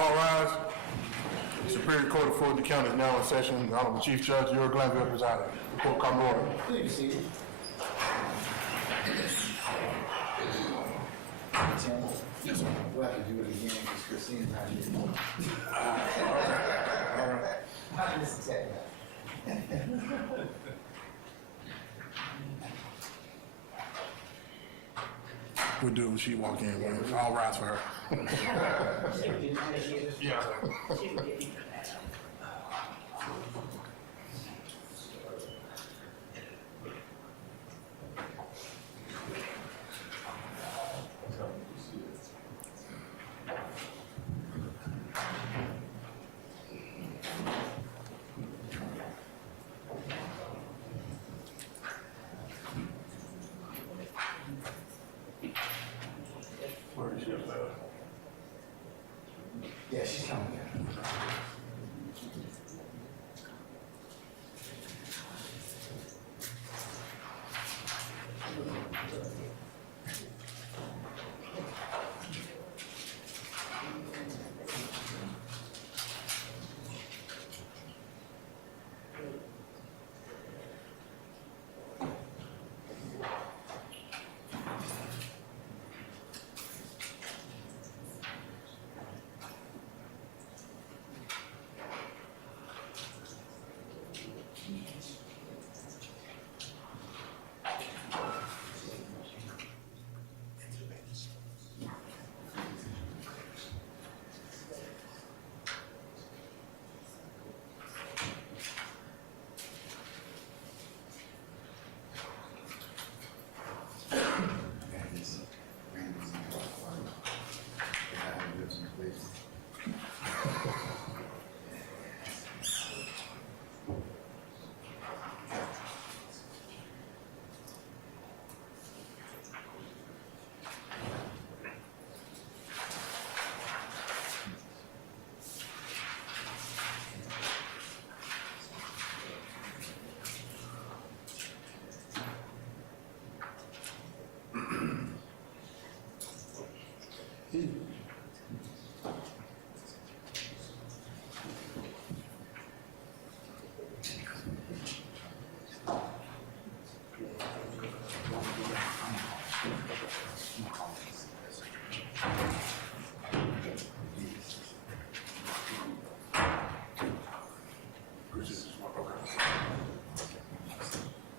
All rise. Superior Court of Fulton County is now in session. The Honorable Chief Judge, Your Glanville presiding. Court come to order. Please be seated. Yes, sir. We'll have to do it again because Christine's not here. All right. Not this tech. We'll do it when she walk in. All rise for her. Yeah. Where is she? Yeah, she's coming.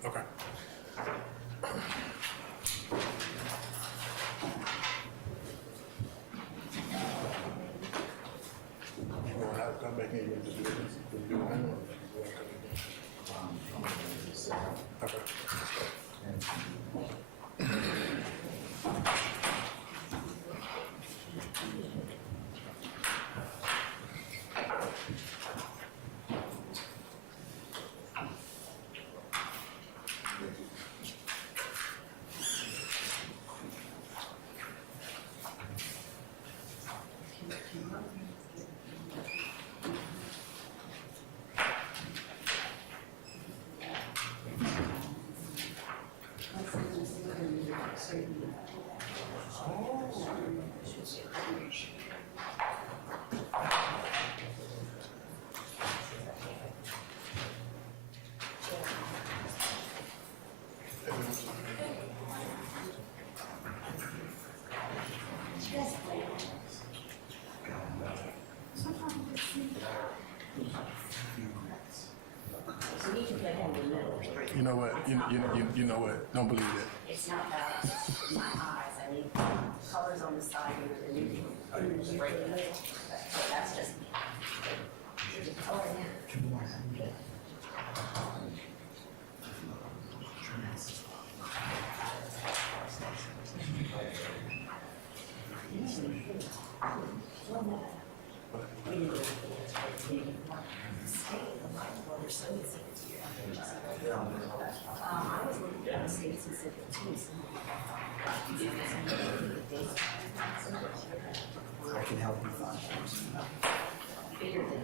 Okay. You want to come back in and just do this? Do it now, or you want to come in? Okay. You know what? You know what? Don't believe it. It's not that. It's my eyes. I need colors on the side and the new break it. But that's just me. Oh, yeah. I was looking at the state specific too. I can help you find Bigger than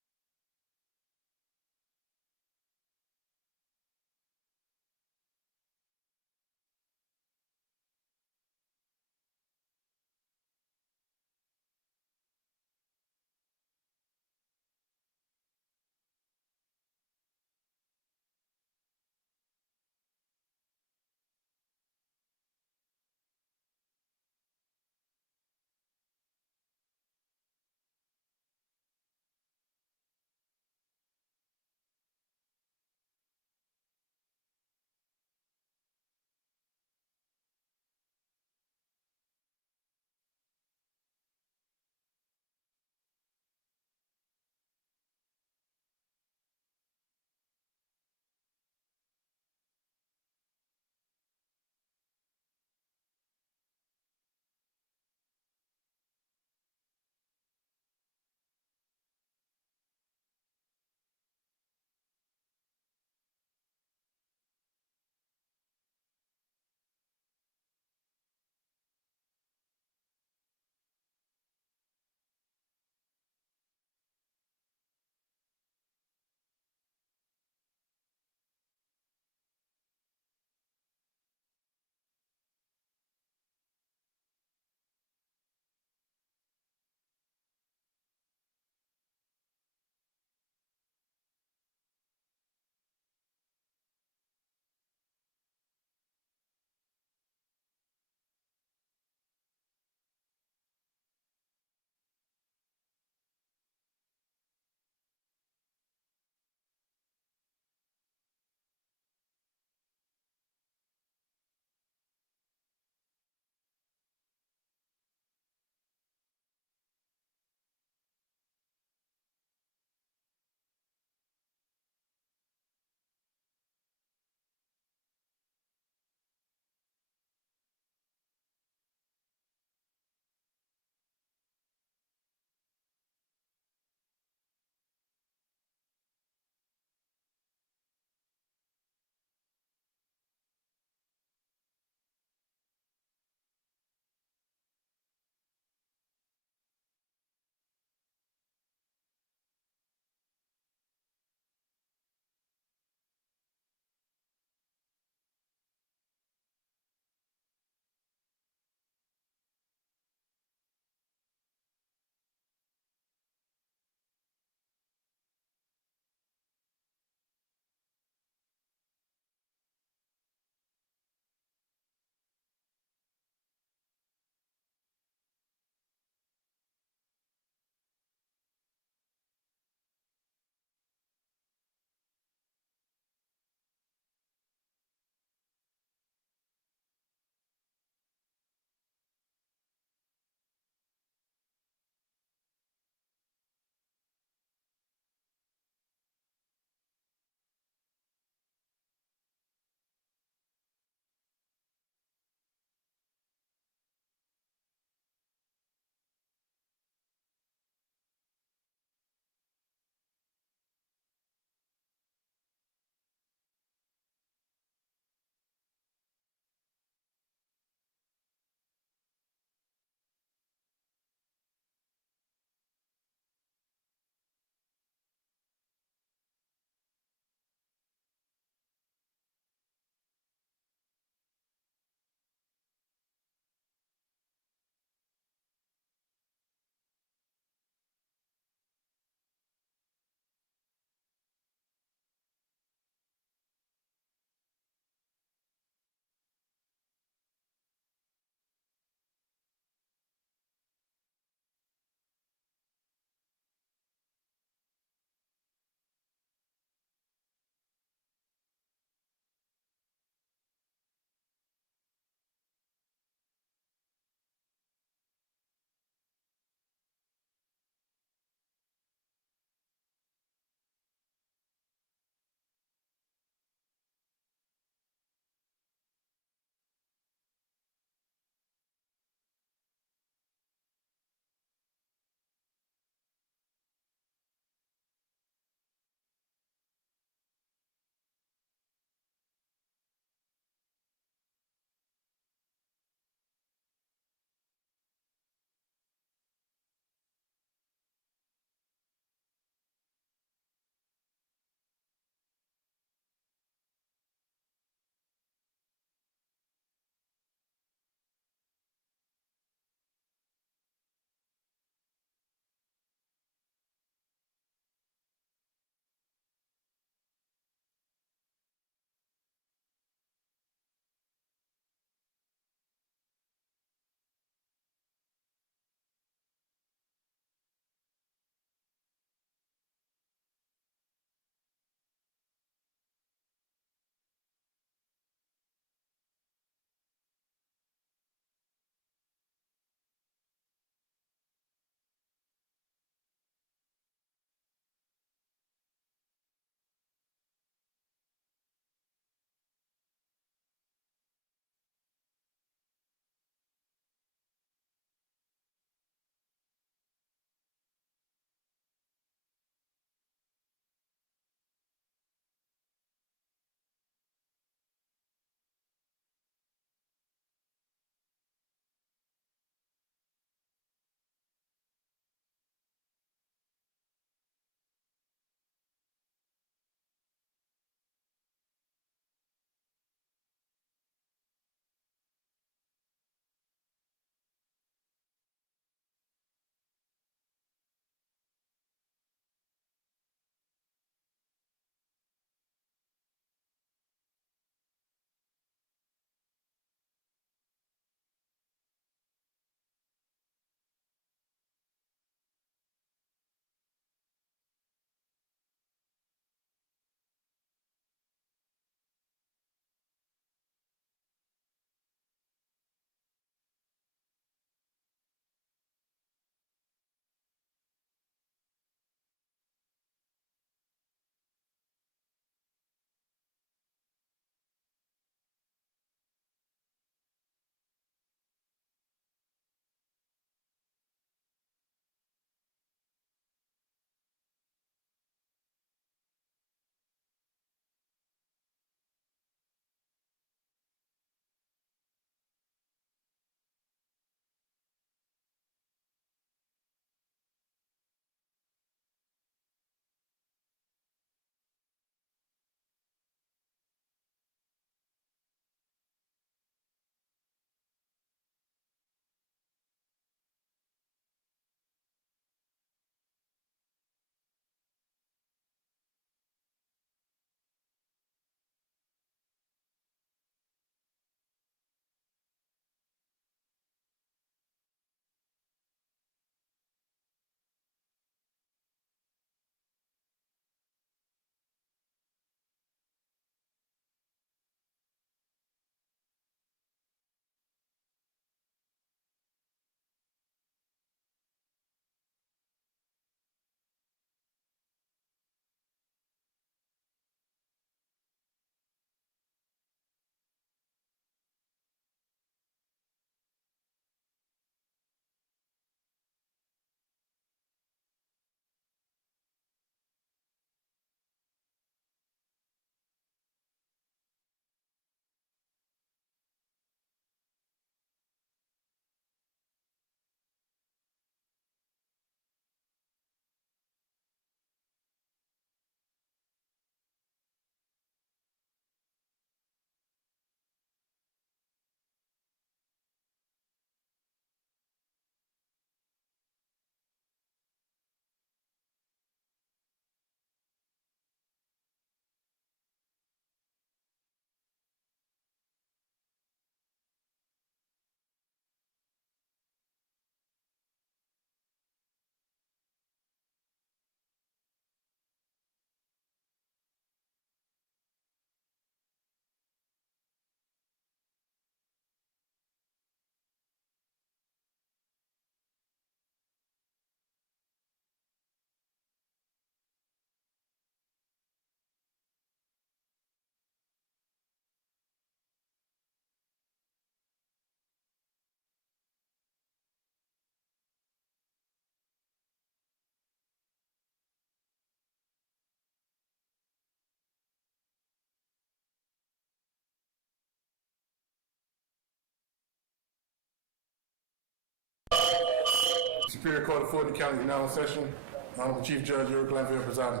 Superior Court of Fulton County is now in session. Honorable Chief Judge Eric Glanville presiding.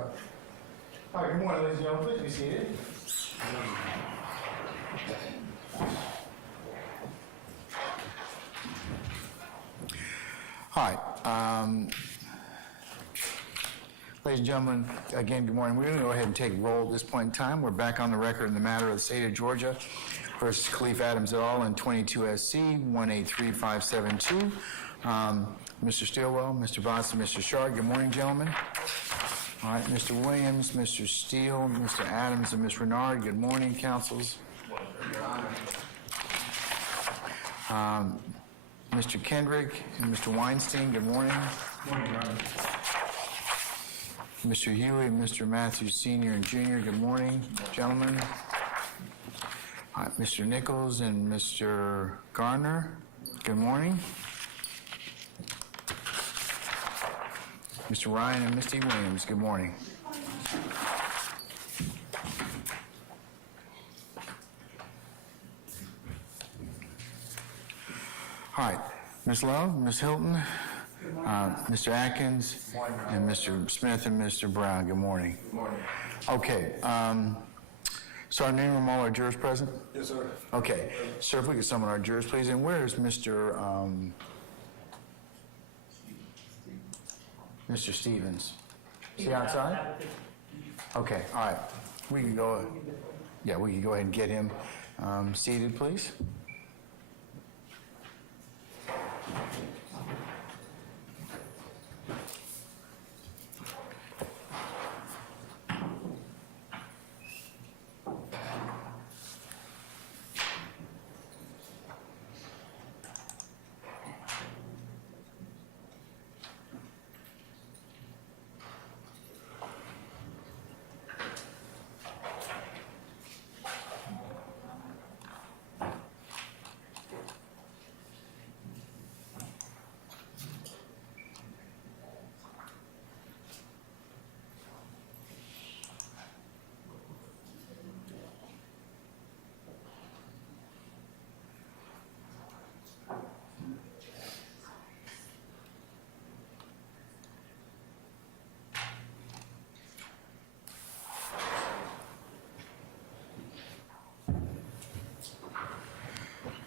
All right, good morning, ladies and gentlemen. Please be seated. All right. Ladies and gentlemen, again, good morning. We're going to go ahead and take roll at this point in time. We're back on the record in the matter of the state of Georgia versus Khalif Adams et al. In 22 SC 183572. Mr. Stilwell, Mr. Botts, and Mr. Shard. Good morning, gentlemen. All right, Mr. Williams, Mr. Steele, Mr. Adams, and Ms. Renard. Good morning, counsels. Mr. Kendrick and Mr. Weinstein. Good morning. Good morning, Your Honor. Mr. Huey and Mr. Matthews Sr. and Jr., good morning, gentlemen. All right, Mr. Nichols and Mr. Garner, good morning. Mr. Ryan and Misty Williams, good morning. All right, Ms. Love, Ms. Hilton, Mr. Atkins, and Mr. Smith and Mr. Brown, good morning. Good morning. Okay, so our name room, all our jurors present? Yes, sir. Okay, sir, if we could summon our jurors, please. And where's Mr. Stevens? Is he outside? Okay, all right. We can go, yeah, we can go ahead and get him seated, please.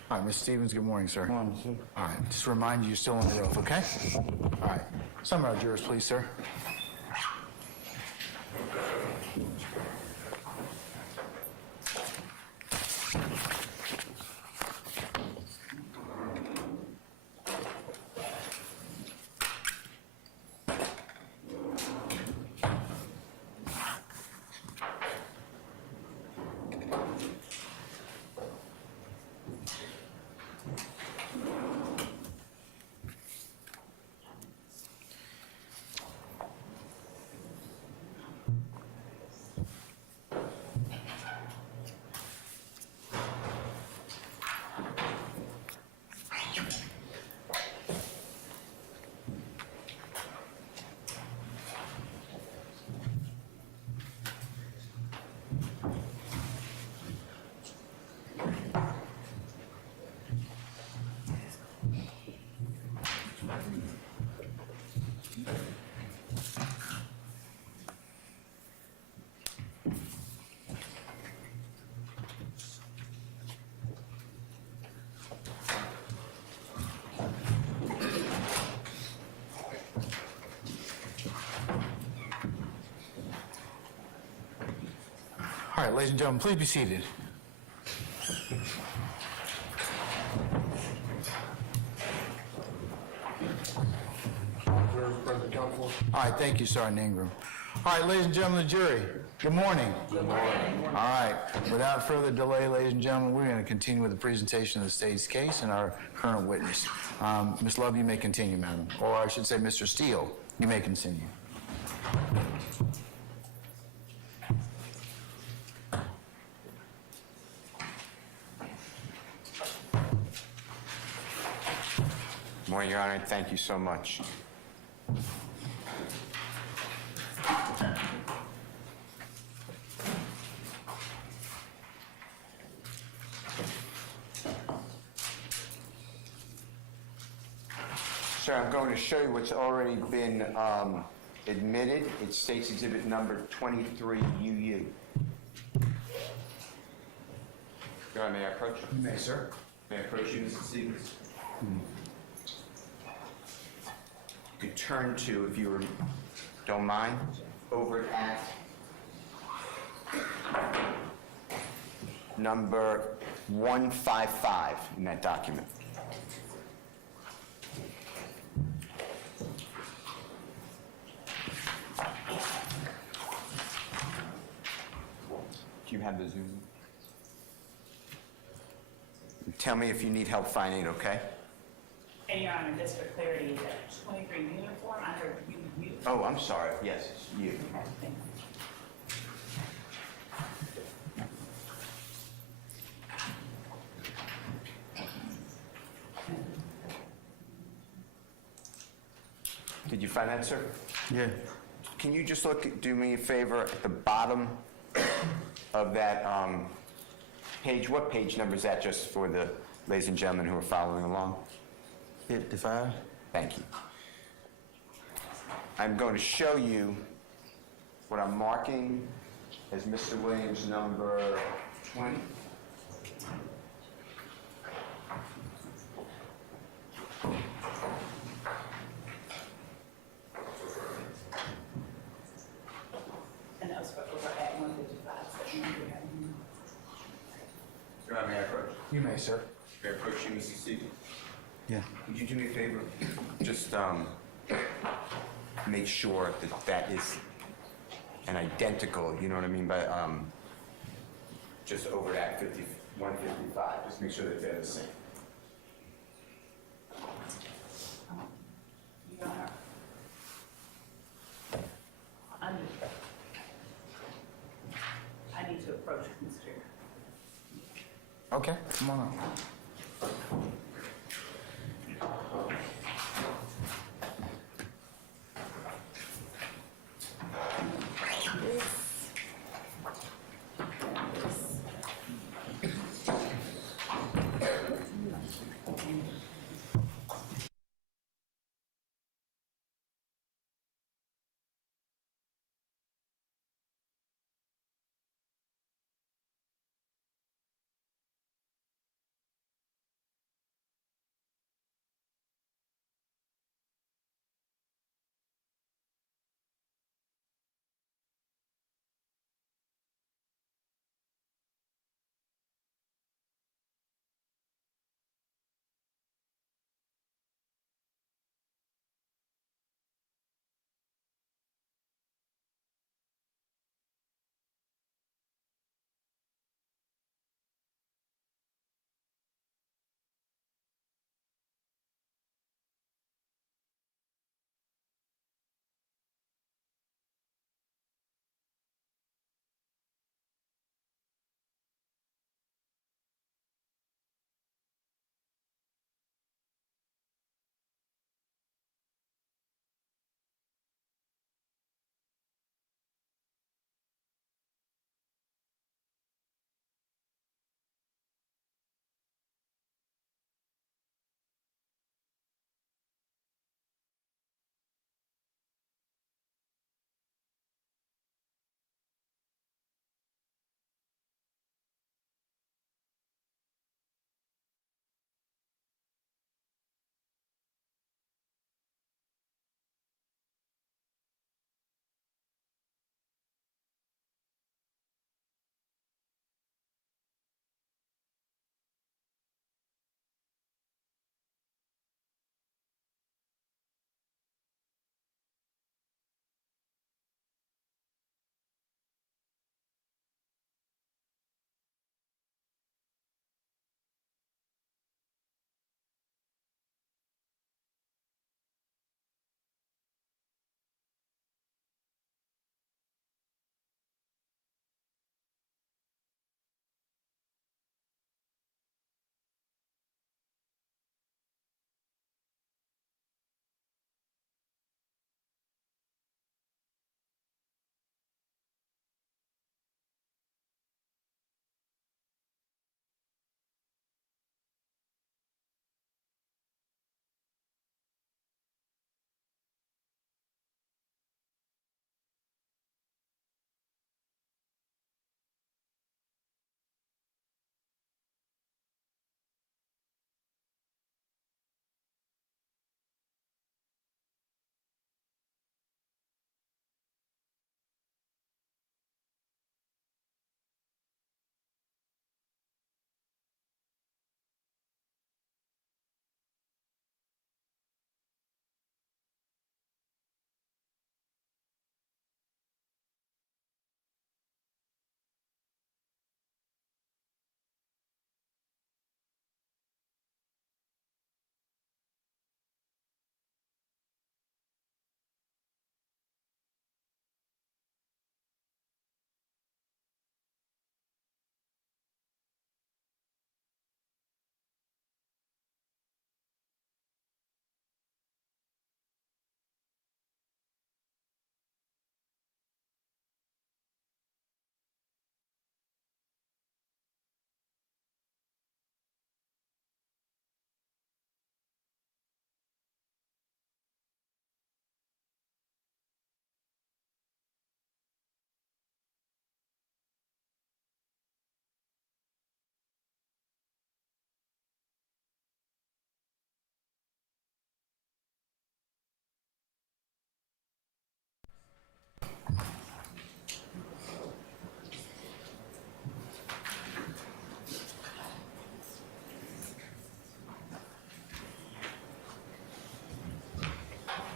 All right, Ms. Stevens, good morning, sir. Good morning, sir. All right, just remind you, you're still on the oath, okay? All right, some of our jurors, please, sir. All right, ladies and gentlemen, please be seated. Jurors present, counsel. All right, thank you, Sergeant Ingram. All right, ladies and gentlemen of the jury, good morning. Good morning. All right, without further delay, ladies and gentlemen, we're going to continue with the presentation of the state's case and our current witness. Ms. Love, you may continue, madam. Or I should say, Mr. Steele, you may continue. Good morning, Your Honor. Thank you so much. Sir, I'm going to show you what's already been admitted. It's State's Exhibit Number 23UU. Your Honor, may I approach? You may, sir. May I approach you, Mr. Stevens? You could turn to, if you don't mind, over at number 155 in that document. Do you have the Zoom? Tell me if you need help finding it, okay? And Your Honor, just for clarity, is that 23 uniform? I heard you. Oh, I'm sorry. Yes, it's you. Thank you. Did you find that, sir? Yeah. Can you just do me a favor at the bottom of that page? What page number is that, just for the ladies and gentlemen who are following along? 55. Thank you. I'm going to show you what I'm marking as Mr. Williams number 20. And that was for over at 155. So Your Honor, may I approach? You may, sir. May I approach you, Mr. Stevens? Yeah. Would you do me a favor? Just make sure that that is an identical, you know what I mean, by just over that 155. Just make sure that they're the same. Your Honor, I need to approach Mr. Okay, come on up.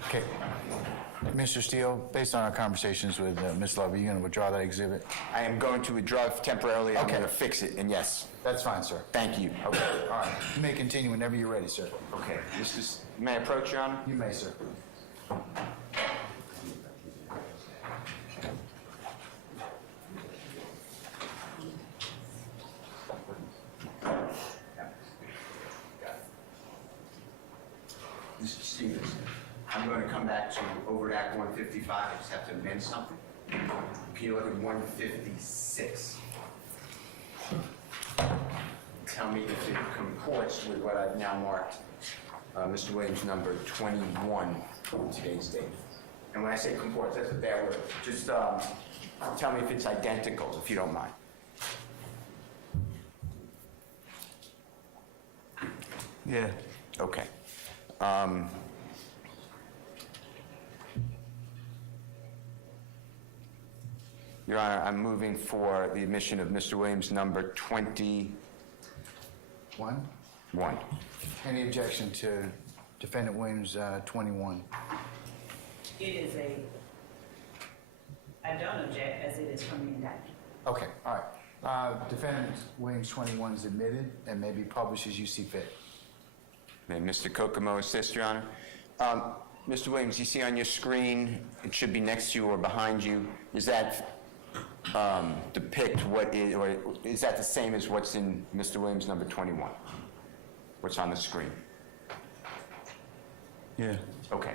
Okay. Mr. Steele, based on our conversations with Ms. Love, are you going to withdraw that exhibit? I am going to withdraw it temporarily. I'm Okay. going to fix it, and yes. That's fine, sir. Thank you. Okay, all right. You may continue whenever you're ready, sir. Okay. May I approach, Your Honor? You may, sir. Mr. Stevens, I'm going to come back to Overt Act 155. I just have to amend something. Can you look at 156? Tell me if it comports with what I've now marked, Mr. Williams, number 21 on today's date. And when I say comports, that's a bad word. Just tell me if it's identical, if you don't mind. Yeah. Okay. Your Honor, I'm moving for the admission of Mr. Williams, number 21. One? Any objection to Defendant Williams, 21? It is I don't object as it is from the indictment. Okay, all right. Defendant Williams, 21 is admitted and may be published as you see fit. May Mr. Kokomo assist, Your Honor? Mr. Williams, you see on your screen, it should be next to you or behind you. Is that depict what is, or is that the same as what's in Mr. Williams, number 21? What's on the screen? Yeah, Okay.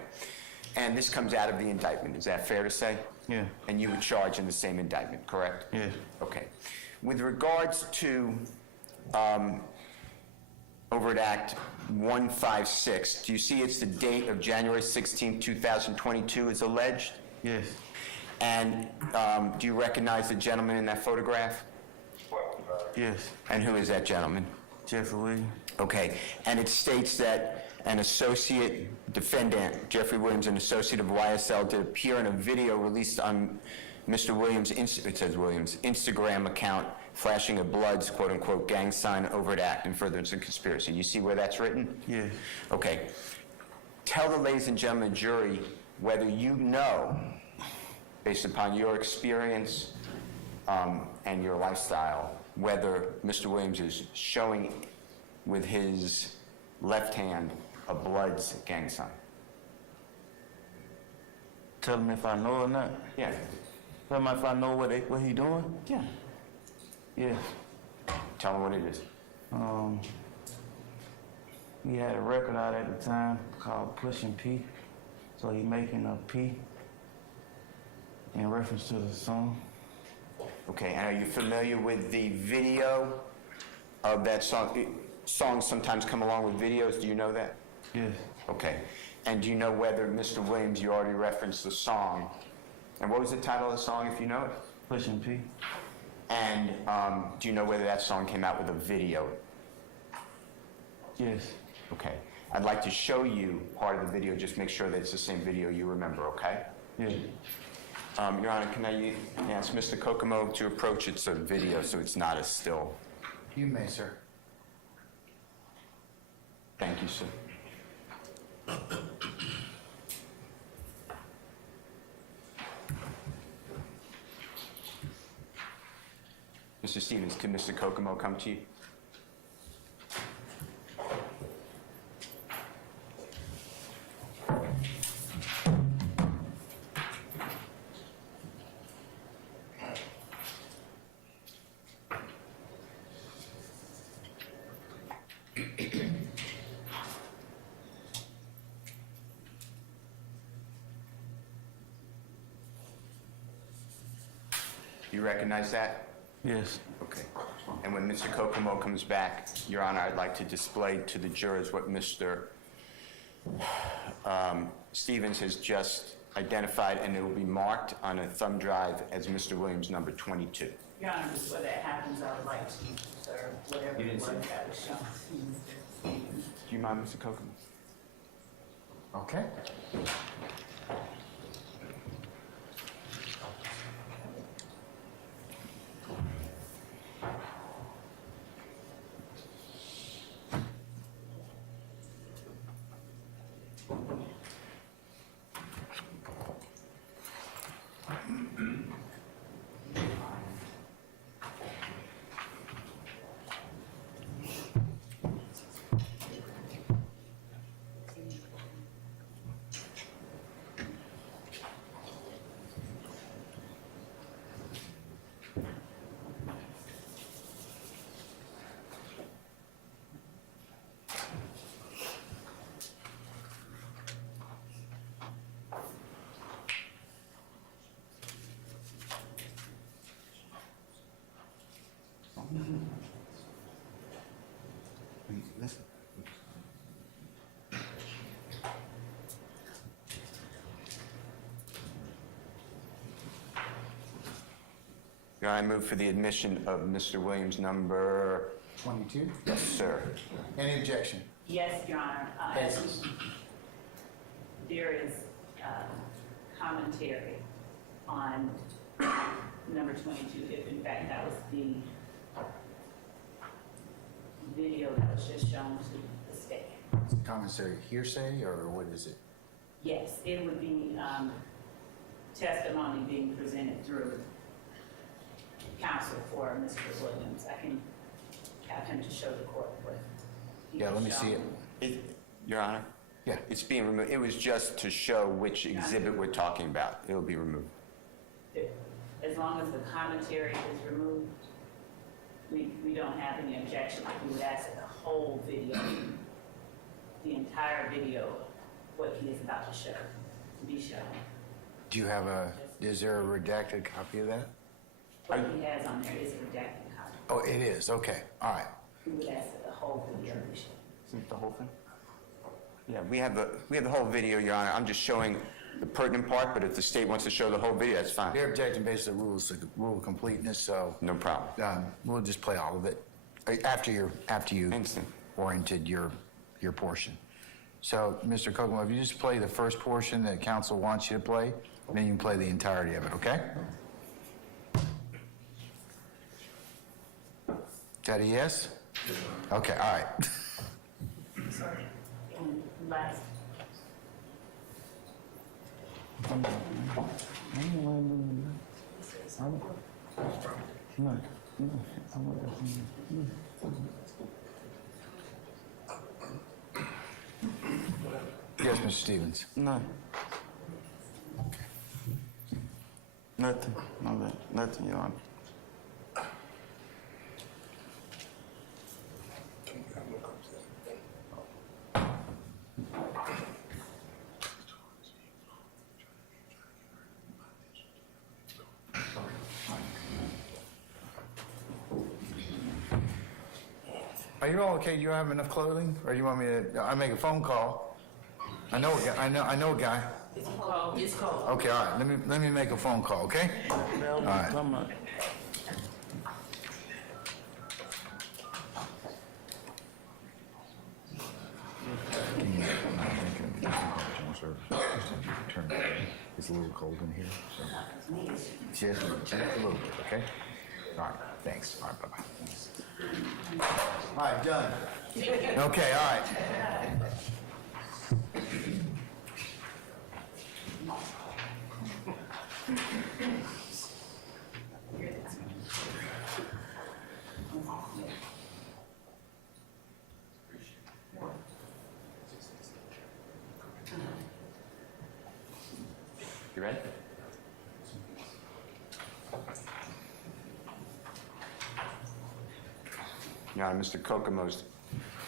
And this comes out of the indictment, is that fair to say? yeah, And you would charge in the same indictment, correct? yeah. Okay. With regards to Overt Act 156, do you see it's the date of January 16, 2022 is alleged? Yes, And do you recognize the gentleman in that photograph? yes. And who is that gentleman? Jeffery Williams. Okay. And it states that an associate defendant, Jeffery Williams, an associate of YSL, did appear in a video released on Mr. Williams, it says Williams, Instagram account, flashing a Bloods, quote-unquote, gang sign, overt act, and furtherance of conspiracy. You see where that's written? Yes. Okay. Tell the ladies and gentlemen jury whether you know, based upon your experience and your lifestyle, whether Mr. Williams is showing with his left hand a Bloods gang sign. Tell him if I know or not. Yeah. Tell him if I know what he doing. Yeah. Yes. Tell him what it is. He had a record out at the time called Pushing P. So he making a P in reference to the song. Okay, and are you familiar with the video of that song? Songs sometimes come along with videos, do you know that? Yes. Okay. And do you know whether, Mr. Williams, you already referenced the song, and what was the title of the song, if you know it? Pushing P. And do you know whether that song came out with a video? Yes. Okay. I'd like to show you part of the video, just make sure that it's the same video you remember, okay? Yes. Your Honor, can I ask Mr. Kokomo to approach? It's a video, so it's not a still. You may, sir. Thank you, sir. Mr. Stevens, can Mr. Kokomo come to you? You recognize that? Yes. Okay. And when Mr. Kokomo comes back, Your Honor, I'd like to display to the jurors what Mr. Stevens has just identified, and it will be marked on a thumb drive as Mr. Williams, number 22. Your Honor, before that happens, I would like to serve whatever it was that was shown. Do you mind, Mr. Kokomo? Okay. Your Honor, I move for the admission of Mr. Williams, number... 22? Yes, sir. Any objection? Yes, Your Honor. Passes. There is commentary on number 22, if in fact that was the video that was just shown to the state. Commissary hearsay, or what is it? Yes, it would be testimony being presented through counsel for Mr. Williams. I can have him to show the court what he Yeah, has let me see shown. it. Your Honor? Yeah. It's being removed. It was just to show which exhibit we're talking about. It'll be removed. As long as the commentary is removed, we don't have any objection. We would ask that the whole video, the entire video, what he is about to show, to be shown. Do you have is there a redacted copy of that? What he has on there is a redacted copy. Oh, it is, okay, all right. We would ask that the whole video be shown. Is it the whole thing? Yeah, we have the whole video, Your Honor. I'm just showing the pertinent part, but if the state wants to show the whole video, that's fine. They're objecting based on rule of completeness, so No problem. we'll just play all of it after you Instant. oriented your portion. So, Mr. Kokomo, if you just play the first portion that council wants you to play, then you can play the entirety of it, okay? Is that a yes? Okay, all right. Sorry. And last, Yes, Mr. Stevens. No. Nothing. My bad. Nothing, Your Honor. Are you all okay? Do you have enough clothing, or do you want me to? I make a phone call. I know a guy. I know a guy. It's cold. Okay, all right. Let me make a phone call. Okay. All right. Come on. It's a little cold in here. So. Just a little bit, okay? All right, thanks. All right, bye-bye. All right, done. Okay, all right. You ready? Your Honor, Mr. Kokomo's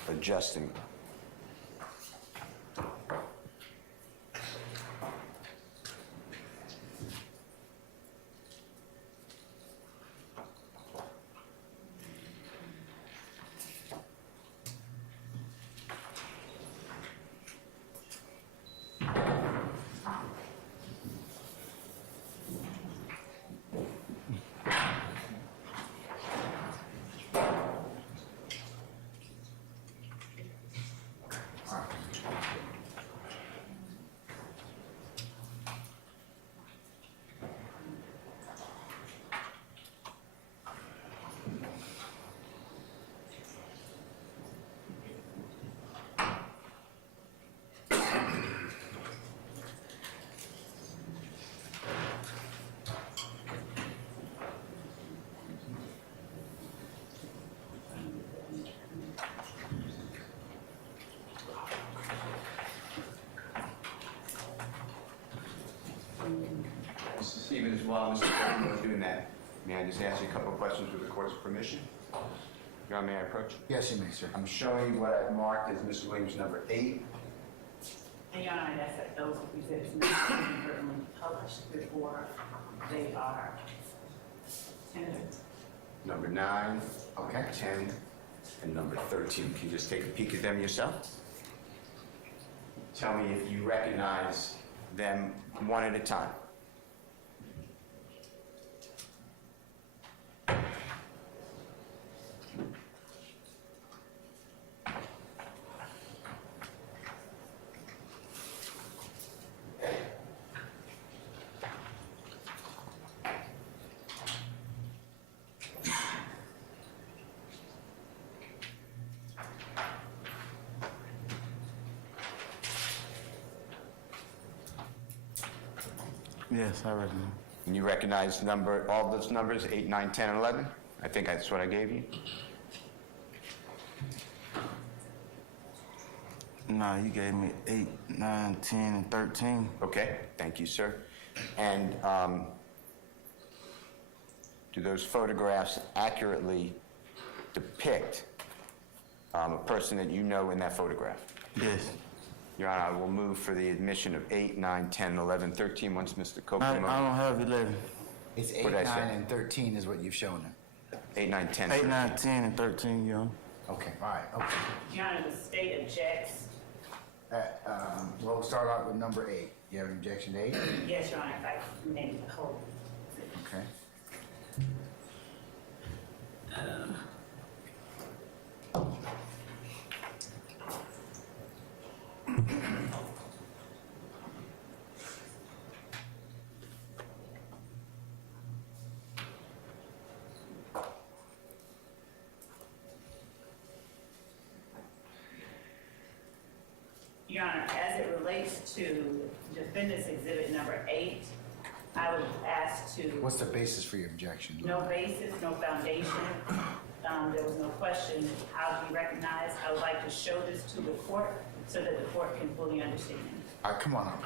adjusting. Mr. Stevens, while Mr. Kokomo is doing that, may I just ask you a couple of questions with the court's permission? Your Honor, may I approach? Yes, you may, sir. I'm showing you what I've marked as Mr. Williams number 8. and Your Honor, that's that those exhibits not inadvertently published before they are tendered. Number 9, Okay. 10, and number 13. Can you just take a peek at them yourself? Tell me if you recognize them one at a time. Yes, I recognize. And you recognize all those numbers, 8, 9, 10, and 11? I think that's what I gave you. No, you gave me 8, 9, 10, and 13. Okay, thank you, sir. And do those photographs accurately depict a person that you know in that photograph? Yes. Your Honor, I will move for the admission of 8, 9, 10, 11, 13 once Mr. I Copeland. don't have 11. It's 8, What'd I 9, say? and 13 is what you've shown him. 8, 9, 10. 8, 9, 10, and 13, Your Honor. Okay, all right, okay. Your Honor, the state objects. Well, we'll start out with number 8. You have an objection to 8? Yes, Your Honor, if I may hold. Okay. Your Honor, as it relates to defendant's exhibit number 8, I would ask to, What's the basis for your objection? no basis, no foundation. There was no question how to be recognized. I would like to show this to the court so that the court can fully understand. All right, come on up.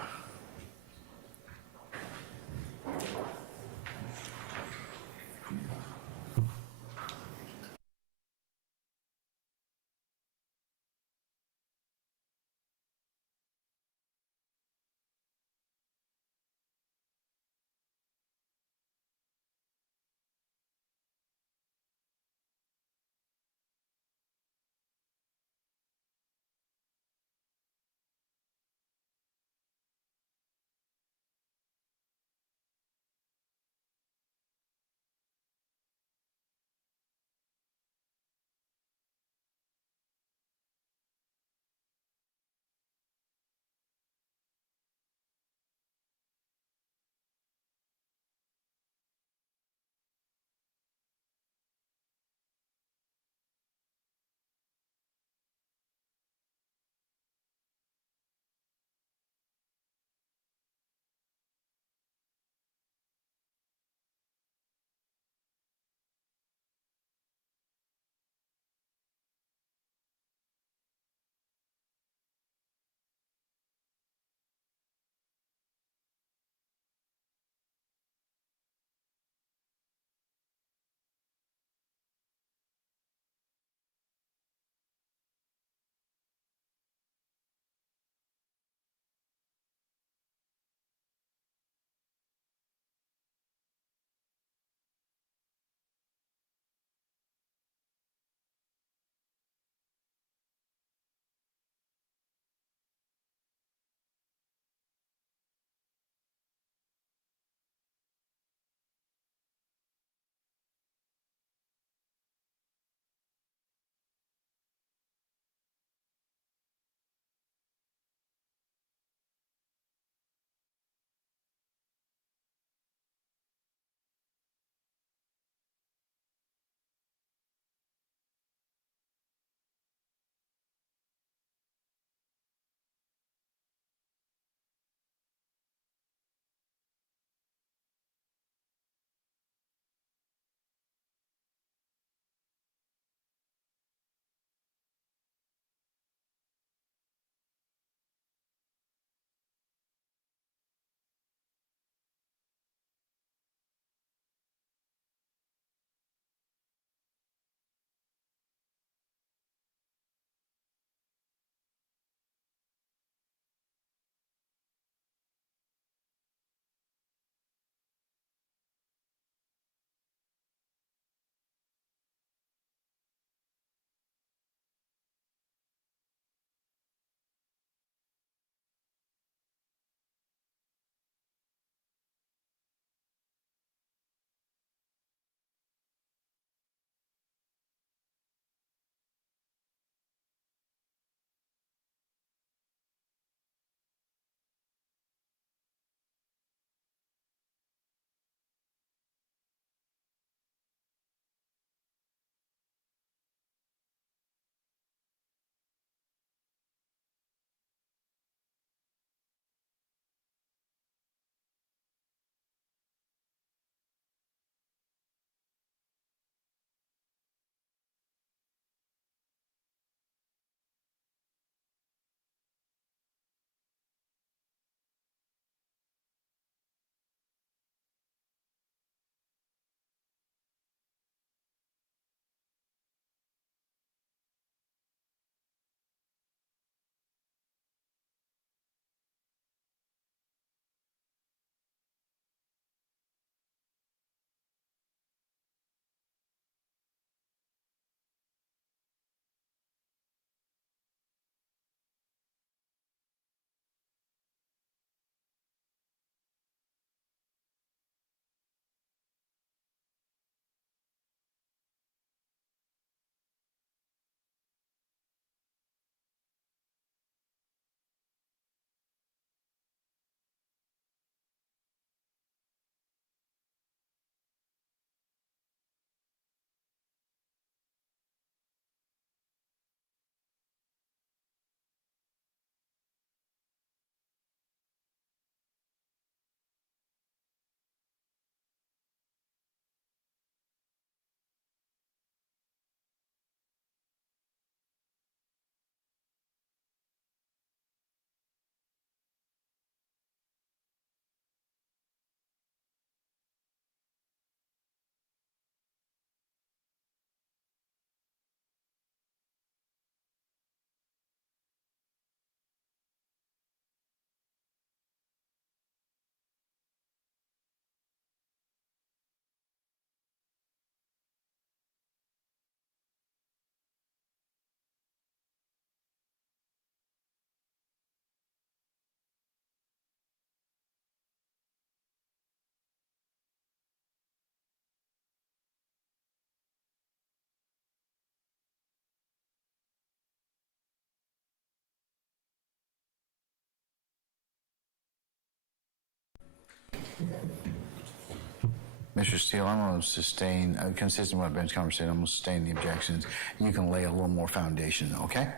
Mr. Steele, I'm going to sustain, consistent with what Ben's conversation, I'm going to sustain the objections. You can lay a little more foundation, okay?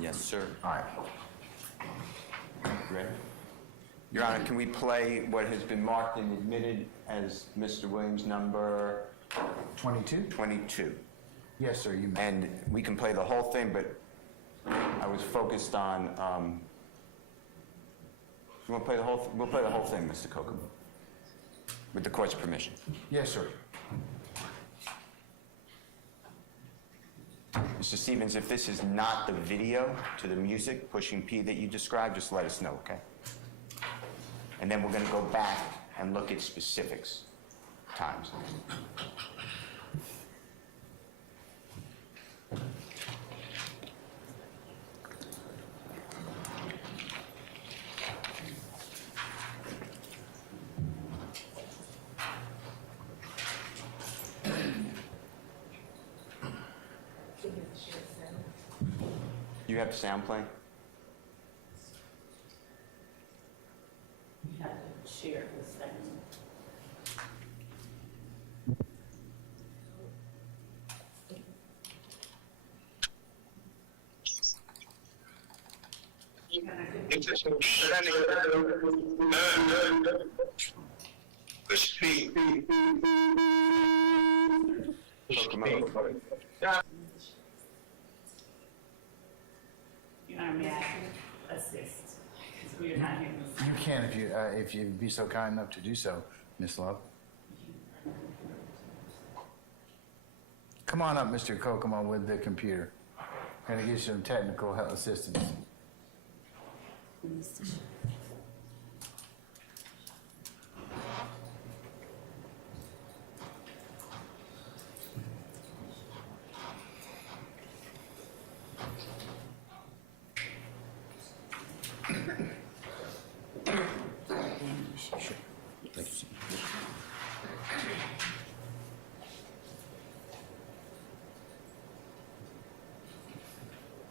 Yes, sir. All right. Ready? Your Honor, can we play what has been marked and admitted as Mr. Williams' number 22? 22? Yes, sir, you may. And we can play the whole thing, but I was focused on, you want to play the whole, we'll play the whole thing, Mr. Kokomo, with the court's permission. Yes, sir. Mr. Stevens, if this is not the video to the music, Pushing P that you described, just let us know, okay? And then we're going to go back and look at specifics, times. You have the sound playing? You have to share this thing. You know, may I assist? Because we are not here to You can if you'd be so kind enough to do so, Miss Love. Come on up, Mr. Kokomo, with the computer. Gonna give you some technical help assistance.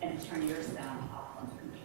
and turn your sound off on the computer.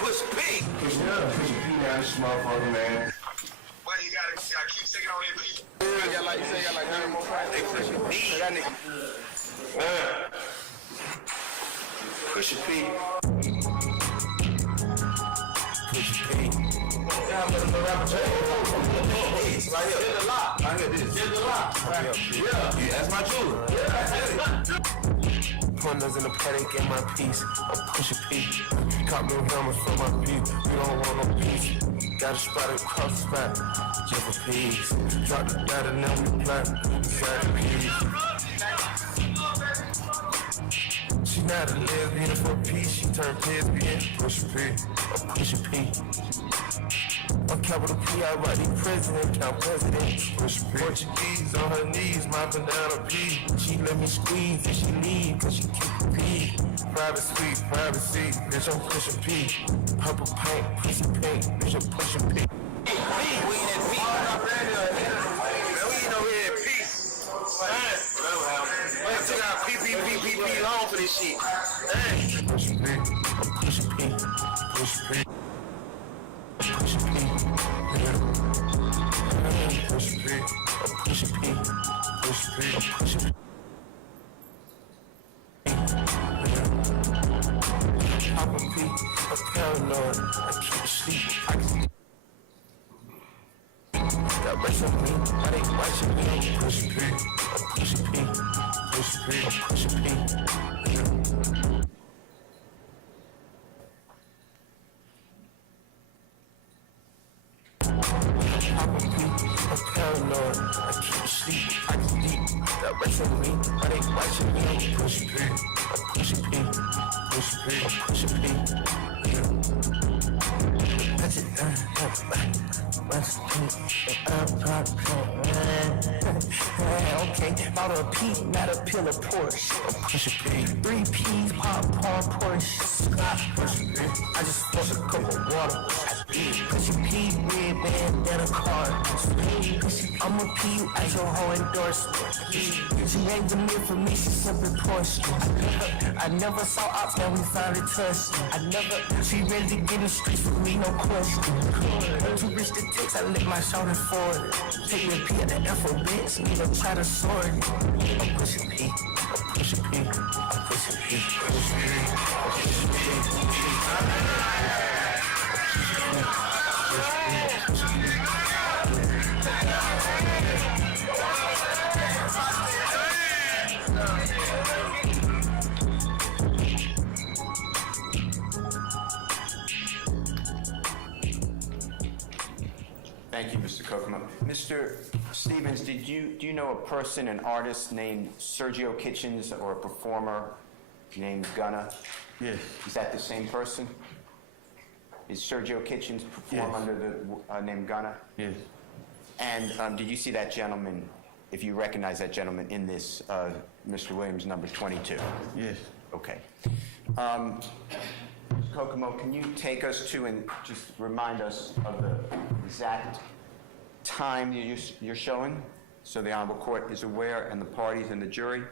Push P. Push P down this motherfucker, man. Why you gotta keep sticking on that P? Yeah, got like you say, got like 100 more fights. They push P. That nigga. Push P. Push P. Yeah, I'm gonna rap a right here. There's a lot. I hear this. There's a lot. Right here. Yeah. That's my jeweler. Yeah. Pointers in the paddock in my piece. I push a P. Caught me hammers for my P. You don't want no peace. Got a spot across the spot. Jeffery Williams. Drop the data, now we black. Inside the peace. She not a lesbian for peace. She turned lesbian. Push a P. I push a P. On capital P, I write the president, count president. Push Portuguese on her knees, mopping down a P. She let me squeeze and she leave, cause she keep a P. Private suite, privacy, bitch, I'm pushing P. Purple paint, pussy pink, bitch, I'm pushing P. We ain't at P. We ain't over here at P. Man, took out P long for this shit. Pushing P, I'm pushing P, push P. Push P, yeah. Push P, push P, push P, push P. Pop a P, I'm paranoid. I keep it sleep. Got rest in directing me, why they watching me? I'm pushing P, I'm pushing P, pushing P, I'm pushing P. Yeah. I'm paranoid, I keep sleep, I can deep, directing me, why they watching me? I'm pushing P, I'm pushing P, pushing P, I'm pushing P. Yeah. Okay, about a P, not a pill of Porsche. I'm pushing P. 3 P's, popcorn, Porsche. Scott pushing P. I just forced a cup of water. Pushing P, red bandana car. I'm a P, you at your whole endorsement. She ain't the mirror for me, she simply Porsche. I never saw ops, now we finally touched. She ready to get in the streets with me, no question. Too rich to text, I lick my shoulder forward. Take me a P at the alphabet, so nigga try to sort it. I'm pushing P, I'm pushing P, I'm pushing P, pushing P, Thank you, Mr. Kokomo. Mr. Stevens, do you know a person, an artist named Sergio Kitchens, or a performer named Gunna? Yes. Is that the same person? Is Sergio Kitchens perform Yes. under the name Gunna? Yes. And did you see that gentleman, if you recognize that gentleman in this, Mr. Williams, number 22? Yes. Okay. Mr. Kokomo, can you take us to and just remind us of the exact time you're showing, so the Honorable Court is aware, and the parties and the jury?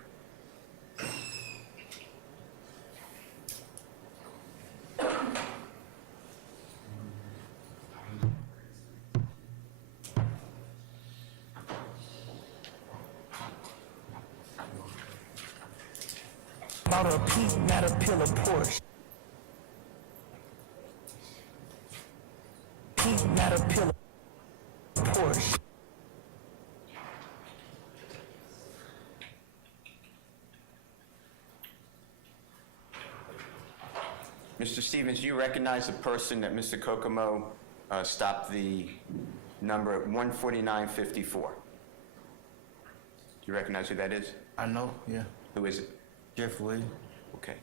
About a P, not a pill of Porsche. P, not a pill of Porsche. Mr. Stevens, do you recognize the person that Mr. Kokomo stopped the number at 14954? Do you recognize who that is? I know, yeah. Who is it? Jeffery Williams. Okay.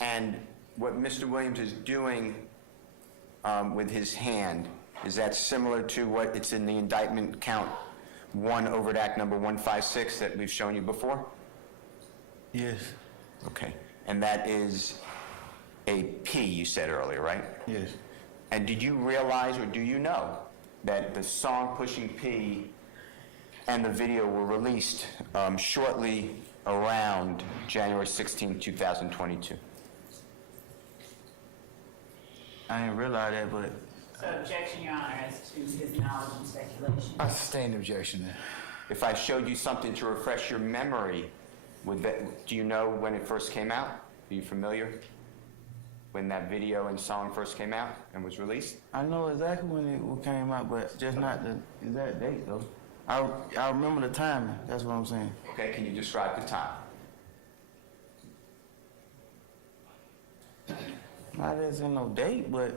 And what Mr. Williams is doing with his hand, is that similar to what it's in the indictment count 1 overt act number 156 that we've shown you before? Yes. Okay. And that is a P, you said earlier, right? Yes. And did you realize, or do you know, that the song Pushing P and the video were released shortly around January 16, 2022? I didn't realize that, but So objection, Your Honor, as to his knowledge and speculation. I sustain the objection there. If I showed you something to refresh your memory, would that, do you know when it first came out? Are you familiar? When that video and song first came out and was released? I know exactly when it came out, but just not the exact date, though. I remember the timing. That's what I'm saying. Okay, can you describe the time? Not as in no date, but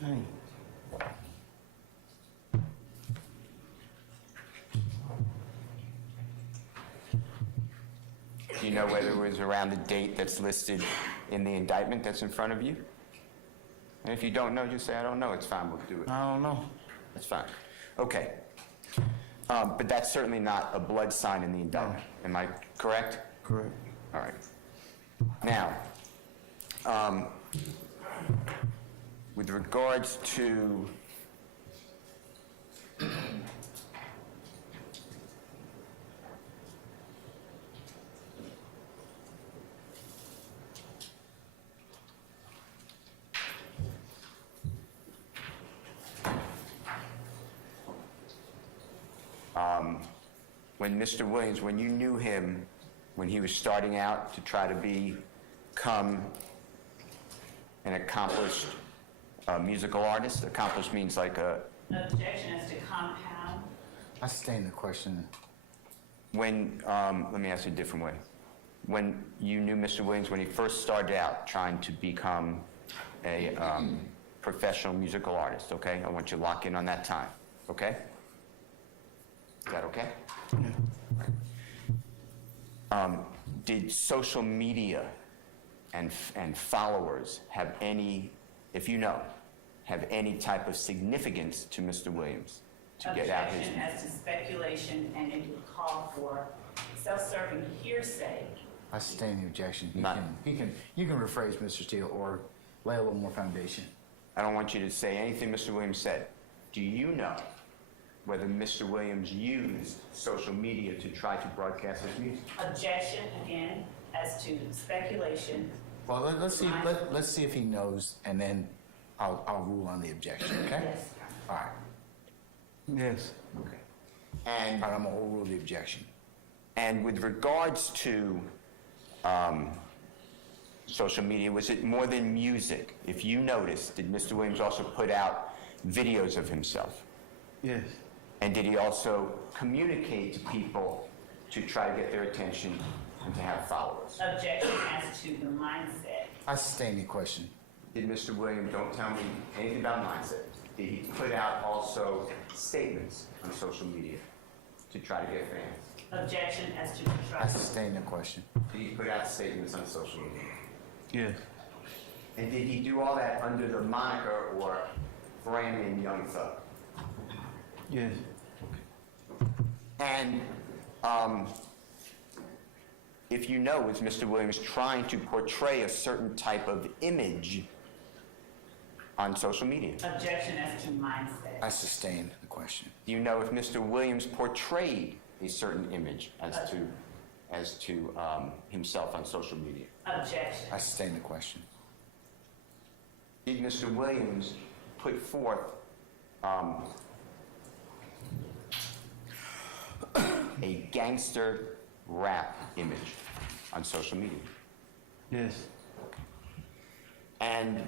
dang. Do you know whether it was around the date that's listed in the indictment that's in front of you? And if you don't know, just say, I don't know. It's fine, we'll do it. I don't know. That's fine. Okay. But that's certainly not a blood sign in the indictment. Am I correct? Correct. All right. Now, with regards to when Mr. Williams, when you knew him, when he was starting out to try to become an accomplished musical artist? Accomplished means like a, Objection as to compound. I sustain the question. when, let me ask you a different way. When you knew Mr. Williams, when he first started out trying to become a professional musical artist, okay? I want you to lock in on that time, okay? Is that okay? Did social media and followers have any, if you know, have any type of significance to Mr. Williams to get out his... Objection as to speculation, and it would call for self-serving hearsay. I sustain the objection. None. You can rephrase, Mr. Steele, or lay a little more foundation. I don't want you to say anything Mr. Williams said. Do you know whether Mr. Williams used social media to try to broadcast his music? Objection, again, as to speculation. Well, let's see if he knows, and then I'll rule on the objection, okay? Yes. All right. Yes. Okay. And, All right, I'm gonna overrule the objection. and with regards to social media, was it more than music? If you noticed, did Mr. Williams also put out videos of himself? Yes. And did he also communicate to people to try to get their attention and to have followers? Objection as to the mindset. I sustain the question. Did Mr. Williams, don't tell me anything about mindset, did he put out also statements on social media to try to get fans? Objection as to the I trust. sustain the question. Did he put out statements on social media? Yes. And did he do all that under the moniker or brand name Young Thug? Yes. And if you know, is Mr. Williams trying to portray a certain type of image on social media? Objection as to mindset. I sustain the question. Do you know if Mr. Williams portrayed a certain image as to himself on social media? Objection. I sustain the question. Did Mr. Williams put forth a gangster rap image on social media? Yes. And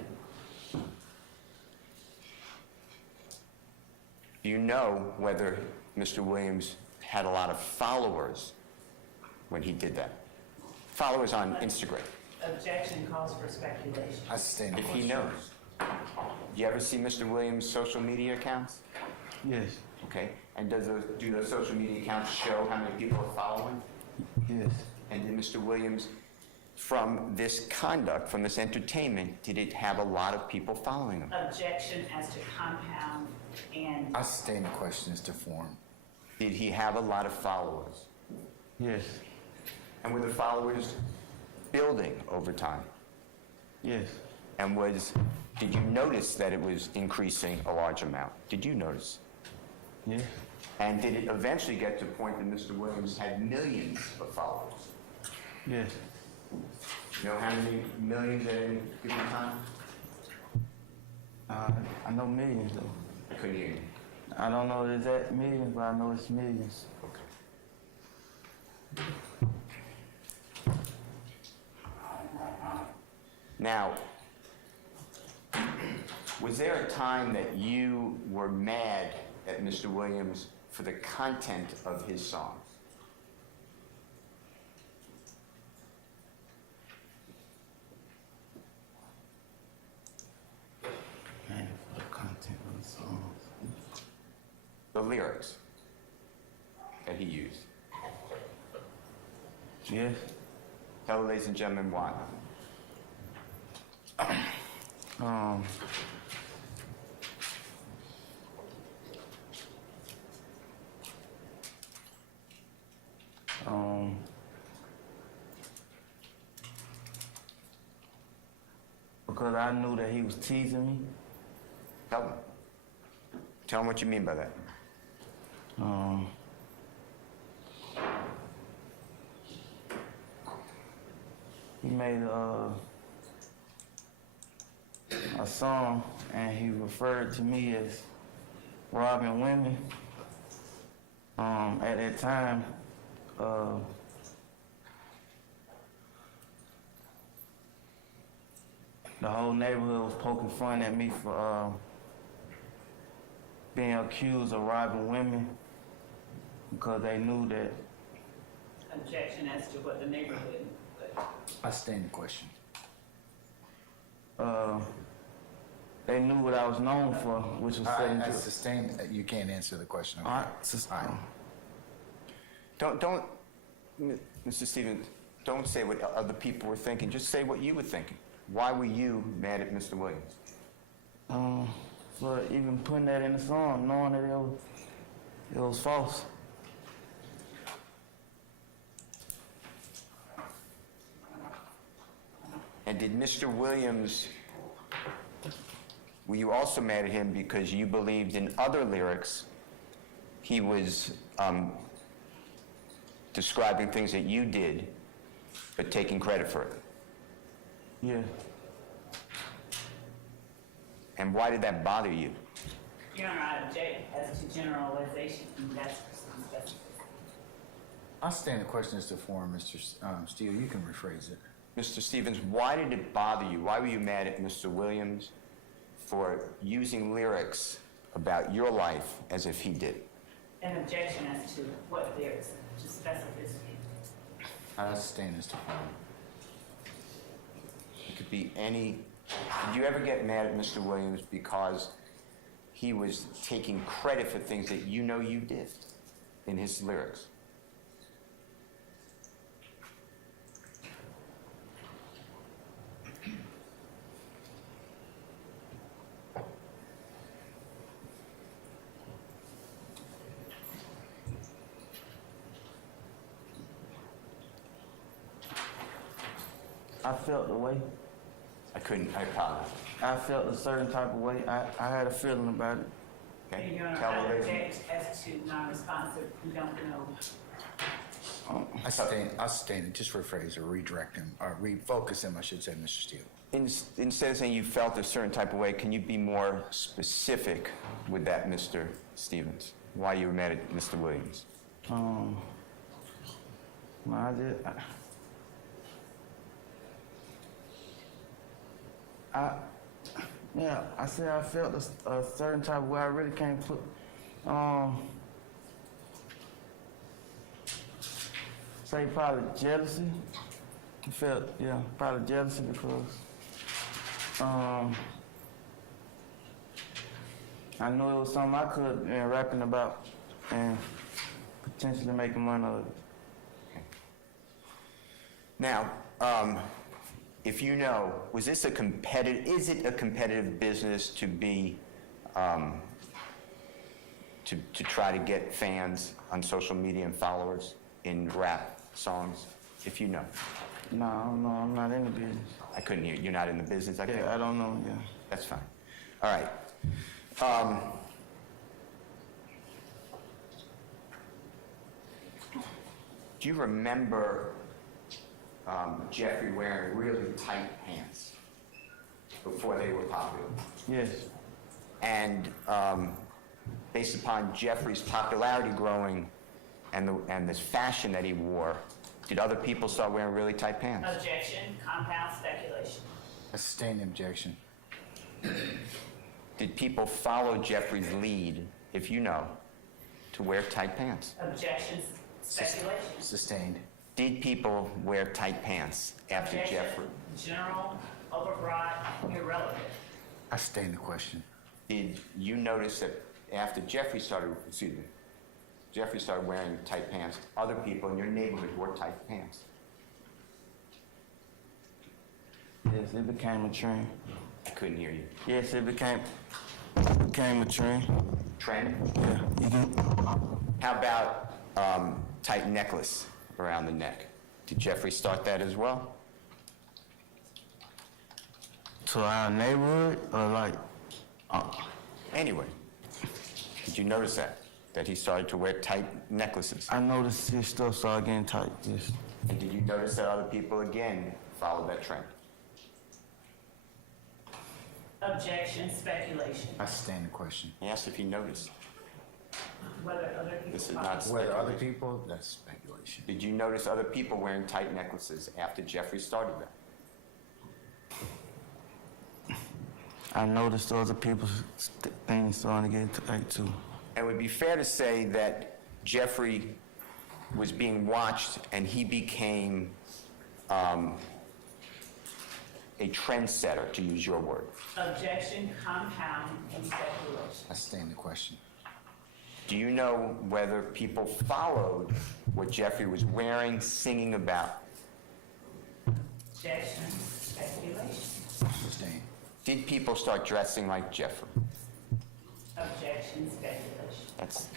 do you know whether Mr. Williams had a lot of followers when he did that? Followers on Instagram. Objection calls for speculation. I sustain the If question. he knows. Do you ever see Mr. Williams' social media accounts? Yes. Okay. And do those social media accounts show how many people are following? Yes. And did Mr. Williams, from this conduct, from this entertainment, did it have a lot of people following him? Objection as to compound and I sustain the question as to form. Did he have a lot of followers? Yes. And were the followers building over time? Yes. And did you notice that it was increasing a large amount? Did you notice? Yes. And did it eventually get to the point that Mr. Williams had millions of followers? Yes. You know how many millions at any given time? I know millions though. I couldn't hear you. I don't know the exact millions, but I know it's millions. Now, was there a time that you were mad at Mr. Williams for the content of his songs? Man, for the content of the songs. The lyrics that he used. Yes. Tell the ladies and gentlemen why. Because I knew that he was teasing me. Tell them. Tell them what you mean by that. He made a song and he referred to me as robbing women. At that time, the whole neighborhood was poking fun at me for being accused of robbing women because they knew that. Objection as to what the neighborhood, but I stand the question. They knew what I was known for, which was setting I to. sustain, you can't answer the question. All right, All right. Don't, Mr. Stevens, don't say what other people were thinking. Just say what you were thinking. Why were you mad at Mr. Williams? For even putting that in the song, knowing that it was false. And did Mr. Williams, were you also mad at him because you believed in other lyrics he was describing things that you did, but taking credit for it? Yeah. And why did that bother you? Your Honor, I object as to generalization, and that's for some specificity. I stand the question as to form, Mr. Steele. You can rephrase it. Mr. Stevens, why did it bother you? Why were you mad at Mr. Williams for using lyrics about your life as if he did? An objection as to what lyrics, to specificity. I stand as to form. It could be any. Did you ever get mad at Mr. Williams because he was taking credit for things that you know you did in his lyrics? I felt the way. I apologize. I felt a certain type of way. I had a feeling about it. Okay? And Your Honor, Tell I the lady. object as to non-responsive, who don't know. I stand it. Just rephrase or redirect him, or refocus him, I should say, Mr. Steele. Instead of saying you felt a certain type of way, can you be more specific with that, Mr. Stevens? Why you were mad at Mr. Williams? No, I did. I said I felt a certain type of way. I really can't put. Say probably jealousy. I felt, probably jealousy because I knew it was something I could have been rapping about and potentially making money of it. Now, if you know, is it a competitive business to be, to try to get fans on social media and followers in rap songs? If you know. No, I'm not in the business. I couldn't hear you. You're not in the business, I think? Yeah, I don't know, yeah. That's fine. All right. Do you remember Jeffrey wearing really tight pants before they were popular? Yes. And based upon Jeffrey's popularity growing and this fashion that he wore, did other people start wearing really tight pants? Objection, compound speculation. I sustain the objection. Did people follow Jeffrey's lead, if you know, to wear tight pants? Objection, speculation. Sustained. Did people wear tight pants after Objection, Jeffrey? general, overbroad, irrelevant. I sustain the question. Did you notice that after Jeffrey started wearing tight pants, other people in your neighborhood wore tight pants? Yes, it became a trend. I couldn't hear you. Yes, it became a trend. Trend? Yeah, you can. How about tight necklace around the neck? Did Jeffrey start that as well? To our neighborhood, or like, Anyway, did you notice that he started to wear tight necklaces? I noticed his stuff started getting tight, yes. And did you notice that other people again followed that trend? Objection, speculation. I sustain the question. He asked if you noticed. Whether other people. This is not Whether other speculation. people, that's speculation. Did you notice other people wearing tight necklaces after Jeffrey started that? I noticed other people's things starting to get tight too. And it would be fair to say that Jeffrey was being watched and he became a trendsetter, to use your word. Objection, compound, and speculation. I sustain the question. Do you know whether people followed what Jeffrey was wearing, singing about? Objection, speculation. Sustain. Did people start dressing like Jeffrey? Objection, speculation. That's.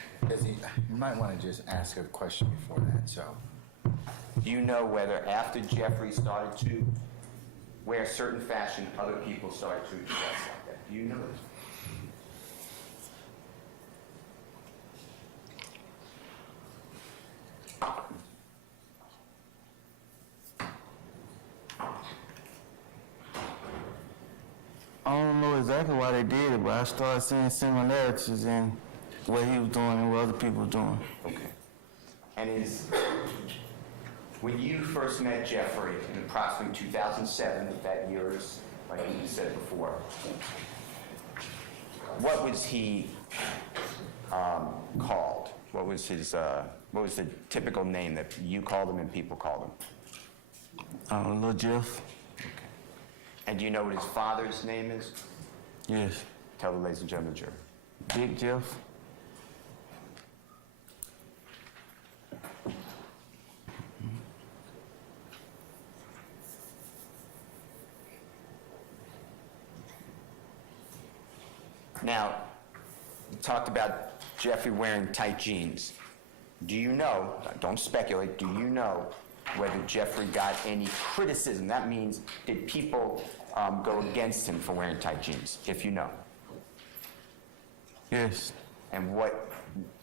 You might want to just ask a question before that, so. Do you know whether after Jeffrey started to wear a certain fashion, other people started to dress like that? Do you know this? I don't know exactly why they did it, but I started seeing similarities in what he was doing and what other people were doing. Okay. And when you first met Jeffrey in approximately 2007, if that year is like you said before, what was he called? What was the typical name that you called him and people called him? Little Jeff. Okay. And do you know what his father's name is? Yes. Tell the ladies and gentlemen the jury. Big Jeff. Now, you talked about Jeffrey wearing tight jeans. Do you know, don't speculate, do you know whether Jeffrey got any criticism? That means, did people go against him for wearing tight jeans, if you know? Yes. And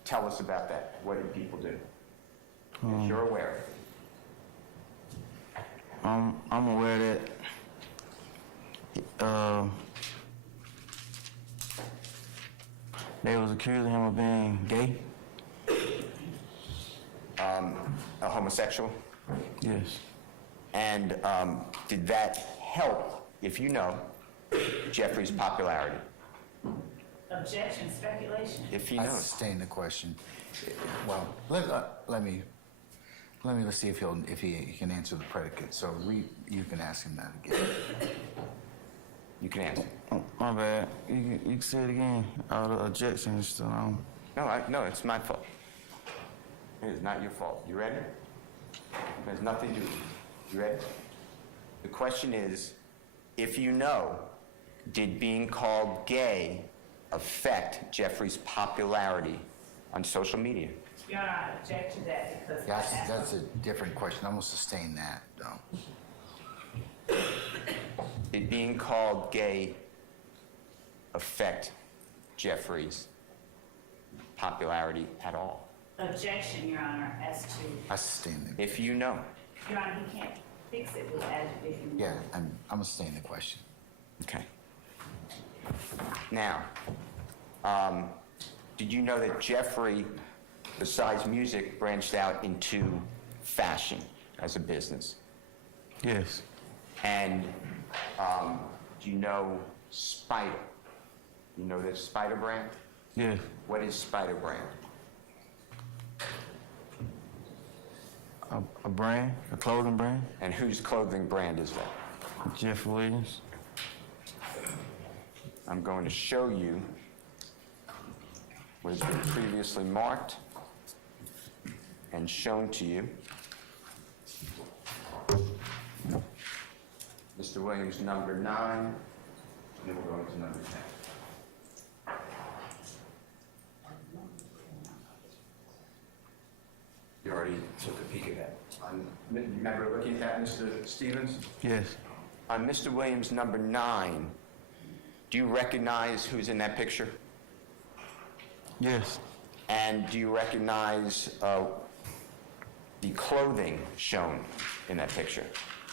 tell us about that. What did people do? If you're aware. I'm aware that they was accusing him of being gay. A homosexual? Yes. And did that help, if you know, Jeffrey's popularity? Objection, speculation. If he I knows. sustain the question. Well, let's see if he can answer the predicate. So you can ask him that again. You can answer. Oh, my bad. You can say it again. All the objections and stuff. No, it's my fault. It is not your fault. You ready? There's nothing to do with it. You ready? The question is, if you know, did being called gay affect Jeffrey's popularity on social media? Your Honor, I object to that because That's a different question. I'm gonna sustain that, though. Did being called gay affect Jeffrey's popularity at all? Objection, Your Honor, as to, I sustain the. If you know. Your Honor, he can't fix it with adjective. Yeah, I'm gonna sustain the question. Okay. Now, did you know that Jeffrey, besides music, branched out into fashion as a business? Yes. And do you know Spider? You know this Spider brand? Yes. What is Spider brand? A brand, a clothing brand. And whose clothing brand is that? Jeffery Williams. I'm going to show you what has been previously marked and shown to you. Mr. Williams, number 9, and then we'll go into number 10. You already took a peek at that. Remember looking at that, Mr. Stevens? Yes. On Mr. Williams, number 9, do you recognize who's in that picture? Yes. And do you recognize the clothing shown in that picture?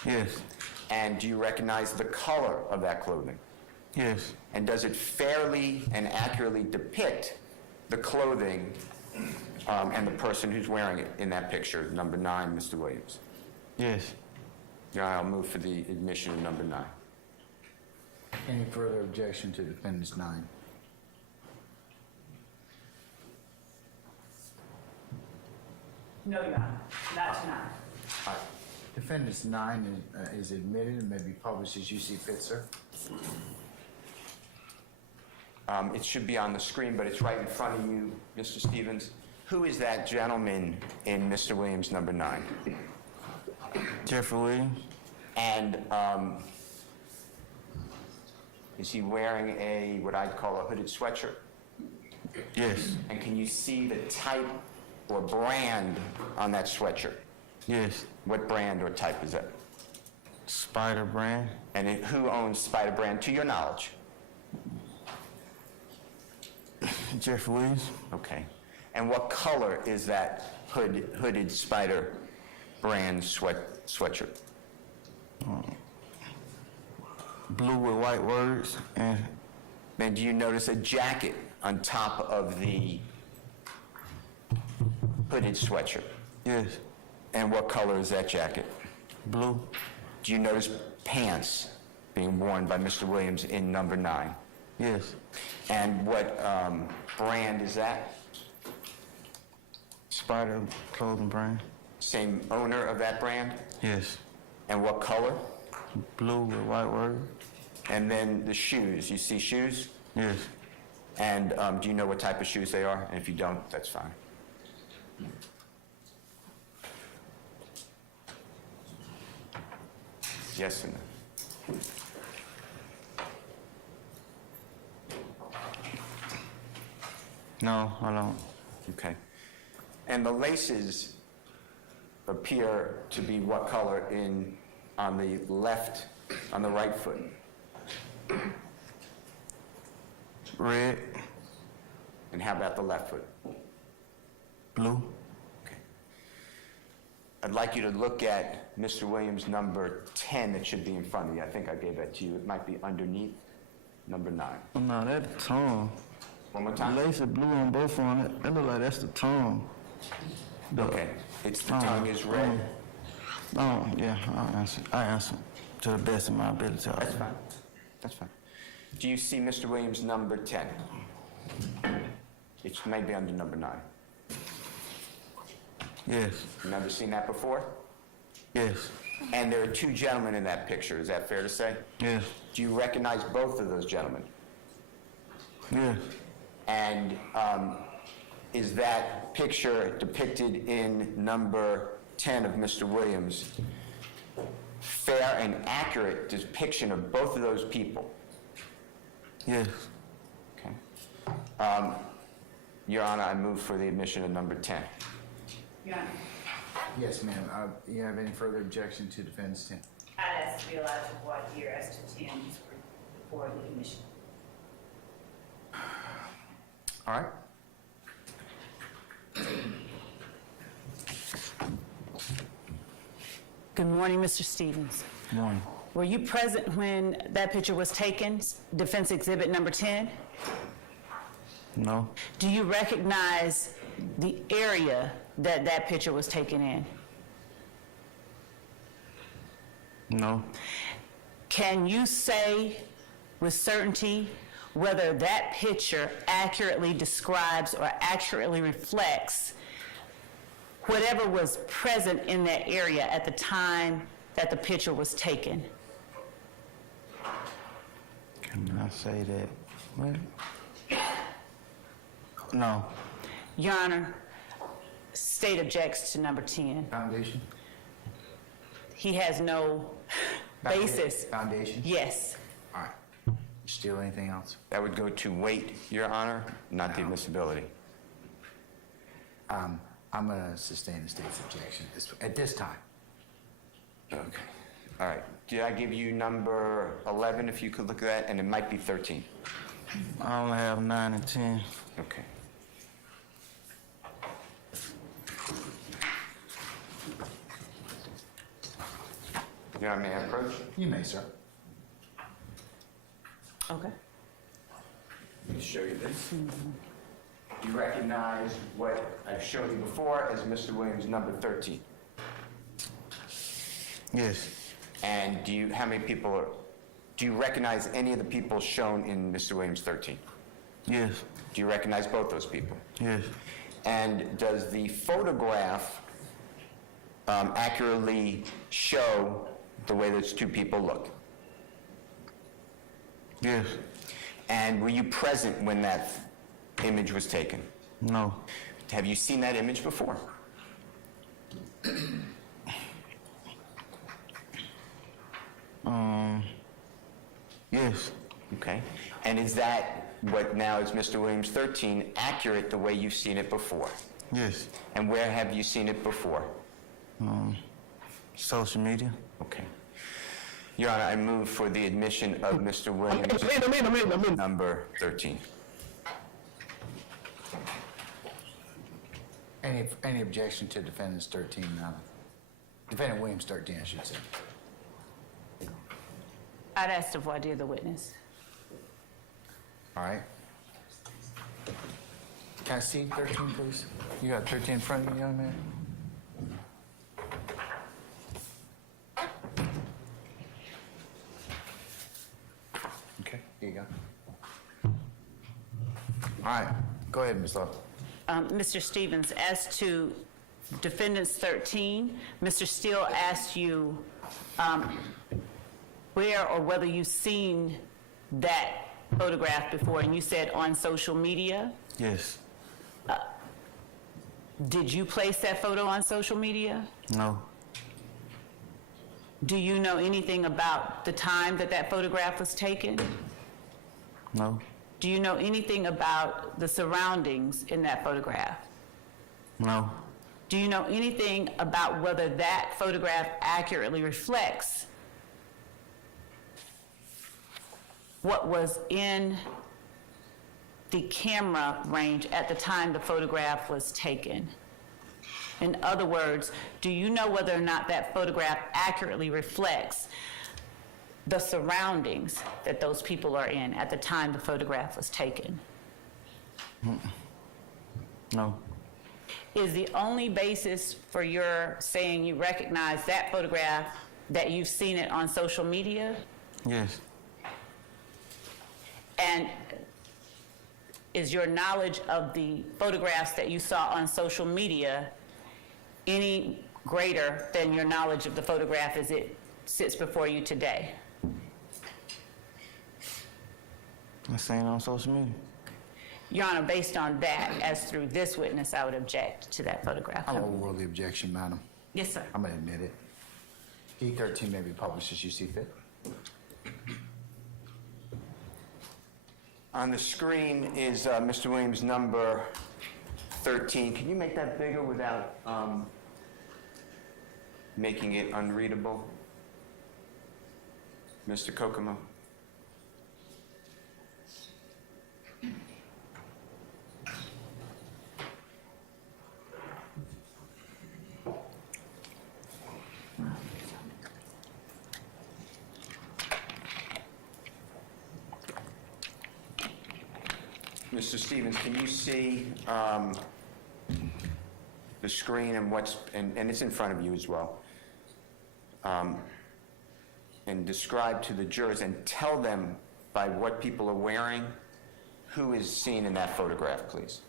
Yes. And do you recognize the color of that clothing? Yes. And does it fairly and accurately depict the clothing and the person who's wearing it in that picture, number 9, Mr. Williams? Yes. Yeah, I'll move for the admission of number 9. Any further objection to defendants 9? No, Your Honor, not tonight. All right. Defendants 9 is admitted and may be published as you see fit, sir. It should be on the screen, but it's right in front of you, Mr. Stevens. Who is that gentleman in Mr. Williams number 9? Jeffery Williams? And is he wearing a, what I'd call a hooded sweatshirt? Yes. And can you see the type or brand on that sweatshirt? Yes. What brand or type is that? Spider brand? And who owns Spider brand, to your knowledge? Jeffery Williams? Okay. And what color is that hooded Spider brand sweatshirt? Blue with white words. And Then do you notice a jacket on top of the hooded sweatshirt? yes. And what color is that jacket? Blue? Do you notice pants being worn by Mr. Williams in number 9? Yes. And what brand is that? Spider clothing brand? Same owner of that brand? Yes. And what color? Blue with white words? And then the shoes. You see shoes? Yes. And do you know what type of shoes they are? And if you don't, that's fine. Yes or no? No, I don't. Okay. And the laces appear to be what color on the right foot? Red? And how about the left foot? Blue? Okay. I'd like you to look at Mr. Williams number 10 that should be in front of you. I think I gave that to you. It might be underneath number 9. Oh, no, that's the tongue. One more The time. lace is blue on both of them. That look like that's the tongue. Okay. It's the tongue is red. Oh, yeah, I answer to the best of my ability. That's fine. That's fine. Do you see Mr. Williams number 10? It may be under number 9. Yes, You never seen that before? yes, And there are 2 gentlemen in that picture. Is that fair to say? yes, Do you recognize both of those gentlemen? yes, And is that picture depicted in number 10 of Mr. Williams fair and accurate depiction of both of those people? yes. Okay. Your Honor, I move for the admission of number 10. Your Honor, Yes, ma'am. You have any further objection to defendants 10? I'd ask to be allowed to voir dire as to 10 for the commission. All right. Good morning, Mr. Stevens. Morning. Were you present when that picture was taken, defense exhibit number 10? No, Do you recognize the area that that picture was taken in? no, Can you say with certainty whether that picture accurately describes or accurately reflects whatever was present in that area at the time that the picture was taken? can I say that? What? No, Your Honor, state objects to number 10. Foundation? He has no basis. Foundation? Yes. All right. Still anything else? That would go to weight, Your Honor, not the admissibility. I'm going to sustain the state's objection at this time. Okay. All right. Did I give you number 11, if you could look at that? And it might be 13. I only have 9 and 10. Okay. Your Honor, may I approach? You may, sir. Okay. Let me show you this. You recognize what I've shown you before as Mr. Williams number 13. Yes, And how many people Do you recognize any of the people shown in Mr. Williams 13? Yes. Do you recognize both those people? Yes. And does the photograph accurately show the way those two people look? Yes. And were you present when that image was taken? No. Have you seen that image before? Yes. Okay. And is that what now is Mr. Williams 13 accurate the way you've seen it before? Yes. And where have you seen it before? Social media. Okay. Your Honor, I move for the admission of Mr. Williams, number 13. Any objection to defendant's 13? Defendant Williams 13, I should say. I'd ask to voir dire the witness. All right. Can I see 13, please? You got 13 in front of you, young man? Okay, here you go. All right, go ahead, Ms. Love. Mr. Stevens, as to defendants 13, Mr. Steele asked you where or whether you've seen that photograph before, and you said on social media. Yes. Did you place that photo on social media? No. Do you know anything about the time that that photograph was taken? No. Do you know anything about the surroundings in that photograph? No. Do you know anything about whether that photograph accurately reflects what was in the camera range at the time the photograph was taken? In other words, do you know whether or not that photograph accurately reflects the surroundings that those people are in at the time the photograph was taken? No. Is the only basis for your saying you recognize that photograph that you've seen it on social media? Yes. And is your knowledge of the photographs that you saw on social media any greater than your knowledge of the photograph as it sits before you today? I seen it on social media. Your Honor, based on that, as through this witness, I would object to that photograph. I'll overrule the objection, madam. Yes, sir. I'm going to admit it. E13 may be published as you see fit. On the screen is Mr. Williams' number 13. Can you make that bigger without making it unreadable? Mr. Kokomo? Mr. Stevens, can you see the screen and and it's in front of you as well, and describe to the jurors and tell them by what people are wearing who is seen in that photograph, please?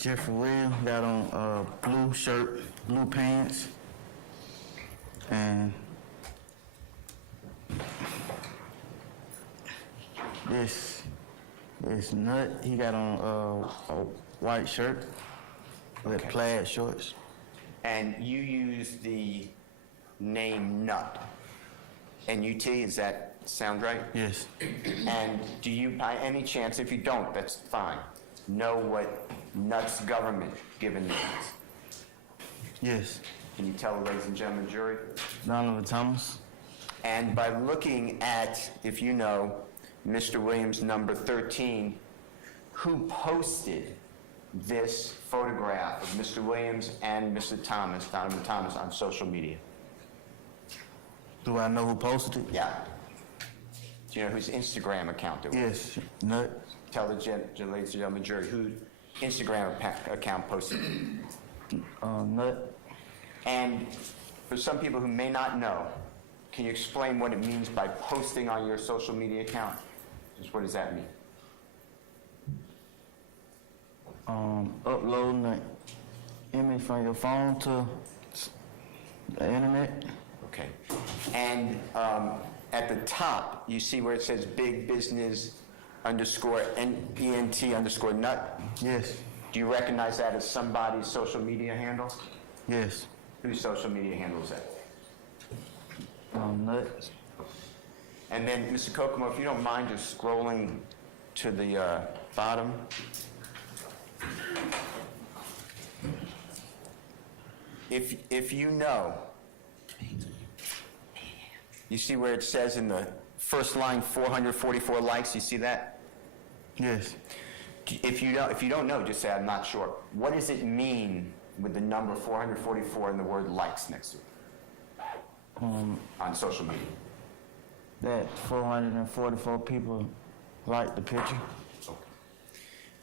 Jeffery Williams got on a blue shirt, blue pants, and this nut, he got on a white shirt with plaid shorts. And you use the name Nut. N-U-T, does that sound right? Yes. And do you, by any chance, if you don't, that's fine, know what Nut's government given name is? Yes. Can you tell the ladies and gentlemen jury? Donovan Thomas. And by looking at, if you know, Mr. Williams' number 13, who posted this photograph of Mr. Williams and Mr. Thomas, Donovan Thomas, on social media? Do I know who posted it? Yeah. Do you know whose Instagram account it was? Yes. Nut. Tell the ladies and gentlemen jury who Instagram account posted it. Nut. And for some people who may not know, can you explain what it means by posting on your social media account? Just what does that mean? Uploading an image from your phone to the internet. Okay. And at the top, you see where it says big business underscore ENT underscore nut? Yes, Do you recognize that as somebody's social media handle? yes. Whose social media handle is that? Nuts. And then, Mr. Kokomo, if you don't mind just scrolling to the bottom. If you know, you see where it says in the first line 444 likes, you see that? Yes. If you don't know, just say I'm not sure. What does it mean with the number 444 and the word likes next to it on social media? That 444 people liked the picture.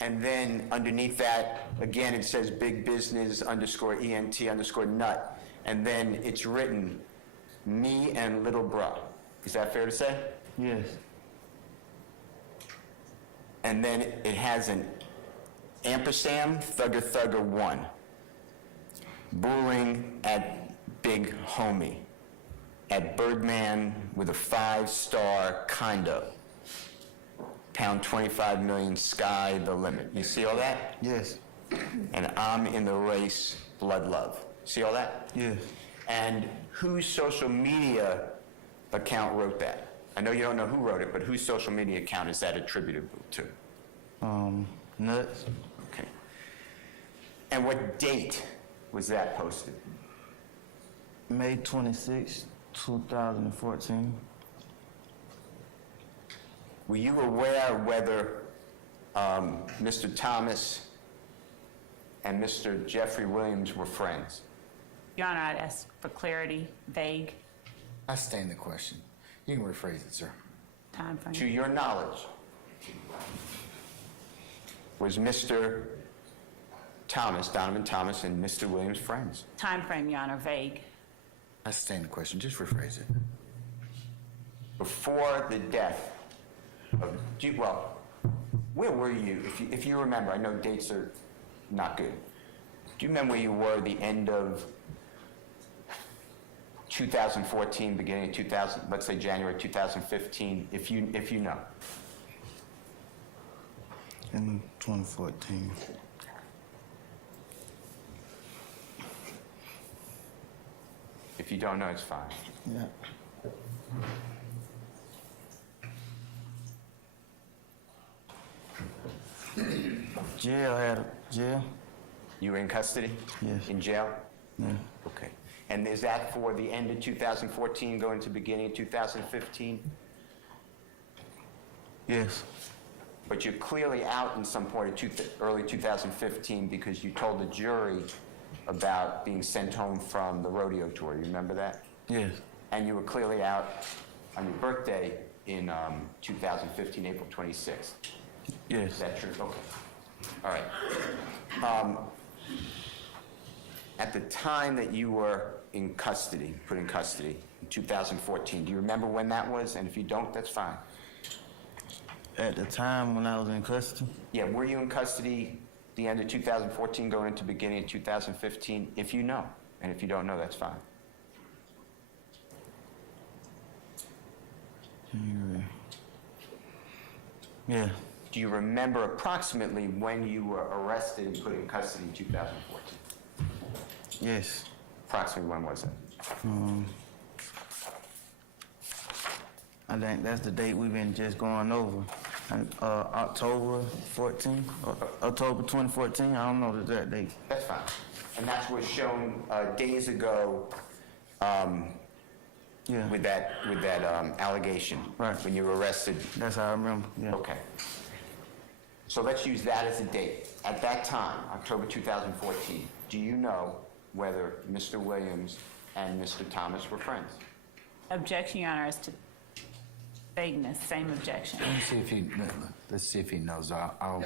And then underneath that, again, it says big business underscore ENT underscore nut. And then it's written, me and little bruh. Is that fair to say? Yes. And then it has an ampersand, thugger 1. Bullying at Big Homie. At Birdman with a 5-star kind of. Pound 25 million, sky the limit. You see all that? Yes. And I'm in the race, blood love. See all that? Yes. And whose social media account wrote that? I know you don't know who wrote it, but whose social media account is that attributable to? Nuts. Okay. And what date was that posted? May 26, 2014. Were you aware whether Mr. Thomas and Mr. Jeffery Williams were friends? Your Honor, I'd ask for clarity, vague I stand the question. You can rephrase it, sir. time frame. To your knowledge, was Mr. Thomas, Donovan Thomas, and Mr. Williams friends? Time frame, Your Honor, vague. I stand the question. Just rephrase it. Before the death of, well, where were you, if you remember? I know dates are not good. Do you remember where you were the end of 2014, beginning of 2000, let's say January 2015, if you know? In 2014. If you don't know, it's fine. Yeah. Jail. You were in custody? Yes. In jail? Yeah. Okay. And is that for the end of 2014 going to beginning of 2015? Yes. But you're clearly out in some point of early 2015 because you told the jury about being sent home from the rodeo tour. You remember that? Yes. And you were clearly out on your birthday in 2015, April 26th. Yes. Is that true? Okay. All right. At the time that you were in custody, put in custody, in 2014, do you remember when that was? And if you don't, that's fine. At the time when I was in custody, Yeah, were you in custody the end of 2014 going into beginning of 2015? If you know. And if you don't know, that's fine. yeah, Do you remember approximately when you were arrested and put in custody in 2014? yes. Approximately when was it? I think that's the date we've been just going over. October 14, October 2014. I don't know the exact date. That's fine. And that's what's shown days ago Yeah, with that allegation. Right. When you were arrested. that's how I remember. Yeah. Okay. So let's use that as a date. At that time, October 2014, do you know whether Mr. Williams and Mr. Thomas were friends? Objection, Your Honor, as to vagueness, same objection. Let's see if he knows. I'll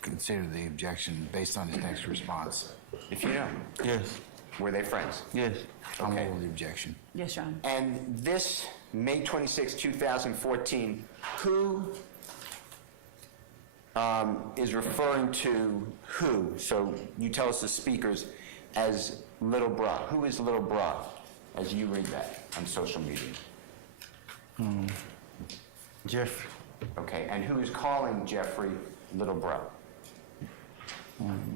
consider the objection based on his next response. If you know. Yes. Were they friends? Yes. I'll Okay. rule the objection. Yes, Your Honor. And this May 26, 2014, who is referring to who? So you tell us the speakers as Little Bra. Who is Little Bra as you read that on social media? Jeffrey. Okay, and who is calling Jeffrey Little Bra?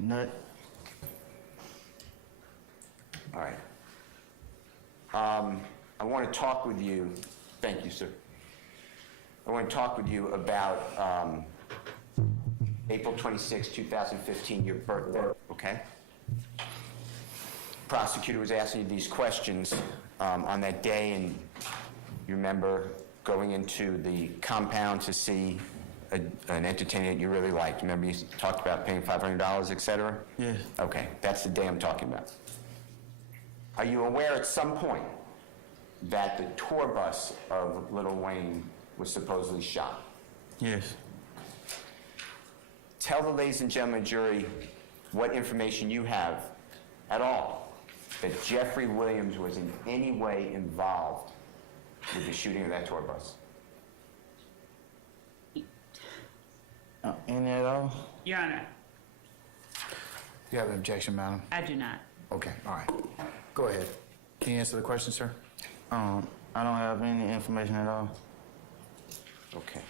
Nut. All right. I want to talk with you, thank you, sir. I want to talk with you about April 26, 2015, your birthday, okay? Prosecutor was asking you these questions on that day, and you remember going into the compound to see an entertainer that you really liked. Remember you talked about paying $500, et cetera? Yes. Okay, that's the day I'm talking about. Are you aware at some point that the tour bus of Lil Wayne was supposedly shot? Yes. Tell the ladies and gentlemen jury what information you have at all that Jeffery Williams was in any way involved with the shooting of that tour bus. Any at all? Your Honor, You have an objection, madam? I do not. Okay, all right. Go ahead. Can you answer the question, sir? I don't have any information at all. Okay.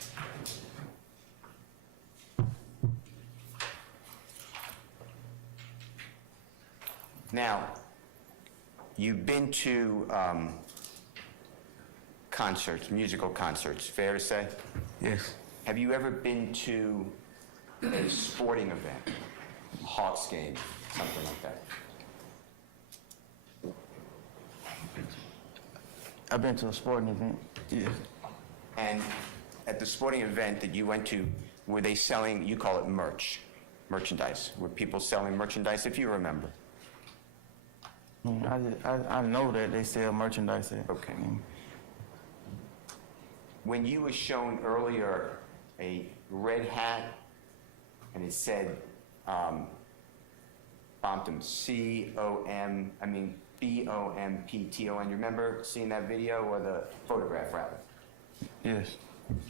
Now, you've been to concerts, musical concerts, fair to say? Yes. Have you ever been to a sporting event, a Hawks game, something like that? I've been to a sporting event. Yes. And at the sporting event that you went to, were they selling, you call it merchandise? Were people selling merchandise, if you remember? I know that they sell merchandise there. Okay. When you were shown earlier a red hat and it said Bompton, Bompton, you remember seeing that video or the photograph rather? Yes.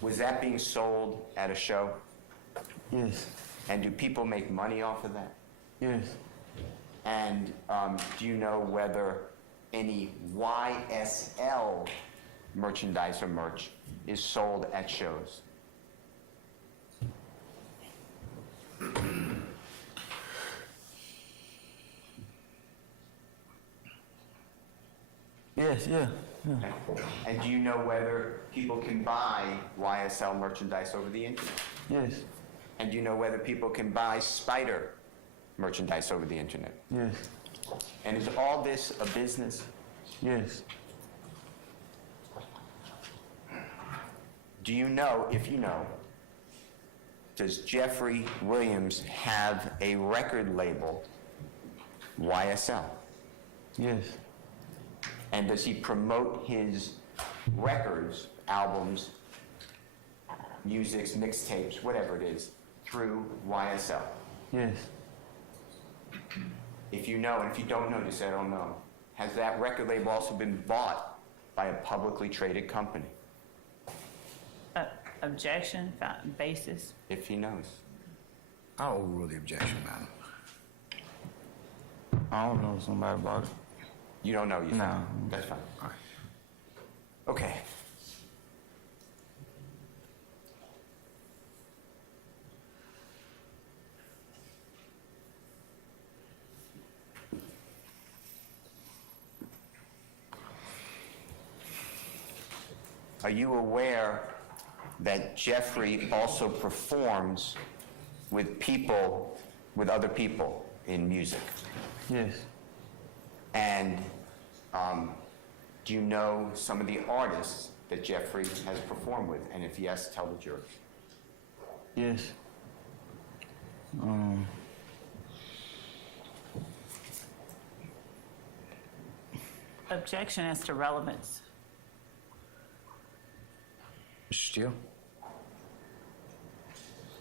Was that being sold at a show? Yes. And do people make money off of that? Yes. And do you know whether any YSL merchandise or merch is sold at shows? Yes, yeah. And do you know whether people can buy YSL merchandise over the internet? Yes. And do you know whether people can buy Spider merchandise over the internet? Yes. And is all this a business? Yes. Do you know, if you know, does Jeffery Williams have a record label, YSL? Yes. And does he promote his records, albums, musics, mixtapes, whatever it is, through YSL? Yes. If you know, and if you don't know, just say I don't know. Has that record label also been bought by a publicly traded company? Objection, basis. If he knows. I'll rule the objection, madam. I don't know somebody about it. You don't know, you think? No. That's fine. All right. Okay. Are you aware that Jeffery also performs with people, with other people in music? Yes. And do you know some of the artists that Jeffery has performed with? And if yes, tell the jury. Yes. Objection as to relevance. Mr. Steele?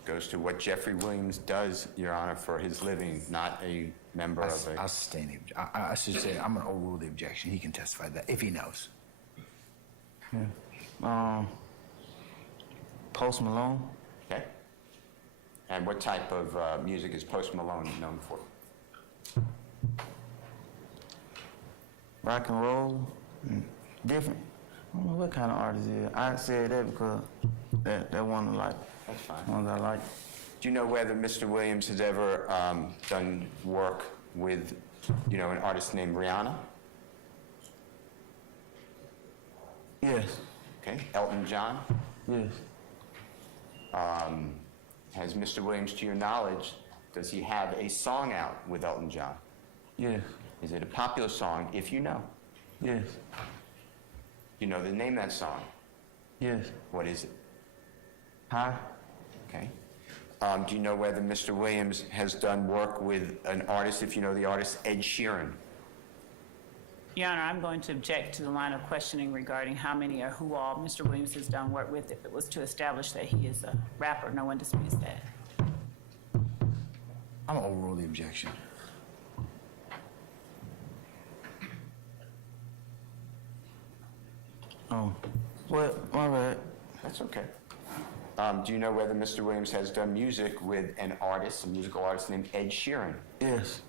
Goes to what Jeffery Williams does, Your Honor, for his living, not a member of I'll a... sustain the, I should say, I'm gonna overrule the objection. He can testify to that if he knows. Post Malone. Okay. And what type of music is Post Malone known for? Rock and roll. Different. I don't know what kind of artist it is. I said that because that one I like. That's fine. Ones I like. Do you know whether Mr. Williams has ever done work with, an artist named Rihanna? Yes. Okay. Elton John? Yes. Has Mr. Williams, to your knowledge, does he have a song out with Elton John? Yes. Is it a popular song, if you know? Yes. You know the name of that song? Yes. What is it? Hi. Okay. Do you know whether Mr. Williams has done work with an artist, if you know the artist, Ed Sheeran? Your Honor, I'm going to object to the line of questioning regarding how many or who all Mr. Williams has done work with. If it was to establish that he is a rapper, no one disputes that. I'm gonna overrule the objection. Oh. What? My bad. That's okay. Do you know whether Mr. Williams has done music with a musical artist named Ed Sheeran? Yes.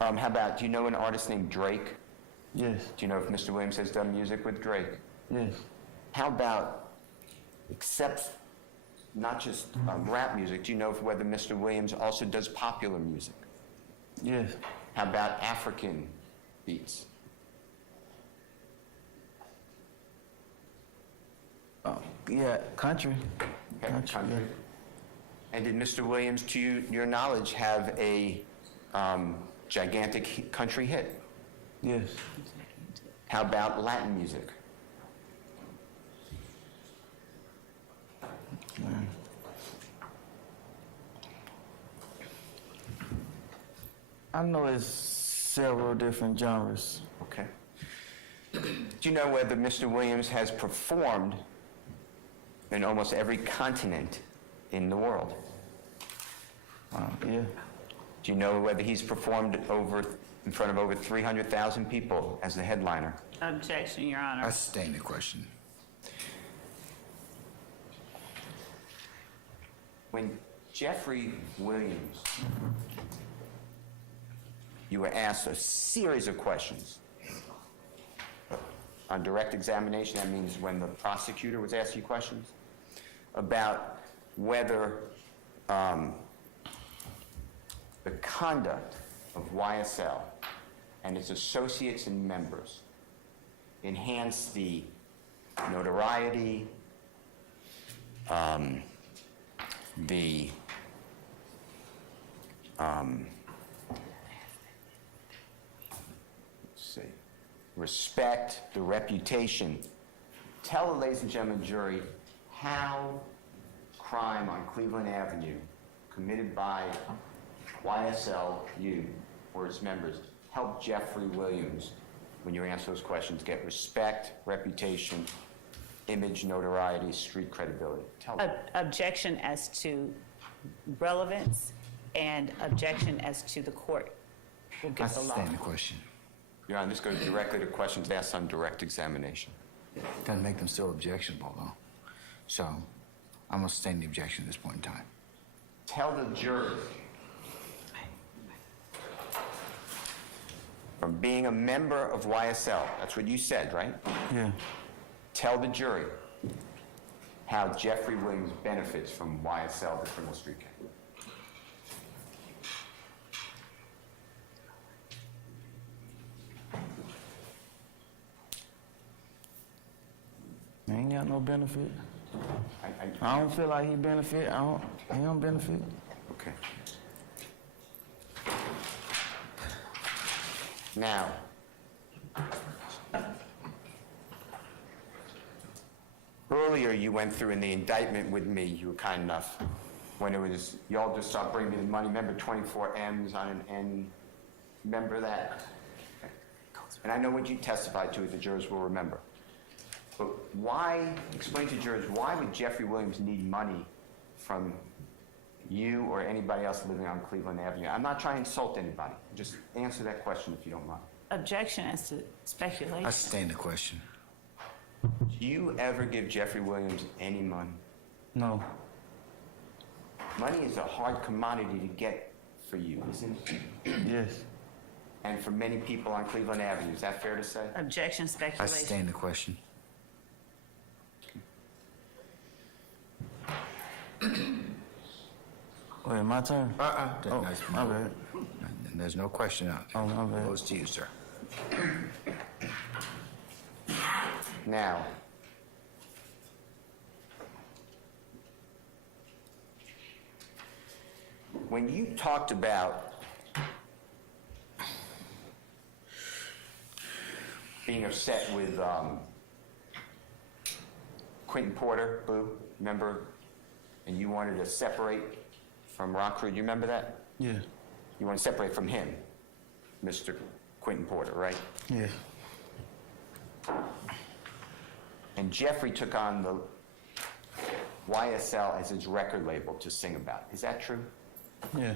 How about, do you know an artist named Drake? Yes. Do you know if Mr. Williams has done music with Drake? Yes. How about, except not just rap music, do you know whether Mr. Williams also does popular music? Yes. How about African beats? Yeah, country. Okay, country. And did Mr. Williams, to your knowledge, have a gigantic country hit? Yes. How about Latin music? I know it's several different genres. Okay. Do you know whether Mr. Williams has performed in almost every continent in the world? Yeah. Do you know whether he's performed in front of over 300,000 people as the headliner? Objection, Your Honor. I sustain the question. When Jeffery Williams, you were asked a series of questions. On direct examination, that means when the prosecutor was asking you questions about whether the conduct of YSL and its associates and members enhance the notoriety, the respect, the reputation. Tell the ladies and gentlemen jury how crime on Cleveland Avenue committed by YSLU or its members helped Jeffery Williams, when you answer those questions, get respect, reputation, image, notoriety, street credibility. Tell them. Objection as to relevance and objection as to the court will I get the law. sustain the question. Your Honor, this goes directly to questions asked on direct examination. Doesn't make them still objectionable, though. So I'm gonna sustain the objection at this point in time. Tell the jury, from being a member of YSL, that's what you said, right? Yeah. Tell the jury how Jeffery Williams benefits from YSL, the criminal street gang. I ain't got no benefit. I I don't feel like he benefit. He don't benefit. Okay. Now, earlier you went through in the indictment with me, you were kind enough, when it was, y'all just stopped bringing me the money, remember 24 M's on an N, remember that? Okay. And I know what you testified to, the jurors will remember. But why, explain to jurors, why would Jeffery Williams need money from you or anybody else living on Cleveland Avenue? I'm not trying to insult anybody. Just answer that question if you don't mind. Objection as to speculation. I sustain the question. Do you ever give Jeffery Williams any money? No. Money is a hard commodity to get for you, isn't it? Yes. And for many people on Cleveland Avenue, is that fair to say? Objection, I speculation. sustain the question. Wait, my turn? Oh, Nice. my bad. And there's no question out there. Oh, my bad. Goes to you, sir. Now, when you talked about being upset with Quentin Porter, Boo, remember? And you wanted to separate from Rock Crew, do you remember that? Yeah. You want to separate from him, Mr. Quentin Porter, right? Yeah. And Jeffrey took on the YSL as his record label to sing about. Is that true? Yeah.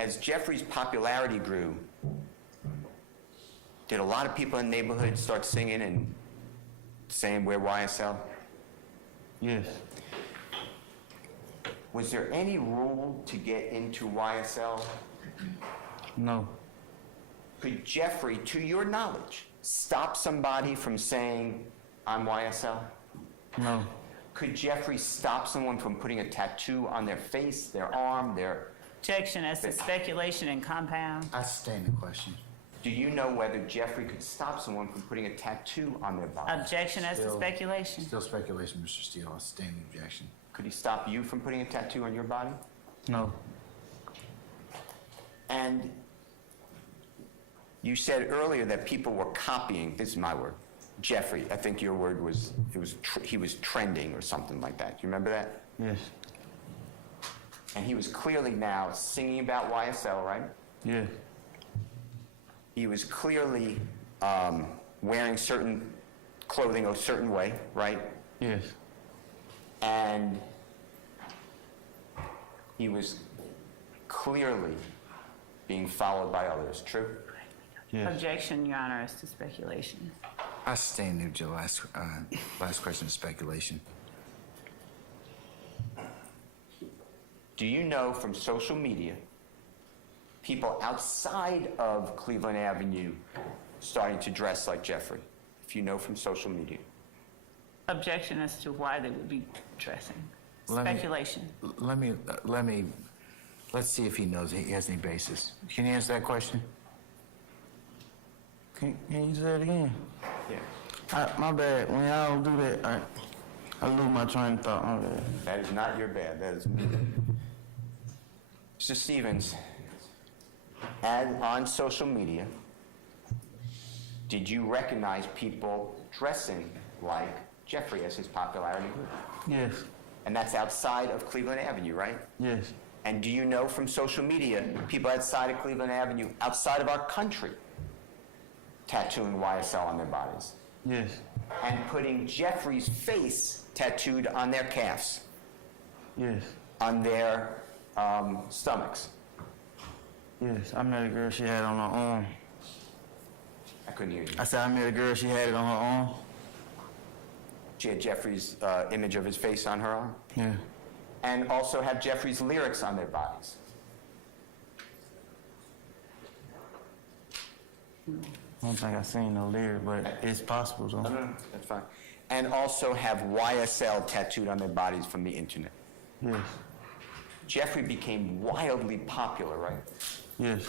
As Jeffrey's popularity grew, did a lot of people in the neighborhood start singing and saying, we're YSL? Yes. Was there any rule to get into YSL? No. Could Jeffrey, to your knowledge, stop somebody from saying, I'm YSL? No. Could Jeffrey stop someone from putting a tattoo on their face, their arm, their... Objection as to speculation and compound. I sustain the question. Do you know whether Jeffrey could stop someone from putting a tattoo on their body? Objection as to Still- speculation. Still speculation, Mr. Steele. I sustain the objection. Could he stop you from putting a tattoo on your body? No. And you said earlier that people were copying, this is my word, Jeffrey, I think your word was, he was trending or something like that. Do you remember that? Yes. And he was clearly now singing about YSL, right? Yes. He was clearly wearing certain clothing a certain way, right? Yes. And he was clearly being followed by others, true? Yes. Objection, Your Honor, as to speculation. I sustain the last question of speculation. Do you know from social media, people outside of Cleveland Avenue starting to dress like Jeffrey? If you know from social media. Objection as to why they would be dressing. Let me- Speculation. Let's see if he knows he has any basis. Can you answer that question? Can you say it again? Yeah. My bad. When y'all do that, I lose my train of thought. My bad. That is not your bad, that is me. Mr. Stevens, on social media, did you recognize people dressing like Jeffrey as his popularity grew? Yes. And that's outside of Cleveland Avenue, right? Yes. And do you know from social media, people outside of Cleveland Avenue, outside of our country, tattooing YSL on their bodies? Yes. And putting Jeffrey's face tattooed on their calves, Yes. on their stomachs? Yes. I met a girl, she had it on her arm. I couldn't hear you. I said I met a girl, she had it on her arm. She had Jeffrey's image of his face on her arm, Yeah. and also have Jeffrey's lyrics on their bodies. I don't think I seen no lyric, but it's possible though. No, that's fine. And also have YSL tattooed on their bodies from the internet. Yes. Jeffrey became wildly popular, right? Yes.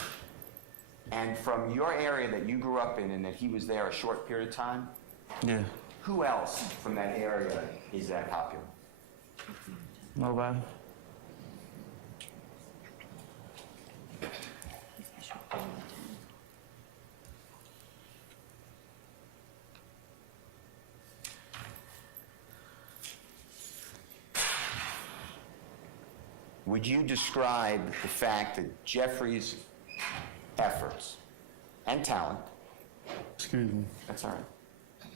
And from your area that you grew up in and that he was there a short period of time, Yeah. who else from that area is that popular? Nobody. Would you describe the fact that Jeffrey's efforts and talent, Excuse me. that's all right,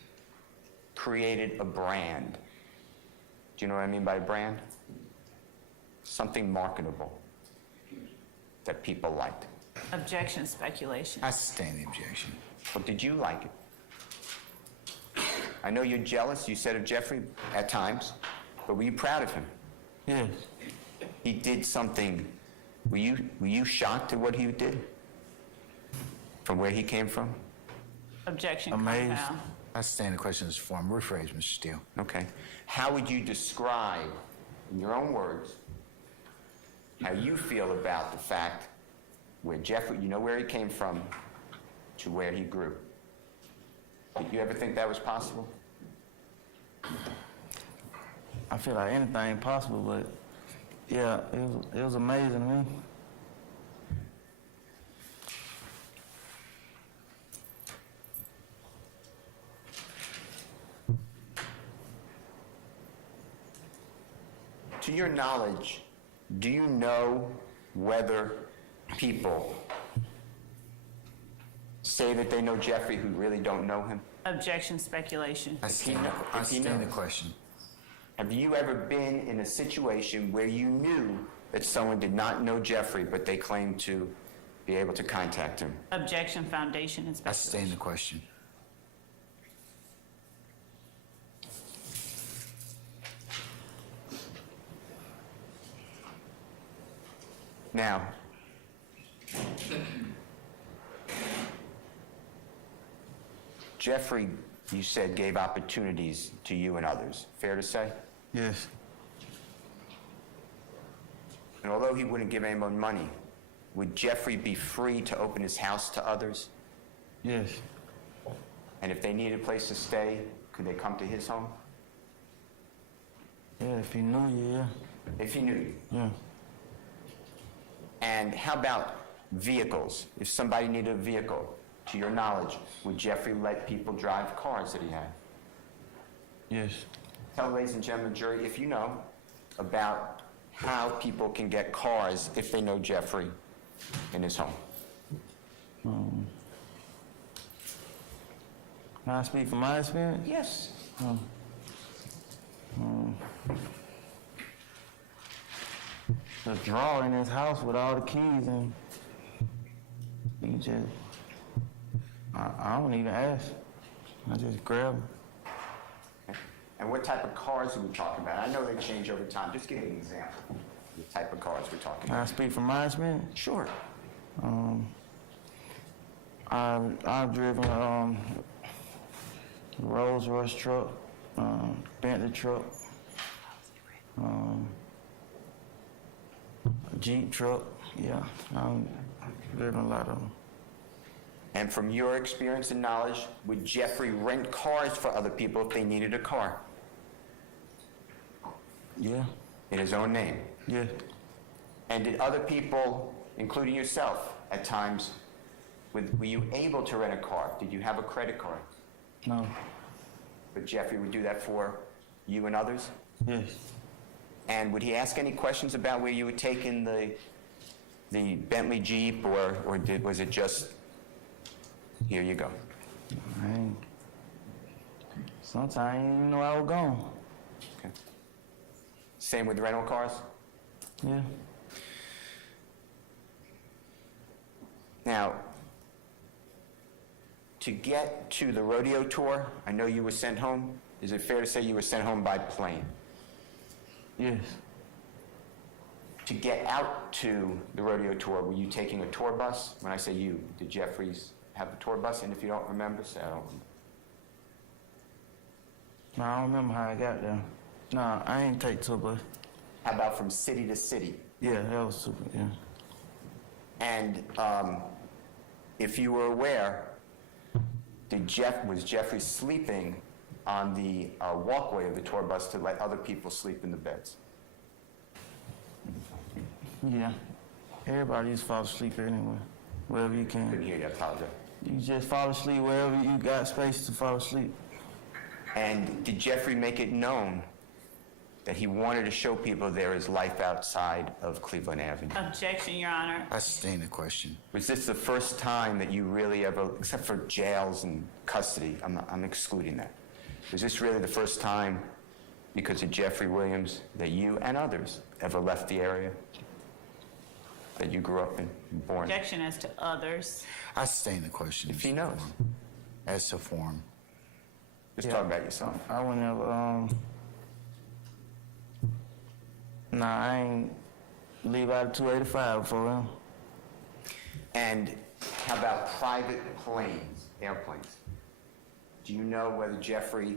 created a brand? Do you know what I mean by brand? something marketable that people liked. Objection, speculation. I sustain the objection. But did you like it? I know you're jealous, you said of Jeffrey at times, but were you proud of him? Yes. He did something, were you shocked at what he did? From where he came from? Objection, Amazed. compound. I sustain the question as form. Rephrase, Mr. Steele. Okay. How would you describe, in your own words, how you feel about the fact where Jeffrey, you know where he came from, to where he grew? Did you ever think that was possible? I feel like anything possible, but yeah, it was amazing to me. To your knowledge, do you know whether people say that they know Jeffrey who really don't know him? Objection, speculation. I sustain the question. Have you ever been in a situation where you knew that someone did not know Jeffrey, but they claimed to be able to contact him? Objection, foundation, and I sustain speculation. the question. Now, Jeffrey, you said, gave opportunities to you and others. Fair to say? Yes. And although he wouldn't give anyone money, would Jeffrey be free to open his house to others? Yes. And if they needed a place to stay, could they come to his home? Yeah, if he knew you, yeah. If he knew you. Yeah. And how about vehicles? If somebody needed a vehicle, to your knowledge, would Jeffrey let people drive cars that he had? Yes. Tell ladies and gentlemen, jury, if you know about how people can get cars if they know Jeffrey in his home. Can I speak from my experience? Yes. The drawer in his house with all the keys, and you just, I don't even ask. I just grab them. And what type of cars are we talking about? I know they change over time. Just give me an example of the type of cars we're talking Can I about. speak from my experience? Sure. I've driven Rolls Royce truck, Bentley truck, Jeep truck. Yeah, I've driven a lot of them. And from your experience and knowledge, would Jeffrey rent cars for other people if they needed a car Yeah, in his own name? yeah, And did other people, including yourself, at times, were you able to rent a car? Did you have a credit card? no, But Jeffrey would do that for you and others? yes. And would he ask any questions about where you would take in the Bentley Jeep, or was it just, here you go? Sometimes I didn't even know I was gone. Okay. Same with rental cars? Yeah. Now, to get to the rodeo tour, I know you were sent home. Is it fair to say you were sent home by plane? Yes. To get out to the rodeo tour, were you taking a tour bus? When I say you, did Jeffries have a tour bus? And if you don't remember, say I don't remember. No, I don't remember how I got there. No, I ain't take tour bus. How about from city to city? Yeah, that was super, yeah. And if you were aware, was Jeffrey sleeping on the walkway of the tour bus to let other people sleep in the beds? Yeah. Everybody just fall asleep anyway, wherever you Couldn't can. hear you, I apologize. You just fall asleep wherever you got space to fall asleep. And did Jeffrey make it known that he wanted to show people there is life outside of Cleveland Avenue? Objection, Your Honor. I sustain the question. Was this the first time that you really ever, except for jails and custody, I'm excluding that. Was this really the first time because of Jeffery Williams that you and others ever left the area that you grew up in, born? Objection as to others. I sustain the question. If he knows. As to form. Just talk about yourself. I would never, nah, I ain't leave out of 285 for him. And how about private planes, airplanes? Do you know whether Jeffrey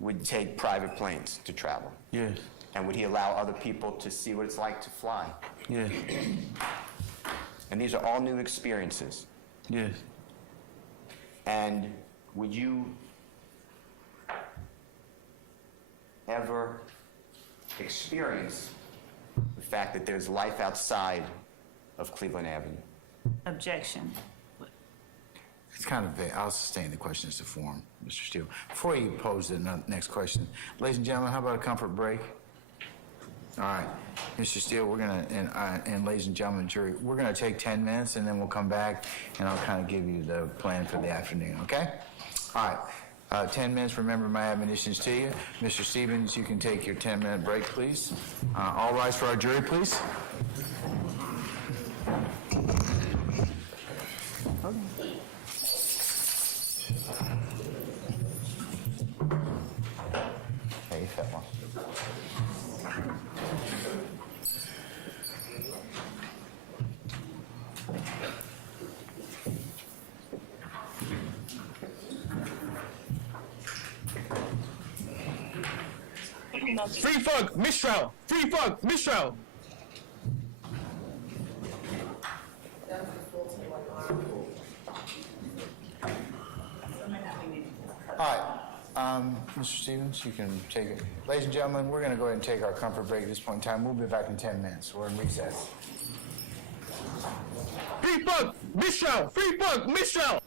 would take private planes to travel? Yes, And would he allow other people to see what it's like to fly? yes, And these are all new experiences. yes. And would you ever experience the fact that there's life outside of Cleveland Avenue? Objection. It's kind of vague. I'll sustain the question as to form, Mr. Steele. Before you pose the next question, ladies and gentlemen, how about a comfort break? All right, Mr. Steele, we're gonna, and ladies and gentlemen, jury, we're gonna take 10 minutes and then we'll come back and I'll kind of give you the plan for the afternoon, okay? All right, 10 minutes, remember my admonitions to you. Mr. Stevens, you can take your 10-minute break, please. All rise for our jury, please. Hey, fat one. Free fuck, mistrial. Free fuck, mistrial. All right, Mr. Stevens, you can take it. Ladies and gentlemen, we're going to go ahead and take our comfort break at this point in time. We'll be back in 10 minutes. We're in recess. Free fuck, mistrial. Free fuck, mistrial.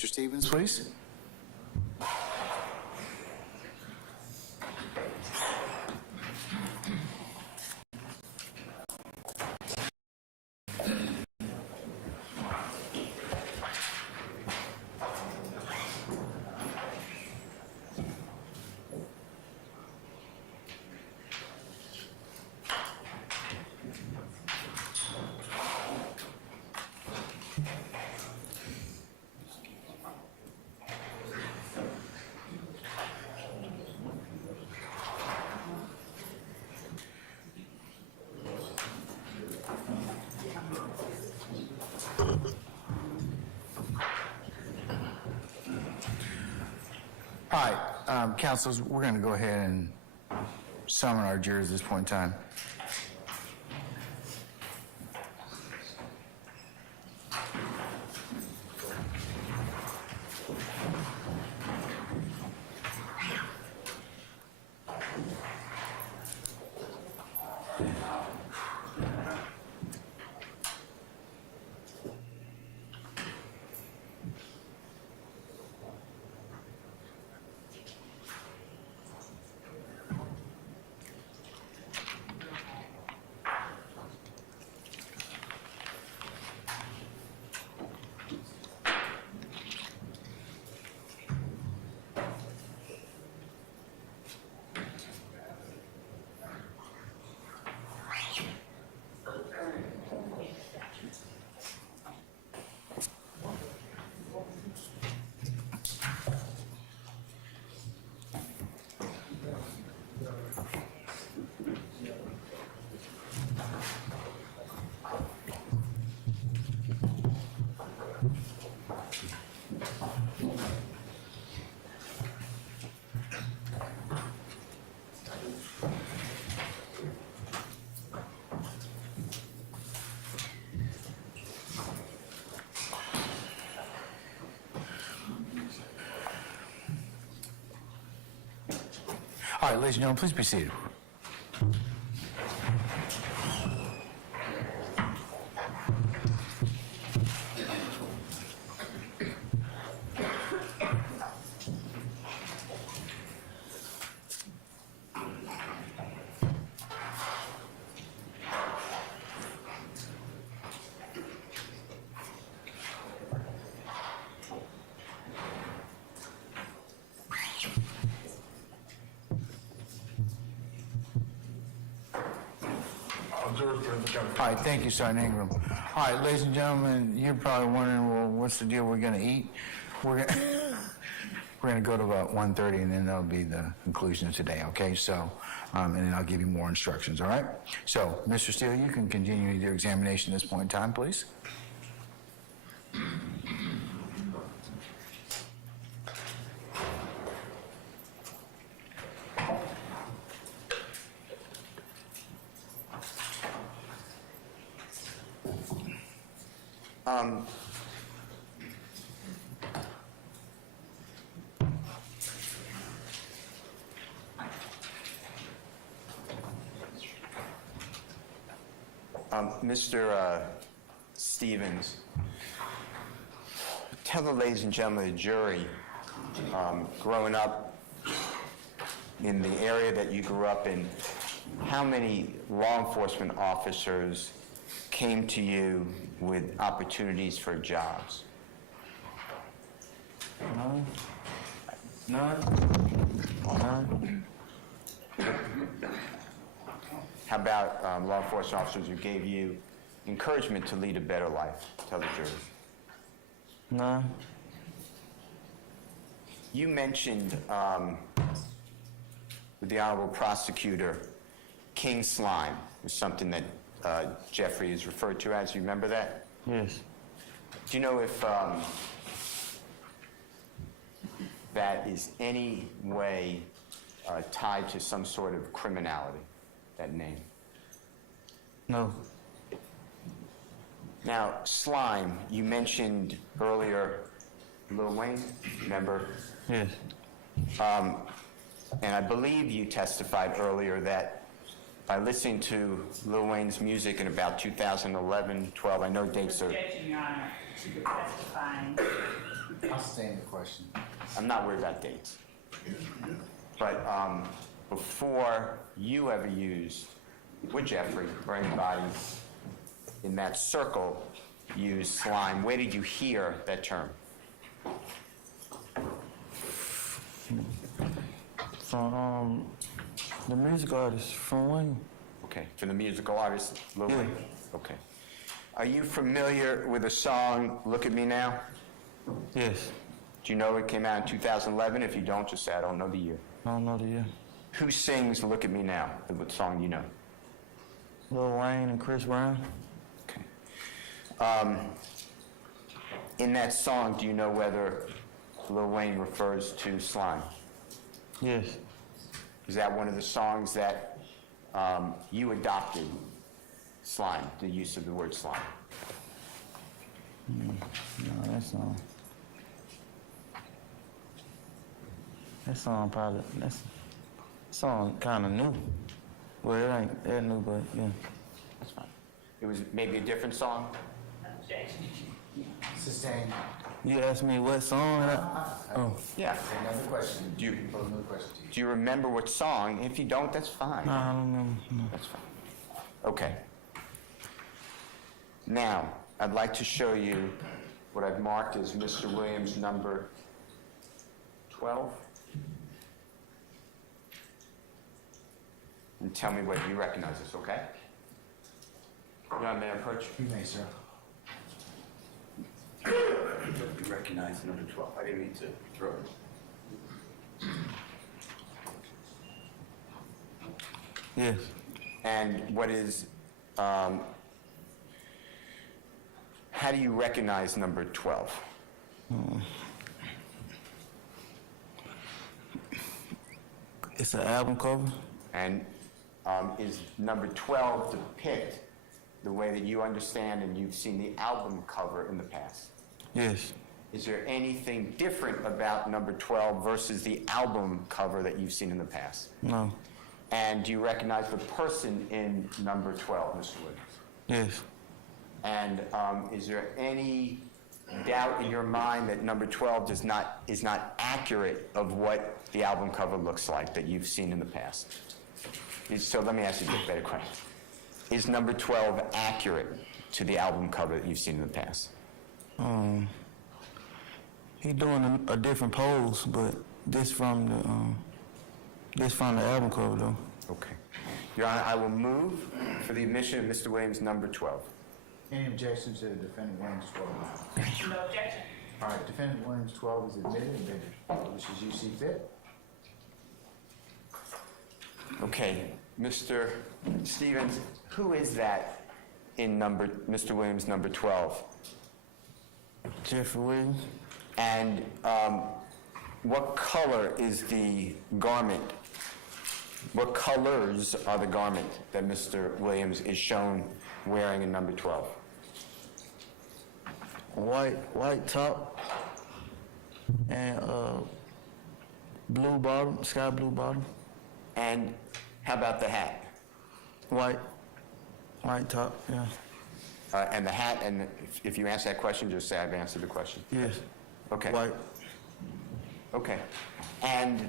Mr. Stevens, please. All right, councilors, we're going to go ahead and summon our jurors at this point in time. All right, ladies and gentlemen, please be seated. All right, thank you, Sergeant Ingram. All right, ladies and gentlemen, you're probably wondering, well, what's the deal we're going to eat? We're going to go to about 1:30, and then that'll be the conclusion of today, okay? So, and then I'll give you more instructions, all right? So, Mr. Steele, you can continue your examination at this point in time, please. Mr. Stevens, tell the ladies and gentlemen of the jury, growing up in the area that you grew up in, how many law enforcement officers came to you with opportunities for jobs? None. How about law enforcement officers who gave you encouragement to lead a better life? Tell the jury. None. You mentioned with the Honorable Prosecutor, King Slime was something that Jeffrey is referred to as. You remember that? Yes. Do you know if that is any way tied to some sort of criminality, that name? No. Now, Slime, you mentioned earlier Lil Wayne, remember? Yes. And I believe you testified earlier that by listening to Lil Wayne's music in about 2011, 12, I know dates are... Objection, Your Honor, to the testifying I'll sustain the question. I'm not worried about dates. But before you ever used, would Jeffrey or anybody in that circle use slime, where did you hear that term? From the music artist, from Wayne. Okay, from the musical artist Lil Yeah. Wayne? Okay. Are you familiar with the song Look at Me Now? Yes. Do you know it came out in 2011? If you don't, just say I don't know the year. I don't know the year. Who sings Look at Me Now? What song do you know? Lil Wayne and Chris Brown. Okay. In that song, do you know whether Lil Wayne refers to slime? Yes. Is that one of the songs that you adopted, slime, the use of the word slime? No, that song kind of new. Well, it ain't that new, but yeah. That's fine. It was maybe a different song? Objection. Sustain. You asked me what song? Oh, Yeah. Another question. Do you- Pose another question to you. Do you remember what song? If you don't, that's fine. no, I don't remember. No. That's fine. Okay. Now, I'd like to show you what I've marked as Mr. Williams' number 12. And tell me whether you recognize this, okay? Young man, approach. You may, sir. You recognize number 12. I didn't mean to throw it. Yes. And what is, how do you recognize number 12? It's an album cover. And is number 12 depict the way that you understand and you've seen the album cover in the past? Yes. Is there anything different about number 12 versus the album cover that you've seen in the past? No. And do you recognize the person in number 12, Mr. Williams? Yes. And is there any doubt in your mind that number 12 is not accurate of what the album cover looks like that you've seen in the past? So let me ask you a better question. Is number 12 accurate to the album cover that you've seen in the past? He doing a different pose, but this from the album cover though. Okay. Your Honor, I will move for the admission of Mr. Williams' number 12. Any objection to defendant Williams 12? No objection. All right, defendant Williams 12 is admitted, which is you see fit. Okay, Mr. Stevens, who is that in Mr. Williams' number 12? Jeffery Williams. And what color is the garment? What colors are the garment that Mr. Williams is shown wearing in number 12? White top and blue bottom, sky blue bottom. And how about the hat? White top, yeah. And the hat, and if you answer that question, just say I've answered the question. Yes. Okay. White. Okay. And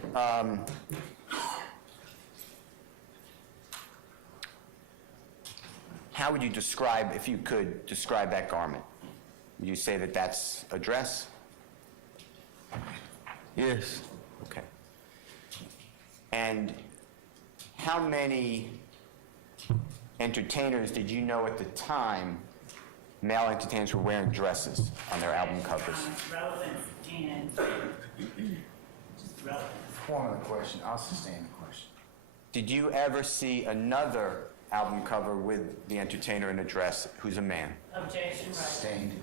how would you describe, if you could describe that garment? Would you say that that's a dress? Yes. Okay. And how many entertainers did you know at the time, male entertainers, were wearing dresses on their album covers? Relevance and just relevance. Form of the question, I'll sustain the question. Did you ever see another album cover with the entertainer in a dress who's a man? Objection, right. Sustained.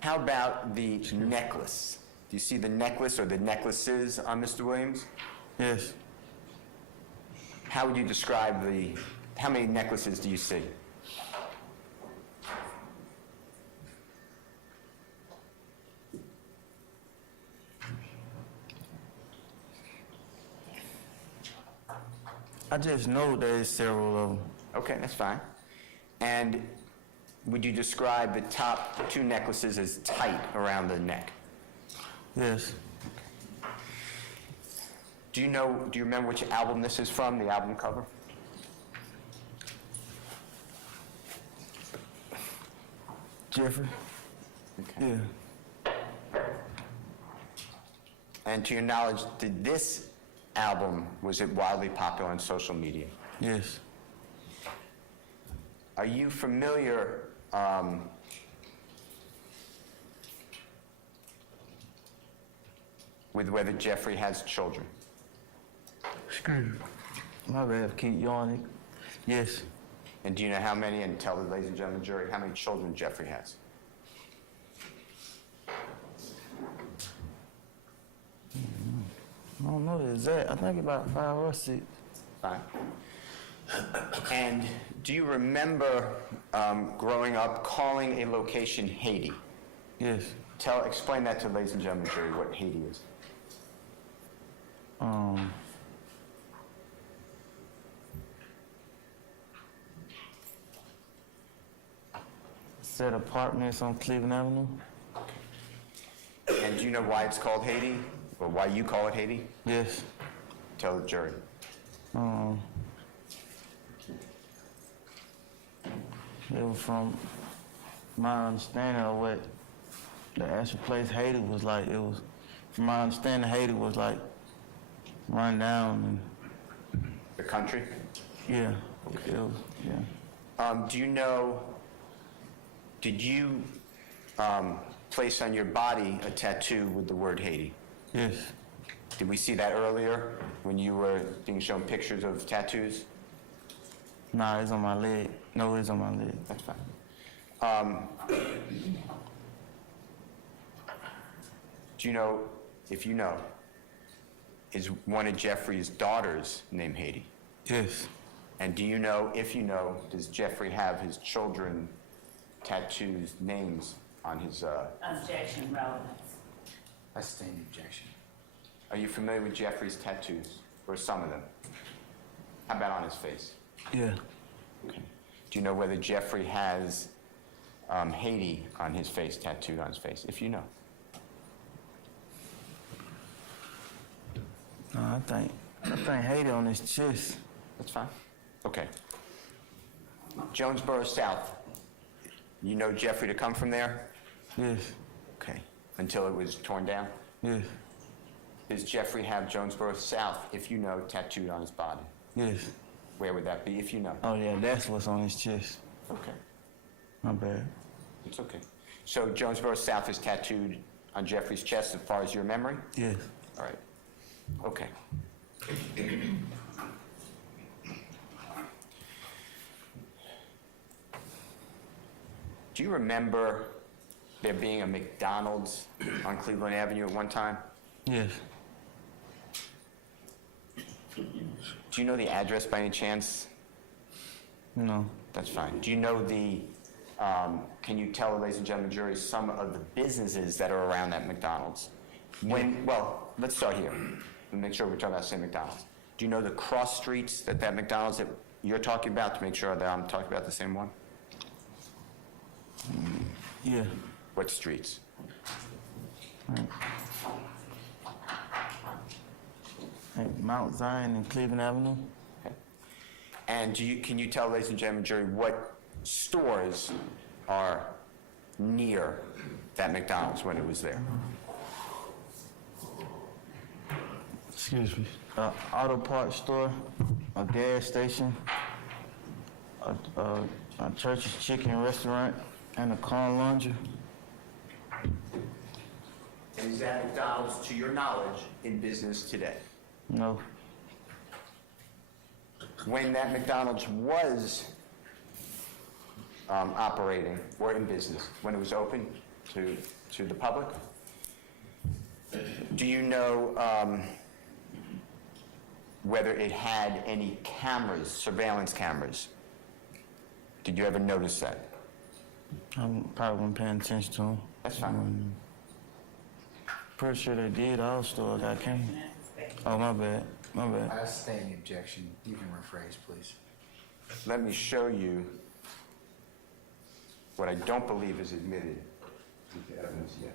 How about the necklace? Do you see the necklace or the necklaces on Mr. Williams? Yes. How would you describe how many necklaces do you see? I just know there's several of them. Okay, that's fine. And would you describe the top two necklaces as tight around the neck? Yes. Do you remember which album this is from, the album cover? Jeffrey? Okay. Yeah. And to your knowledge, did this album, was it wildly popular on social media? Yes. Are you familiar with whether Jeffrey has children? Excuse me. My bad, keep yawning. Yes. And do you know how many, and tell the ladies and gentlemen jury, how many children Jeffrey has? I don't know the exact. I think about 5 or 6. Fine. And do you remember growing up calling a location Haiti? Yes. Explain that to the ladies and gentlemen jury, what Haiti is. Set apartments on Cleveland Avenue. And do you know why it's called Haiti? Or why you call it Haiti? Yes. Tell the jury. It was from my understanding of what the actual place Haiti was like. It was, from my understanding, Haiti was like run down The country? and yeah, it was, yeah. Do you know, did you place on your body a tattoo with the word Haiti? Yes. Did we see that earlier when you were being shown pictures of tattoos? Nah, it's on my leg. No, it's on my leg. That's fine. Do you know, if you know, is one of Jeffrey's daughters named Haiti? Yes. And do you know, if you know, does Jeffrey have his children tattoos names on his... Objection, relevance. I sustain the objection. Are you familiar with Jeffrey's tattoos, or some of them? How about on his face? Yeah. Okay. Do you know whether Jeffrey has Haiti on his face, tattooed on his face, if you know? No, I think Haiti on his chest. That's fine. Okay. Jonesboro South. You know Jeffrey to come from there? Yes. Okay. Until it was torn down? Yes. Does Jeffrey have Jonesboro South, if you know, tattooed on his body? Yes. Where would that be, if you know? Oh yeah, that's what's on his chest. Okay. My bad. It's okay. So Jonesboro South is tattooed on Jeffrey's chest as far as your memory? Yes. All right. Okay. Do you remember there being a McDonald's on Cleveland Avenue at one time? Yes. Do you know the address by any chance? No. That's fine. Do you know can you tell, ladies and gentlemen, jury, some of the businesses that are around that McDonald's? Well, let's start here. Let me make sure we're talking about the same McDonald's. Do you know the cross streets that McDonald's that you're talking about, to make sure that I'm talking about the same one? Yeah. What streets? Mount Zion and Cleveland Avenue. Okay. And can you tell, ladies and gentlemen, jury, what stores are near that McDonald's when it was there? Excuse me. Auto parts store, a gas station, a Church's Chicken restaurant, and a car laundry. And is that McDonald's, to your knowledge, in business today? No. When that McDonald's was operating or in business, when it was open to the public, do you know whether it had any cameras, surveillance cameras? Did you ever notice that? I probably wasn't paying attention to them. That's fine. Pretty sure they did. All stores got cameras. Oh, my bad. My bad. I sustain the objection. You can rephrase, please. Let me show you What I don't believe is admitted into evidence yet.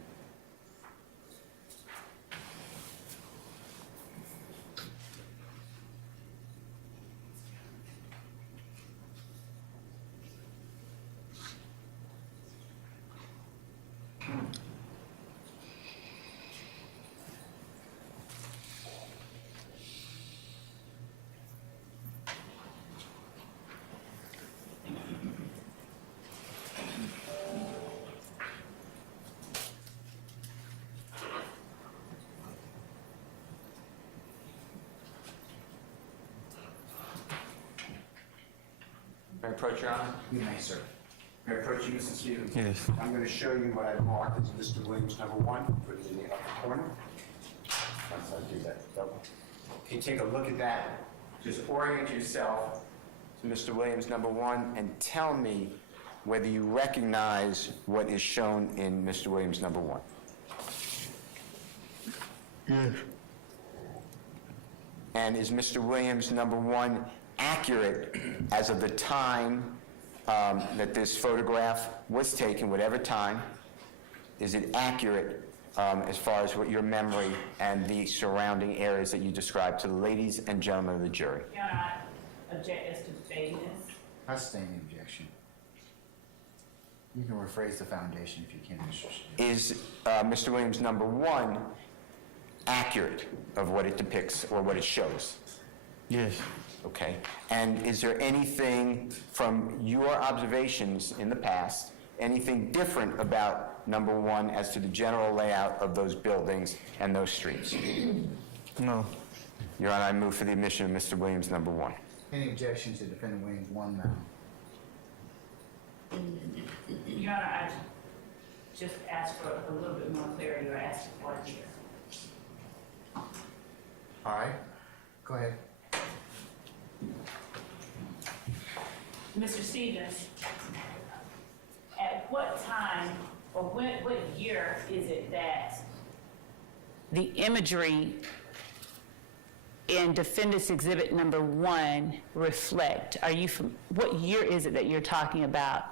May I approach, Your Honor? You may, sir. May I approach you, Mr. Stevens? Yes. I'm going to show you what I've marked as Mr. Williams number 1, put it in the upper corner. Once I do that, double. Okay, take a look at that. Just orient yourself to Mr. Williams number 1 and tell me whether you recognize what is shown in Mr. Williams number 1. Yes. And is Mr. Williams number 1 accurate as of the time that this photograph was taken, whatever time? Is it accurate as far as what your memory and the surrounding areas that you described to the ladies and gentlemen of the jury? Your Honor, I object as to vagueness. I sustain the objection. You can rephrase the foundation if you can, Mr. Steele. Is Mr. Williams number 1 accurate of what it depicts or what it shows? Yes. Okay. And is there anything from your observations in the past, anything different about number 1 as to the general layout of those buildings and those streets? No. Your Honor, I move for the admission of Mr. Williams number 1. Any objections to defendant Williams 1 now? Your Honor, I just asked for a little bit more clarity, or asked for it here. All right, go ahead. Mr. Stevens, at what time or what year is it that The imagery in Defendant's Exhibit number 1 reflect? What year is it that you're talking about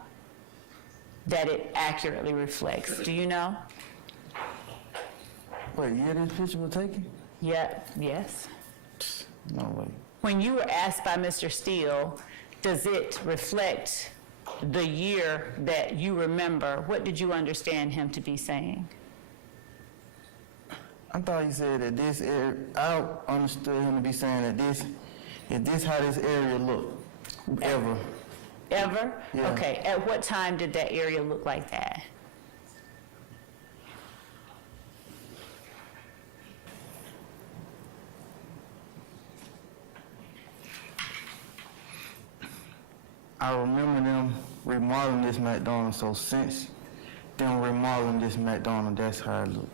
that it accurately reflects? Do you know? What year this picture was taken? Yeah, yes. No way. When you were asked by Mr. Steele, does it reflect the year that you remember? What did you understand him to be saying? I thought he said that this area, I understood him to be saying that this how this area look, ever. Ever? Yeah. Okay, at what time did that area look like that? I remember them remodeling this McDonald's, so since them remodeling this McDonald's, that's how it looked.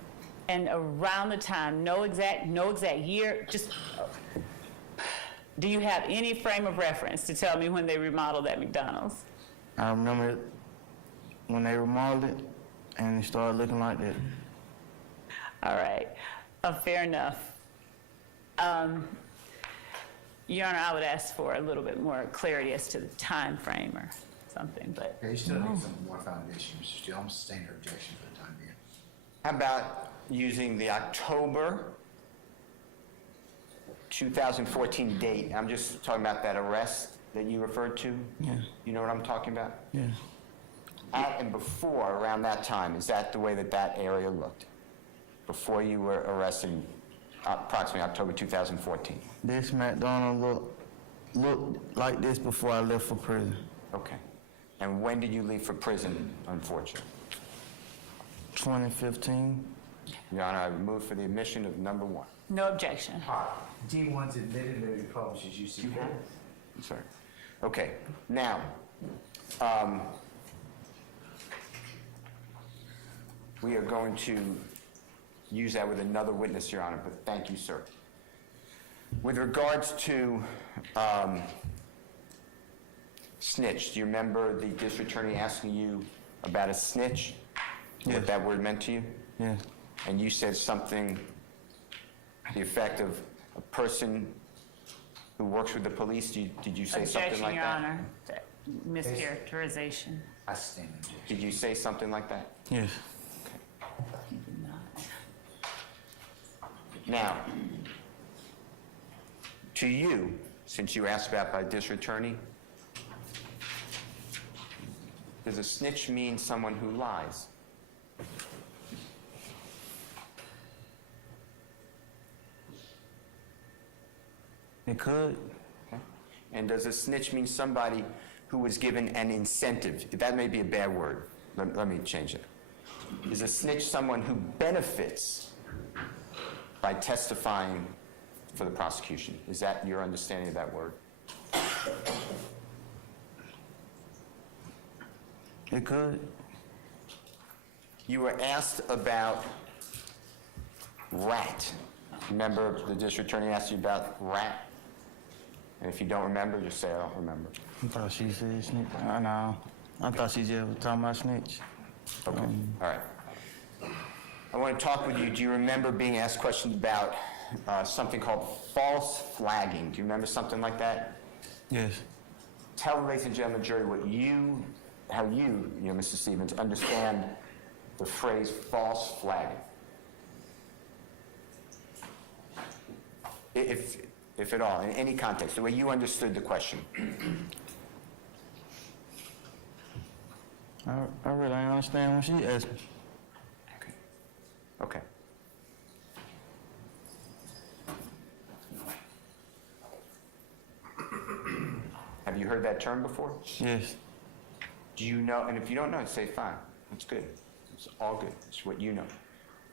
And around the time, no exact year, just, do you have any frame of reference to tell me when they remodeled that McDonald's? I remember it when they remodeled it, and it started looking like that. All right, fair enough. Your Honor, I would ask for a little bit more clarity as to the time frame or something, but. Okay, you still need some more foundation, Mr. Steele. I'm sustaining your objection for the time being. How about using the October 2014 date? I'm just talking about that arrest that you referred to. Yeah. You know what I'm talking about? Yeah. At and before, around that time, is that the way that area looked? Before you were arrested, approximately October 2014? This McDonald's looked like this before I left for prison. Okay. And when did you leave for prison, unfortunately? 2015. Your Honor, I move for the admission of number 1. No objection. D1's admitted to be published as you see fit. I'm sorry. Okay. Now, we are going to use that with another witness, Your Honor, but thank you, sir. With regards to snitch, do you remember the district attorney asking you about a snitch? Yes. What that word meant to you? Yeah. And you said something to the effect of a person who works with the police. Did you say something Objection, like Your that? Honor. mischaracterization. I stand objection. Did you say something like that? Yes. Now, to you, since you were asked about by district attorney, does a snitch mean someone who lies? It could. Okay. And does a snitch mean somebody who was given an incentive? That may be a bad word. Let me change it. Is a snitch someone who benefits by testifying for the prosecution? Is that your understanding of that word? It could. You were asked about rat. Remember the district attorney asked you about rat? And if you don't remember, just say, I don't remember. I thought she said snitch. No. I thought she just was talking about snitch. Okay, all right. I want to talk with you. Do you remember being asked questions about something called false flagging? Do you remember something like that? Yes. Tell the ladies and gentlemen, jury, how you, Mr. Stevens, understand the phrase false flagging. If at all, in any context, the way you understood the question. I really don't understand when she asked me. Okay. Have you heard that term before? Yes. Do you know, and if you don't know, say fine. That's good. It's all good. It's what you know.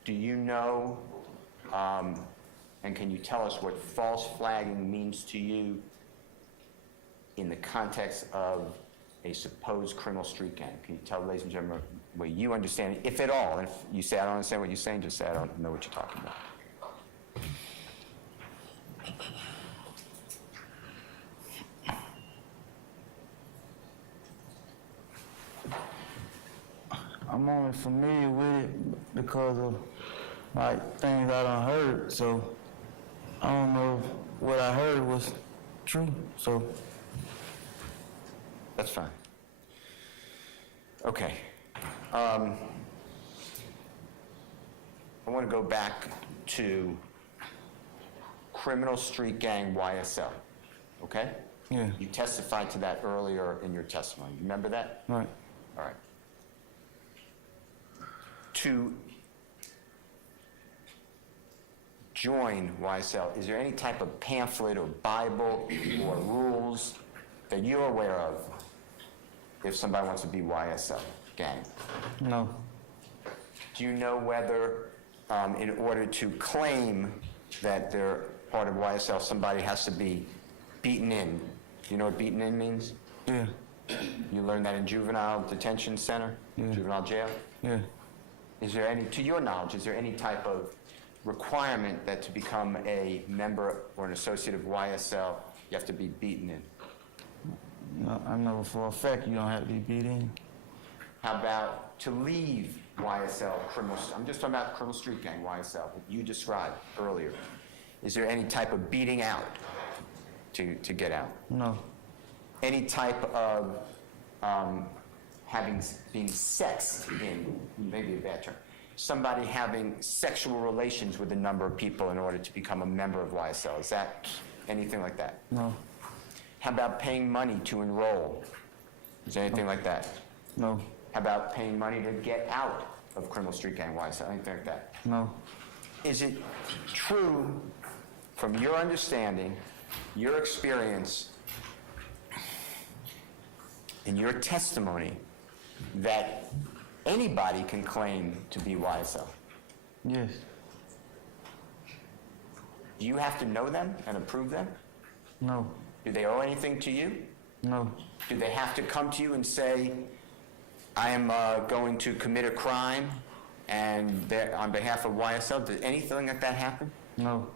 Do you know, and can you tell us what false flagging means to you in the context of a supposed criminal street gang? Can you tell, ladies and gentlemen, the way you understand it, if at all? And if you say, I don't understand what you're saying, just say, I don't know what you're talking about. I'm only familiar with it because of like things I done heard, so I don't know if what I heard was true, so. That's fine. Okay. I want to go back to criminal street gang YSL, okay? Yeah. You testified to that earlier in your testimony. Remember that? Right. All right. To join YSL, is there any type of pamphlet or Bible or rules that you're aware of if somebody wants to be YSL gang? No. Do you know whether, in order to claim that they're part of YSL, somebody has to be beaten in? Do you know what beaten in means? Yeah. You learned that in juvenile detention center? Yeah. Juvenile jail? Yeah. Is there any, to your knowledge, is there any type of requirement that to become a member or an associate of YSL, you have to be beaten in? No, I know for a fact you don't have to be beat in. How about to leave YSL criminal, I'm just talking about criminal street gang, YSL, what you described earlier. Is there any type of beating out to get out? No. Any type of being sexed in, maybe a bad term, somebody having sexual relations with a number of people in order to become a member of YSL? Is that anything like that? No. How about paying money to enroll? Is there anything like that? No. How about paying money to get out of criminal street gang YSL? Anything like that? No. Is it true, from your understanding, your experience, and your testimony, that anybody can claim to be YSL? Yes. Do you have to know them and approve them? No. Do they owe anything to you? No. Do they have to come to you and say, I am going to commit a crime and on behalf of YSL? Did anything like that happen? No.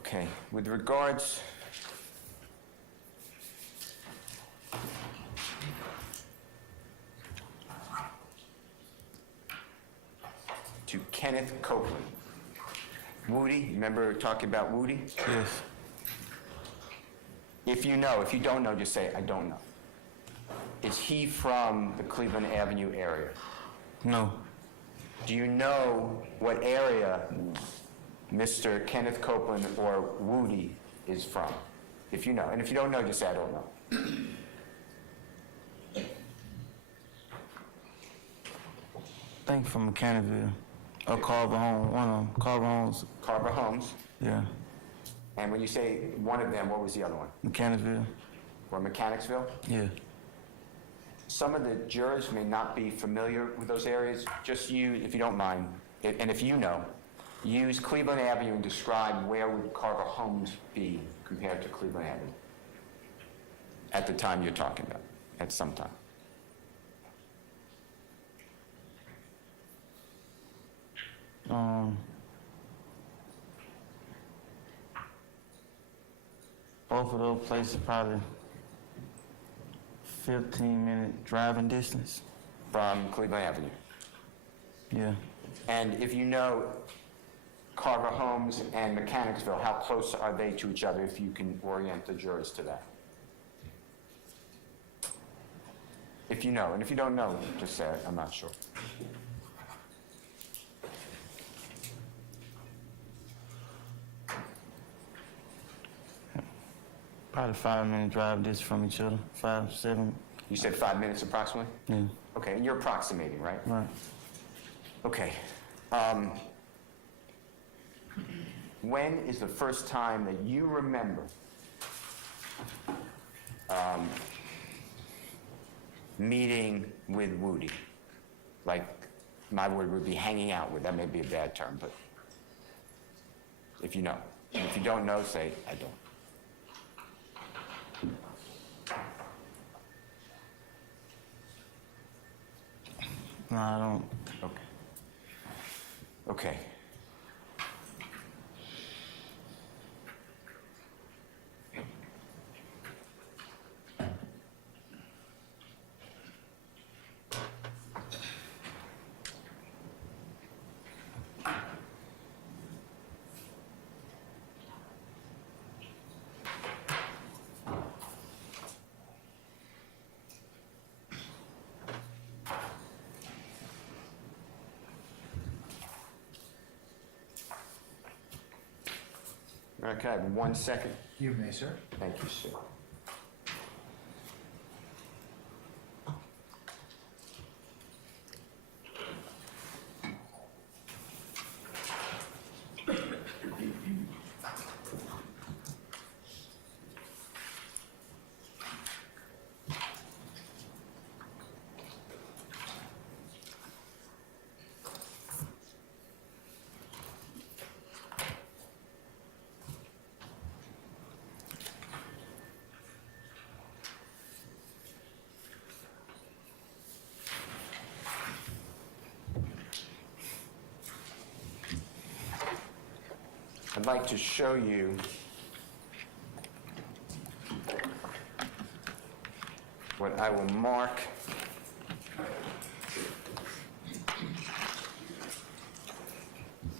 Okay, with regards to Kenneth Copeland. Woody, remember talking about Woody? Yes. If you know, if you don't know, just say, I don't know. Is he from the Cleveland Avenue area? No. Do you know what area Mr. Kenneth Copeland or Woody is from? If you know. And if you don't know, just say, I don't know. I think from Mechanicsville. Or Carver Home, one of them. Carver Homes. Carver Homes. Yeah. And when you say one of them, what was the other one? Mechanicsville. Or Mechanicsville? Yeah. Some of the jurors may not be familiar with those areas. Just you, if you don't mind, and if you know, use Cleveland Avenue and describe where would Carver Homes be compared to Cleveland Avenue at the time you're talking about, at some time. Both of those places probably 15-minute driving distance. From Cleveland Avenue. Yeah. And if you know Carver Homes and Mechanicsville, how close are they to each other if you can orient the jurors to that? If you know, and if you don't know, just say, I'm not sure. Probably 5-minute drive distance from each other. 5, 7. You said 5 minutes approximately? Yeah. Okay, and you're approximating, right? Right. Okay. When is the first time that you remember meeting with Woody? Like, my word would be hanging out with. That may be a bad term, but if you know. And if you don't know, say, I don't. No, I don't. Okay. Okay. Okay, 1 second. You may, sir. Thank you, sir. I'd like to show you what I will mark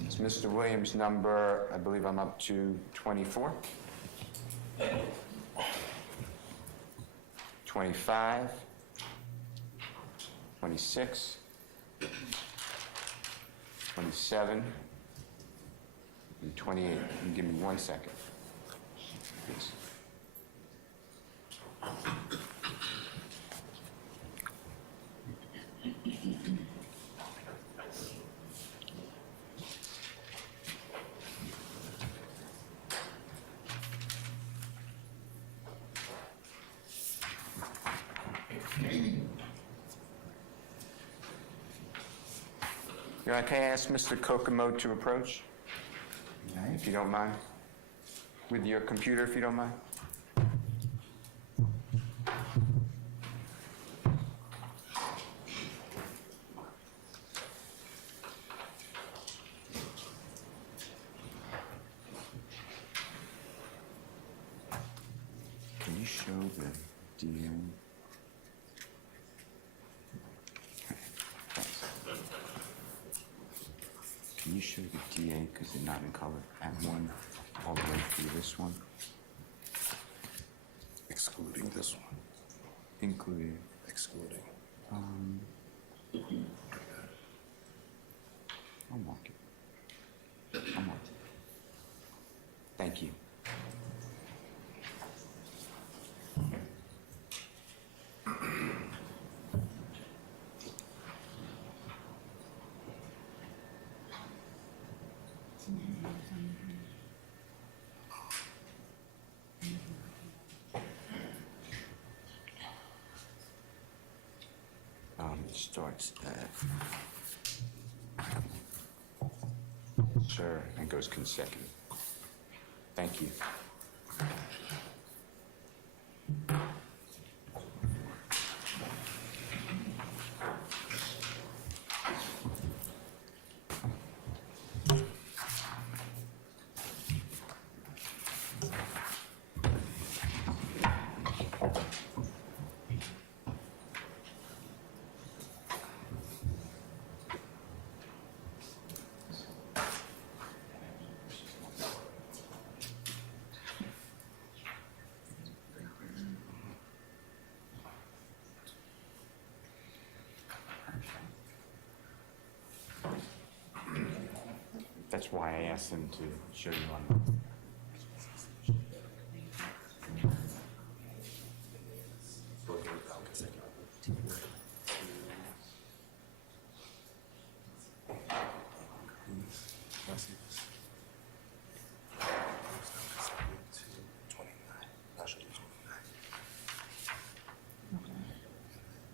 as Mr. Williams' number. I believe I'm up to 24. 25. 26. 27. And 28. You can give me 1 second. Please. Can I ask Mr. Kokomo to approach? If you don't mind. With your computer, if you don't mind. Can you show the DM? Can you show the DA, because they're not in color, at one, all the way through this one, Excluding this one, including, excluding. I'll mark it. I'll mark it. Thank you. It starts at, sir, and goes consecutive. Thank you. That's why I asked them to show you on.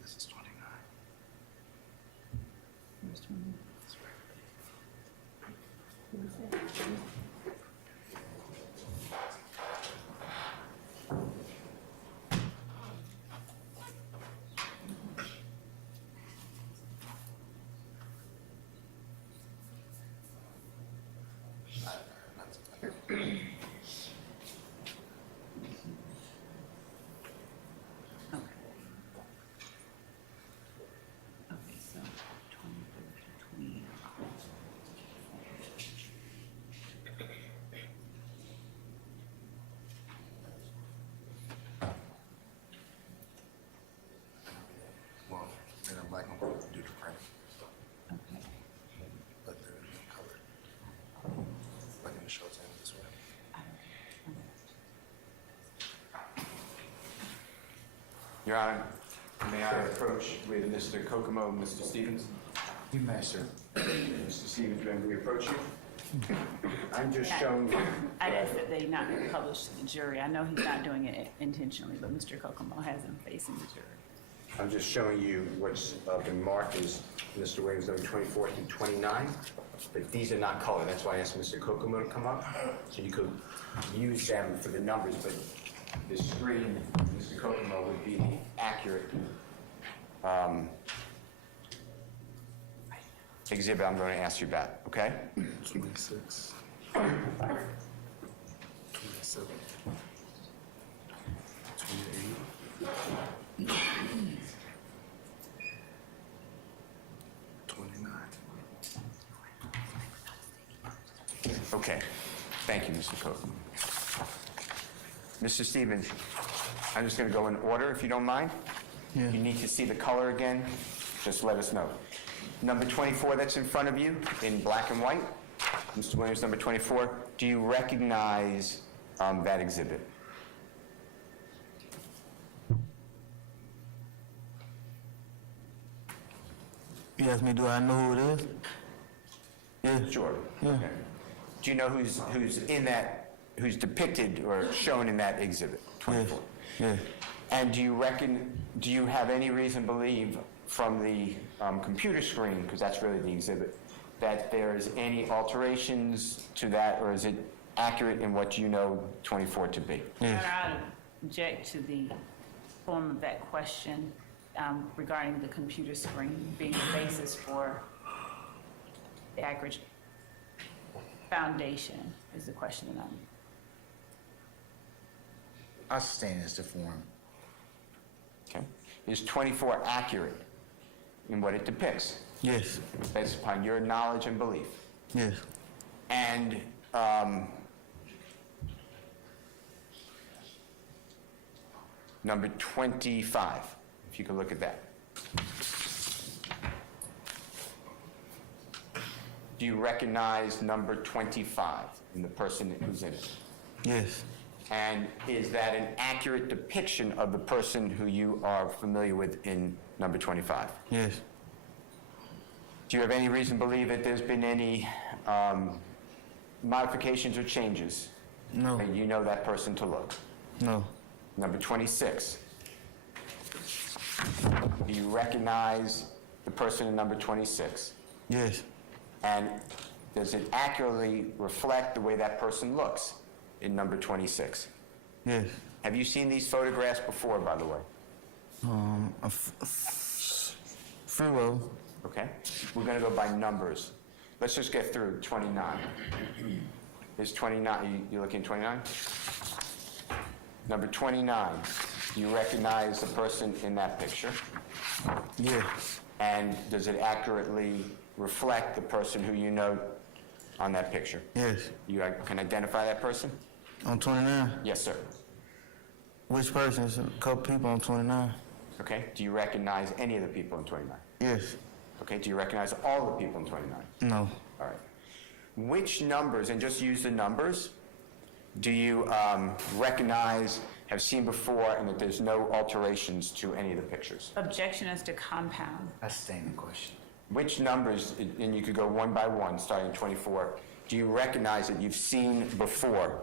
This is 29. Okay, so 23rd to 28th. Well, they're in black and white due to print, Okay. but they're in color. Like in the Showtime this way. Your Honor, may I approach with Mr. Kokomo and Mr. Stevens? You may, sir. Mr. Stevens, may we approach you? I'm just showing you. I asked that they not be published to the jury. I know he's not doing it intentionally, but Mr. Kokomo has him facing the jury. I'm just showing you what's been marked as Mr. Williams, number 24 through 29, but these are not colored. That's why I asked Mr. Kokomo to come up, so you could use them for the numbers, but the screen, Mr. Kokomo, would be the accurate exhibit I'm going to ask you about, okay? 26. 27. 28. 29. Okay. Thank you, Mr. Kokomo. Mr. Stevens, I'm just going to go in order, if you don't mind. Yeah. You need to see the color again, just let us know. Number 24 that's in front of you, in black and white, Mr. Williams, number 24, do you recognize that exhibit? You asked me, do I know who it is? Yeah. Sure. Yeah. Okay. Do you know who's in that, who's depicted or shown in that exhibit, 24? Yeah. And do you have any reason to believe from the computer screen, because that's really the exhibit, that there's any alterations to that, or is it accurate in what you know 24 to be? Your Honor, I object to the form of that question regarding the computer screen being the basis for the accurate foundation is the question that I'll sustain as to form. Okay. Is 24 accurate in what it depicts, Yes. based upon your knowledge and belief? Yes. And number 25, if you could look at that. Do you recognize number 25 in the person who's in it? Yes. And is that an accurate depiction of the person who you are familiar with in number 25? Yes. Do you have any reason to believe that there's been any modifications or changes? No. And you know that person to look? No. Number 26. Do you recognize the person in number 26? Yes. And does it accurately reflect the way that person looks in number 26? Yes. Have you seen these photographs before, by the way? Free will. Okay. We're going to go by numbers. Let's just get through 29. Is 29, you looking at 29? Number 29, do you recognize the person in that picture? Yes. And does it accurately reflect the person who you know on that picture? Yes. You can identify that person? On 29? Yes, sir. Which person? There's a couple people on 29. Okay. Do you recognize any of the people in 29? Yes. Okay. Do you recognize all the people in 29? No. All right. Which numbers, and just use the numbers, do you recognize, have seen before, and that there's no alterations to any of the pictures? Objection as to compound. That's staying the question. Which numbers, and you could go one by one, starting at 24, do you recognize that you've seen before,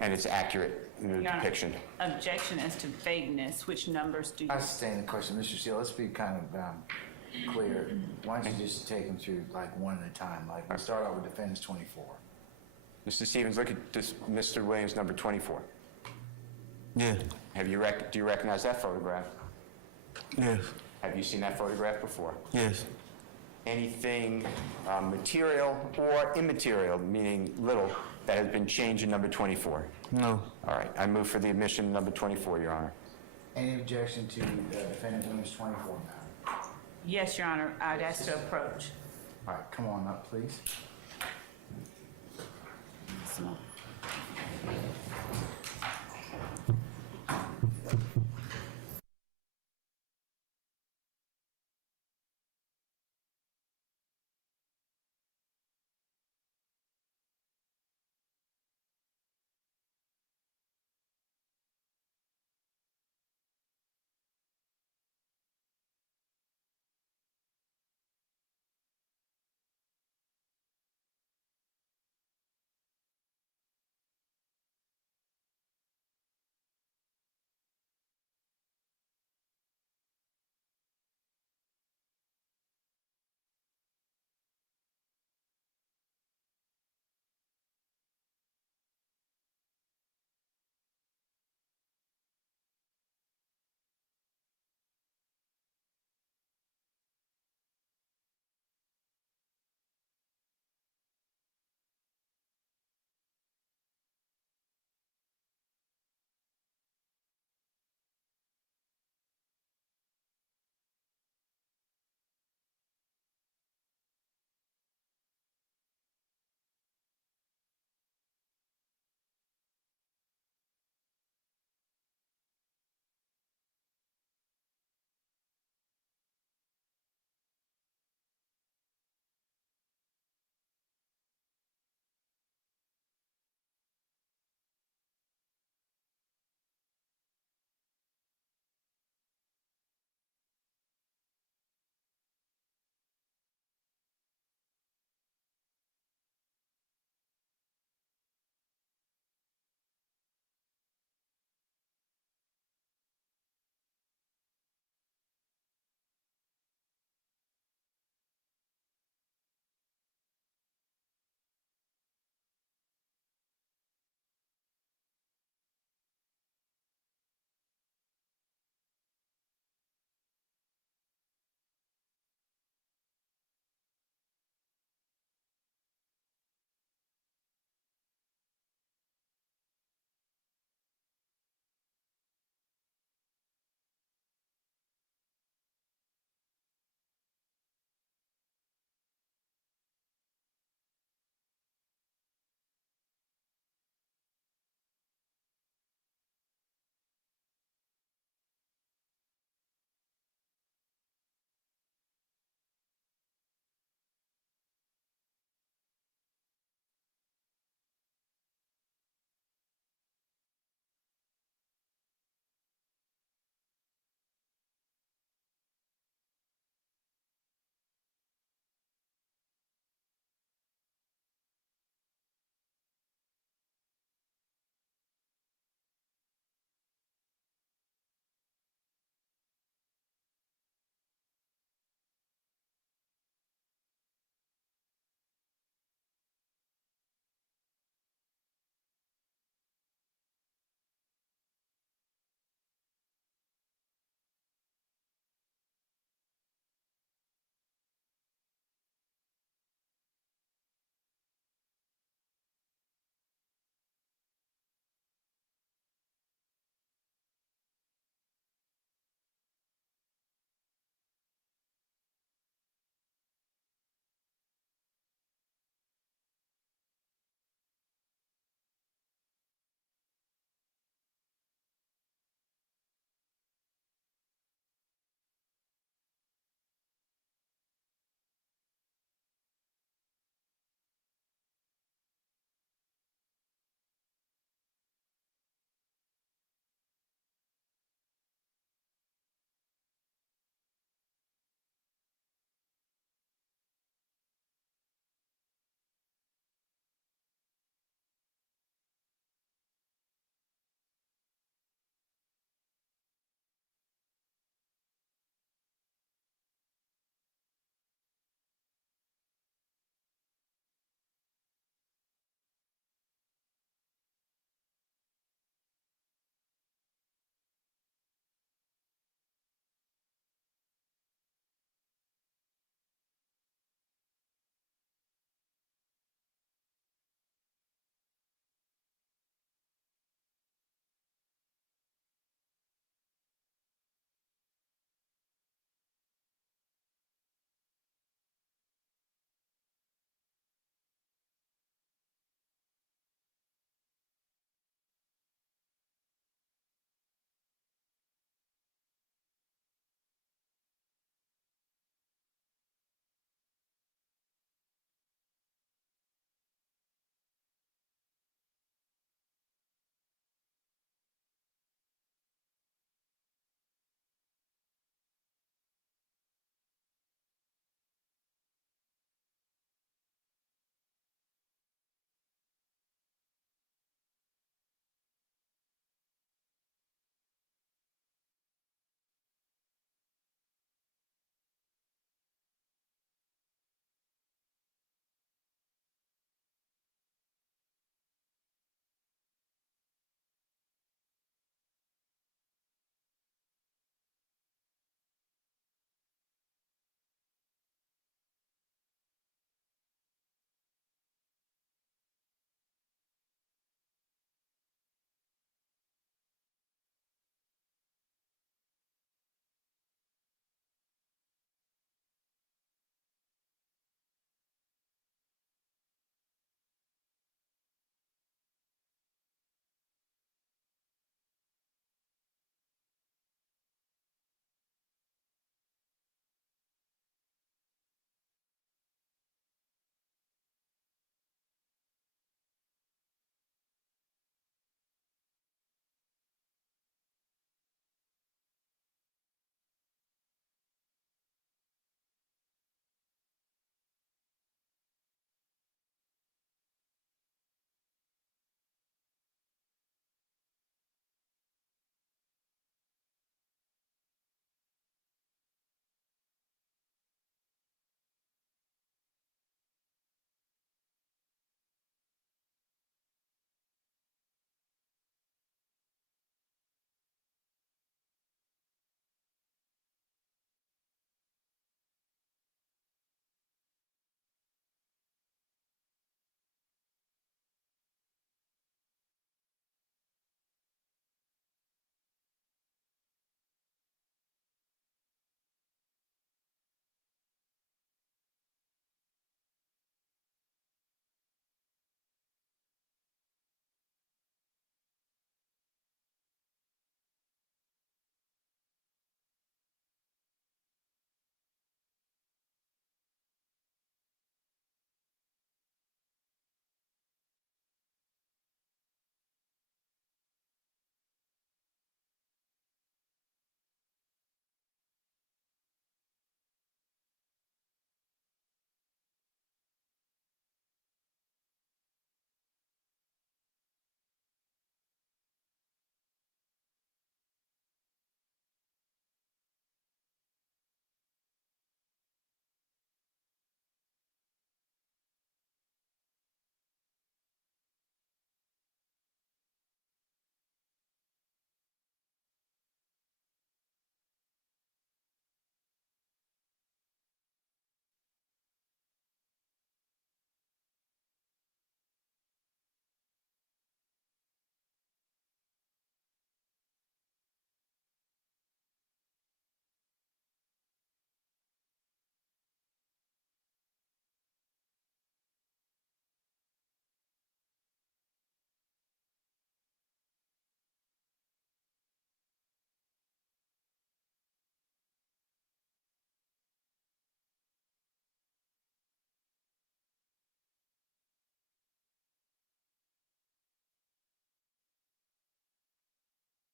and it's accurate in the Your Honor, depiction? Objection as to vagueness. Which numbers do you? That's staying the question. Mr. Steele, let's be kind of clear. Why don't you just take them through like one at a time? Like, we'll start out with defendants 24. Mr. Stevens, look at this, Mr. Williams, number 24. Yeah. Do you recognize that photograph? Yes. Have you seen that photograph before? Yes. Anything material or immaterial, meaning little, that has been changed in number 24? No. All right, I move for the admission of number 24, Your Honor. Any objection to defendant Williams 24, madam? Yes, Your Honor. I'd ask to approach. All right, come on up, please. Small.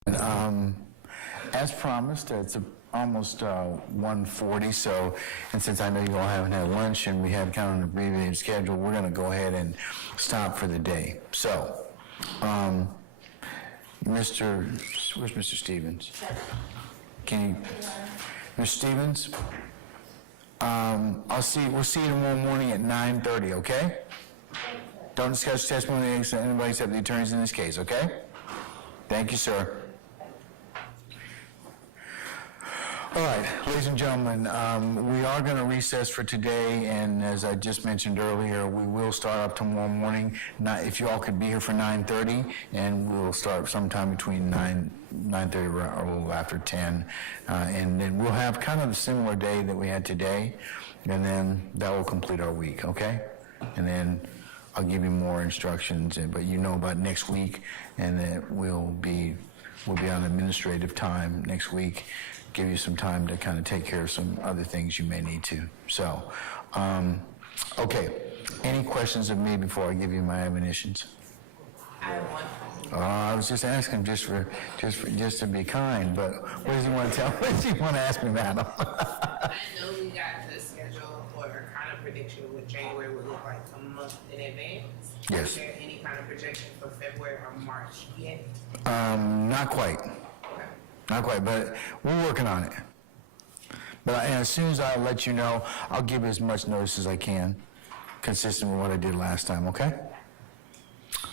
As promised, it's almost 1:40, so, and since I know you all haven't had lunch and we have kind of an abbreviated schedule, we're going to go ahead and stop for the day. So, where's Mr. Stevens? Can you, Mr. Stevens? We'll see you tomorrow morning at 9:30, okay? Don't discuss testimony of anybody except the attorneys in this case, okay? Thank you, sir. All right, ladies and gentlemen, we are going to recess for today, and as I just mentioned earlier, we will start up tomorrow morning. If you all could be here for 9:30, and we'll start sometime between 9:30 or a little after 10, and then we'll have kind of a similar day that we had today, and then that will complete our week, okay? And then I'll give you more instructions, but you know about next week, and then we'll be on administrative time next week. Give you some time to kind of take care of some other things you may need to. So, okay. Any questions of me before I give you my admonitions? I have one. I was just asking just to be kind, but what does he want to tell? What does he want to ask me, madam? I know we got the schedule or kind of prediction of what January would look like a month in advance. Yes. Is there any kind of projection for February or March yet? Not quite. Not quite, but we're working on it. But and as soon as I let you know, I'll give as much notice as I can, consistent with what I did last time, okay?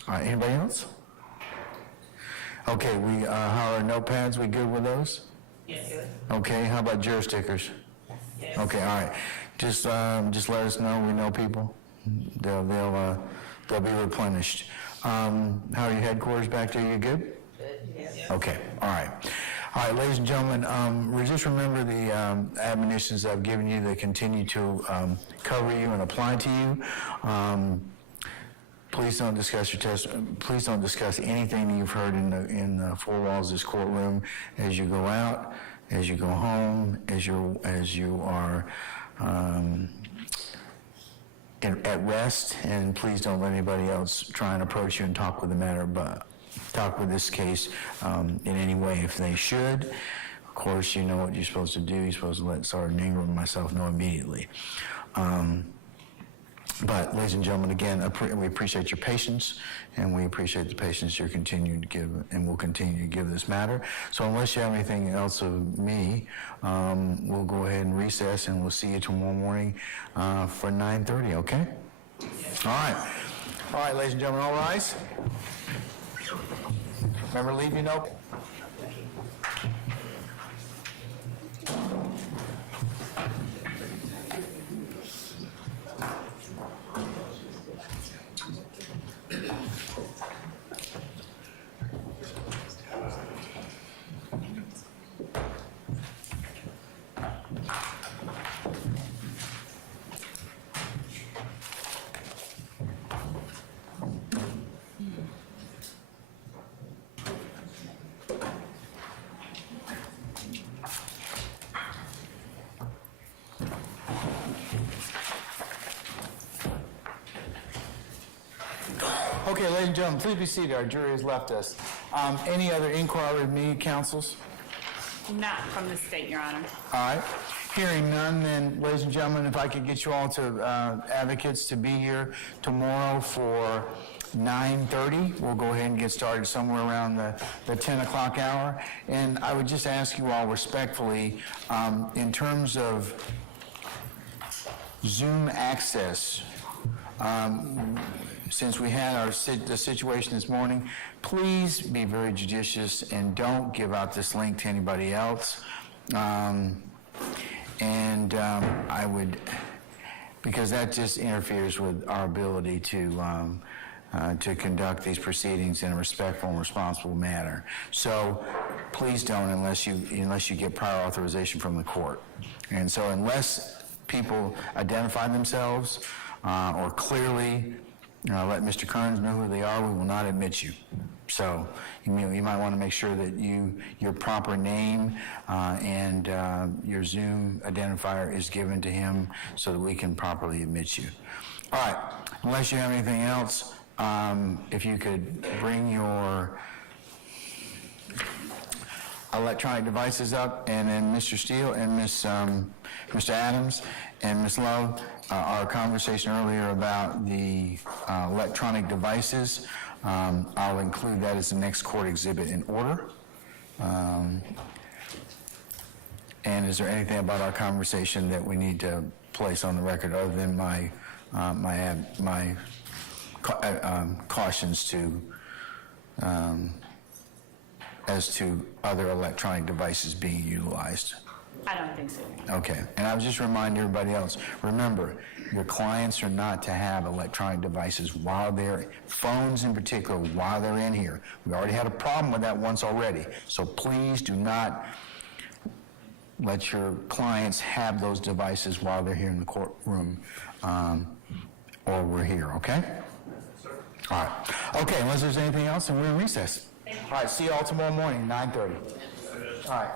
All right, anybody else? Okay, how are our notepads? We good with those? Yes. Okay, how about juror stickers? Yes. Okay, all right. Just let us know. We know people. They'll be replenished. How are your headquarters back there? You good? Yes. Okay, all right. All right, ladies and gentlemen, just remember the admonitions I've given you that continue to cover you and apply to you. Please don't discuss your testimony. Please don't discuss anything that you've heard in the four walls of this courtroom as you go out, as you go home, as you are at rest, and please don't let anybody else try and approach you and talk with this case in any way. If they should, of course, you know what you're supposed to do. You're supposed to let Sergeant Ingram and myself know immediately. But, ladies and gentlemen, again, we appreciate your patience, and we appreciate the patience you're continuing to give and will continue to give this matter. So unless you have anything else of me, we'll go ahead and recess, and we'll see you tomorrow morning for 9:30, okay? All right. All right, ladies and gentlemen, all rise. Remember, leave your note. Okay, ladies and gentlemen, please be seated. Our jury has left us. Any other inquiry of me, counsels? Not from the state, Your Honor. All right. Hearing none, then, ladies and gentlemen, if I could get you all to advocates to be here tomorrow for 9:30. We'll go ahead and get started somewhere around the 10 o'clock hour. And I would just ask you all respectfully, in terms of Zoom access, since we had the situation this morning, please be very judicious and don't give out this link to anybody else. I would, because that just interferes with our ability to conduct these proceedings in a respectful and responsible manner. So please don't unless you get prior authorization from the court. And so unless people identify themselves or clearly let Mr. Kearns know who they are, we will not admit you. So you might want to make sure that your proper name and your Zoom identifier is given to him so that we can properly admit you. All right, unless you have anything else, if you could bring your electronic devices up, and then Mr. Steele and Mr. Adams and Ms. Love, our conversation earlier about the electronic devices, I'll include that as the next court exhibit in order. And is there anything about our conversation that we need to place on the record other than my cautions to as to other electronic devices being utilized? I don't think so. Okay, and I would just remind everybody else, remember, your clients are not to have electronic devices while they're, phones in particular, while they're in here. We already had a problem with that once already, so please do not let your clients have those devices while they're here in the courtroom, or we're here, okay? All right. Okay, unless there's anything else, then we're in recess. All right, see you all tomorrow morning, 9:30. All right.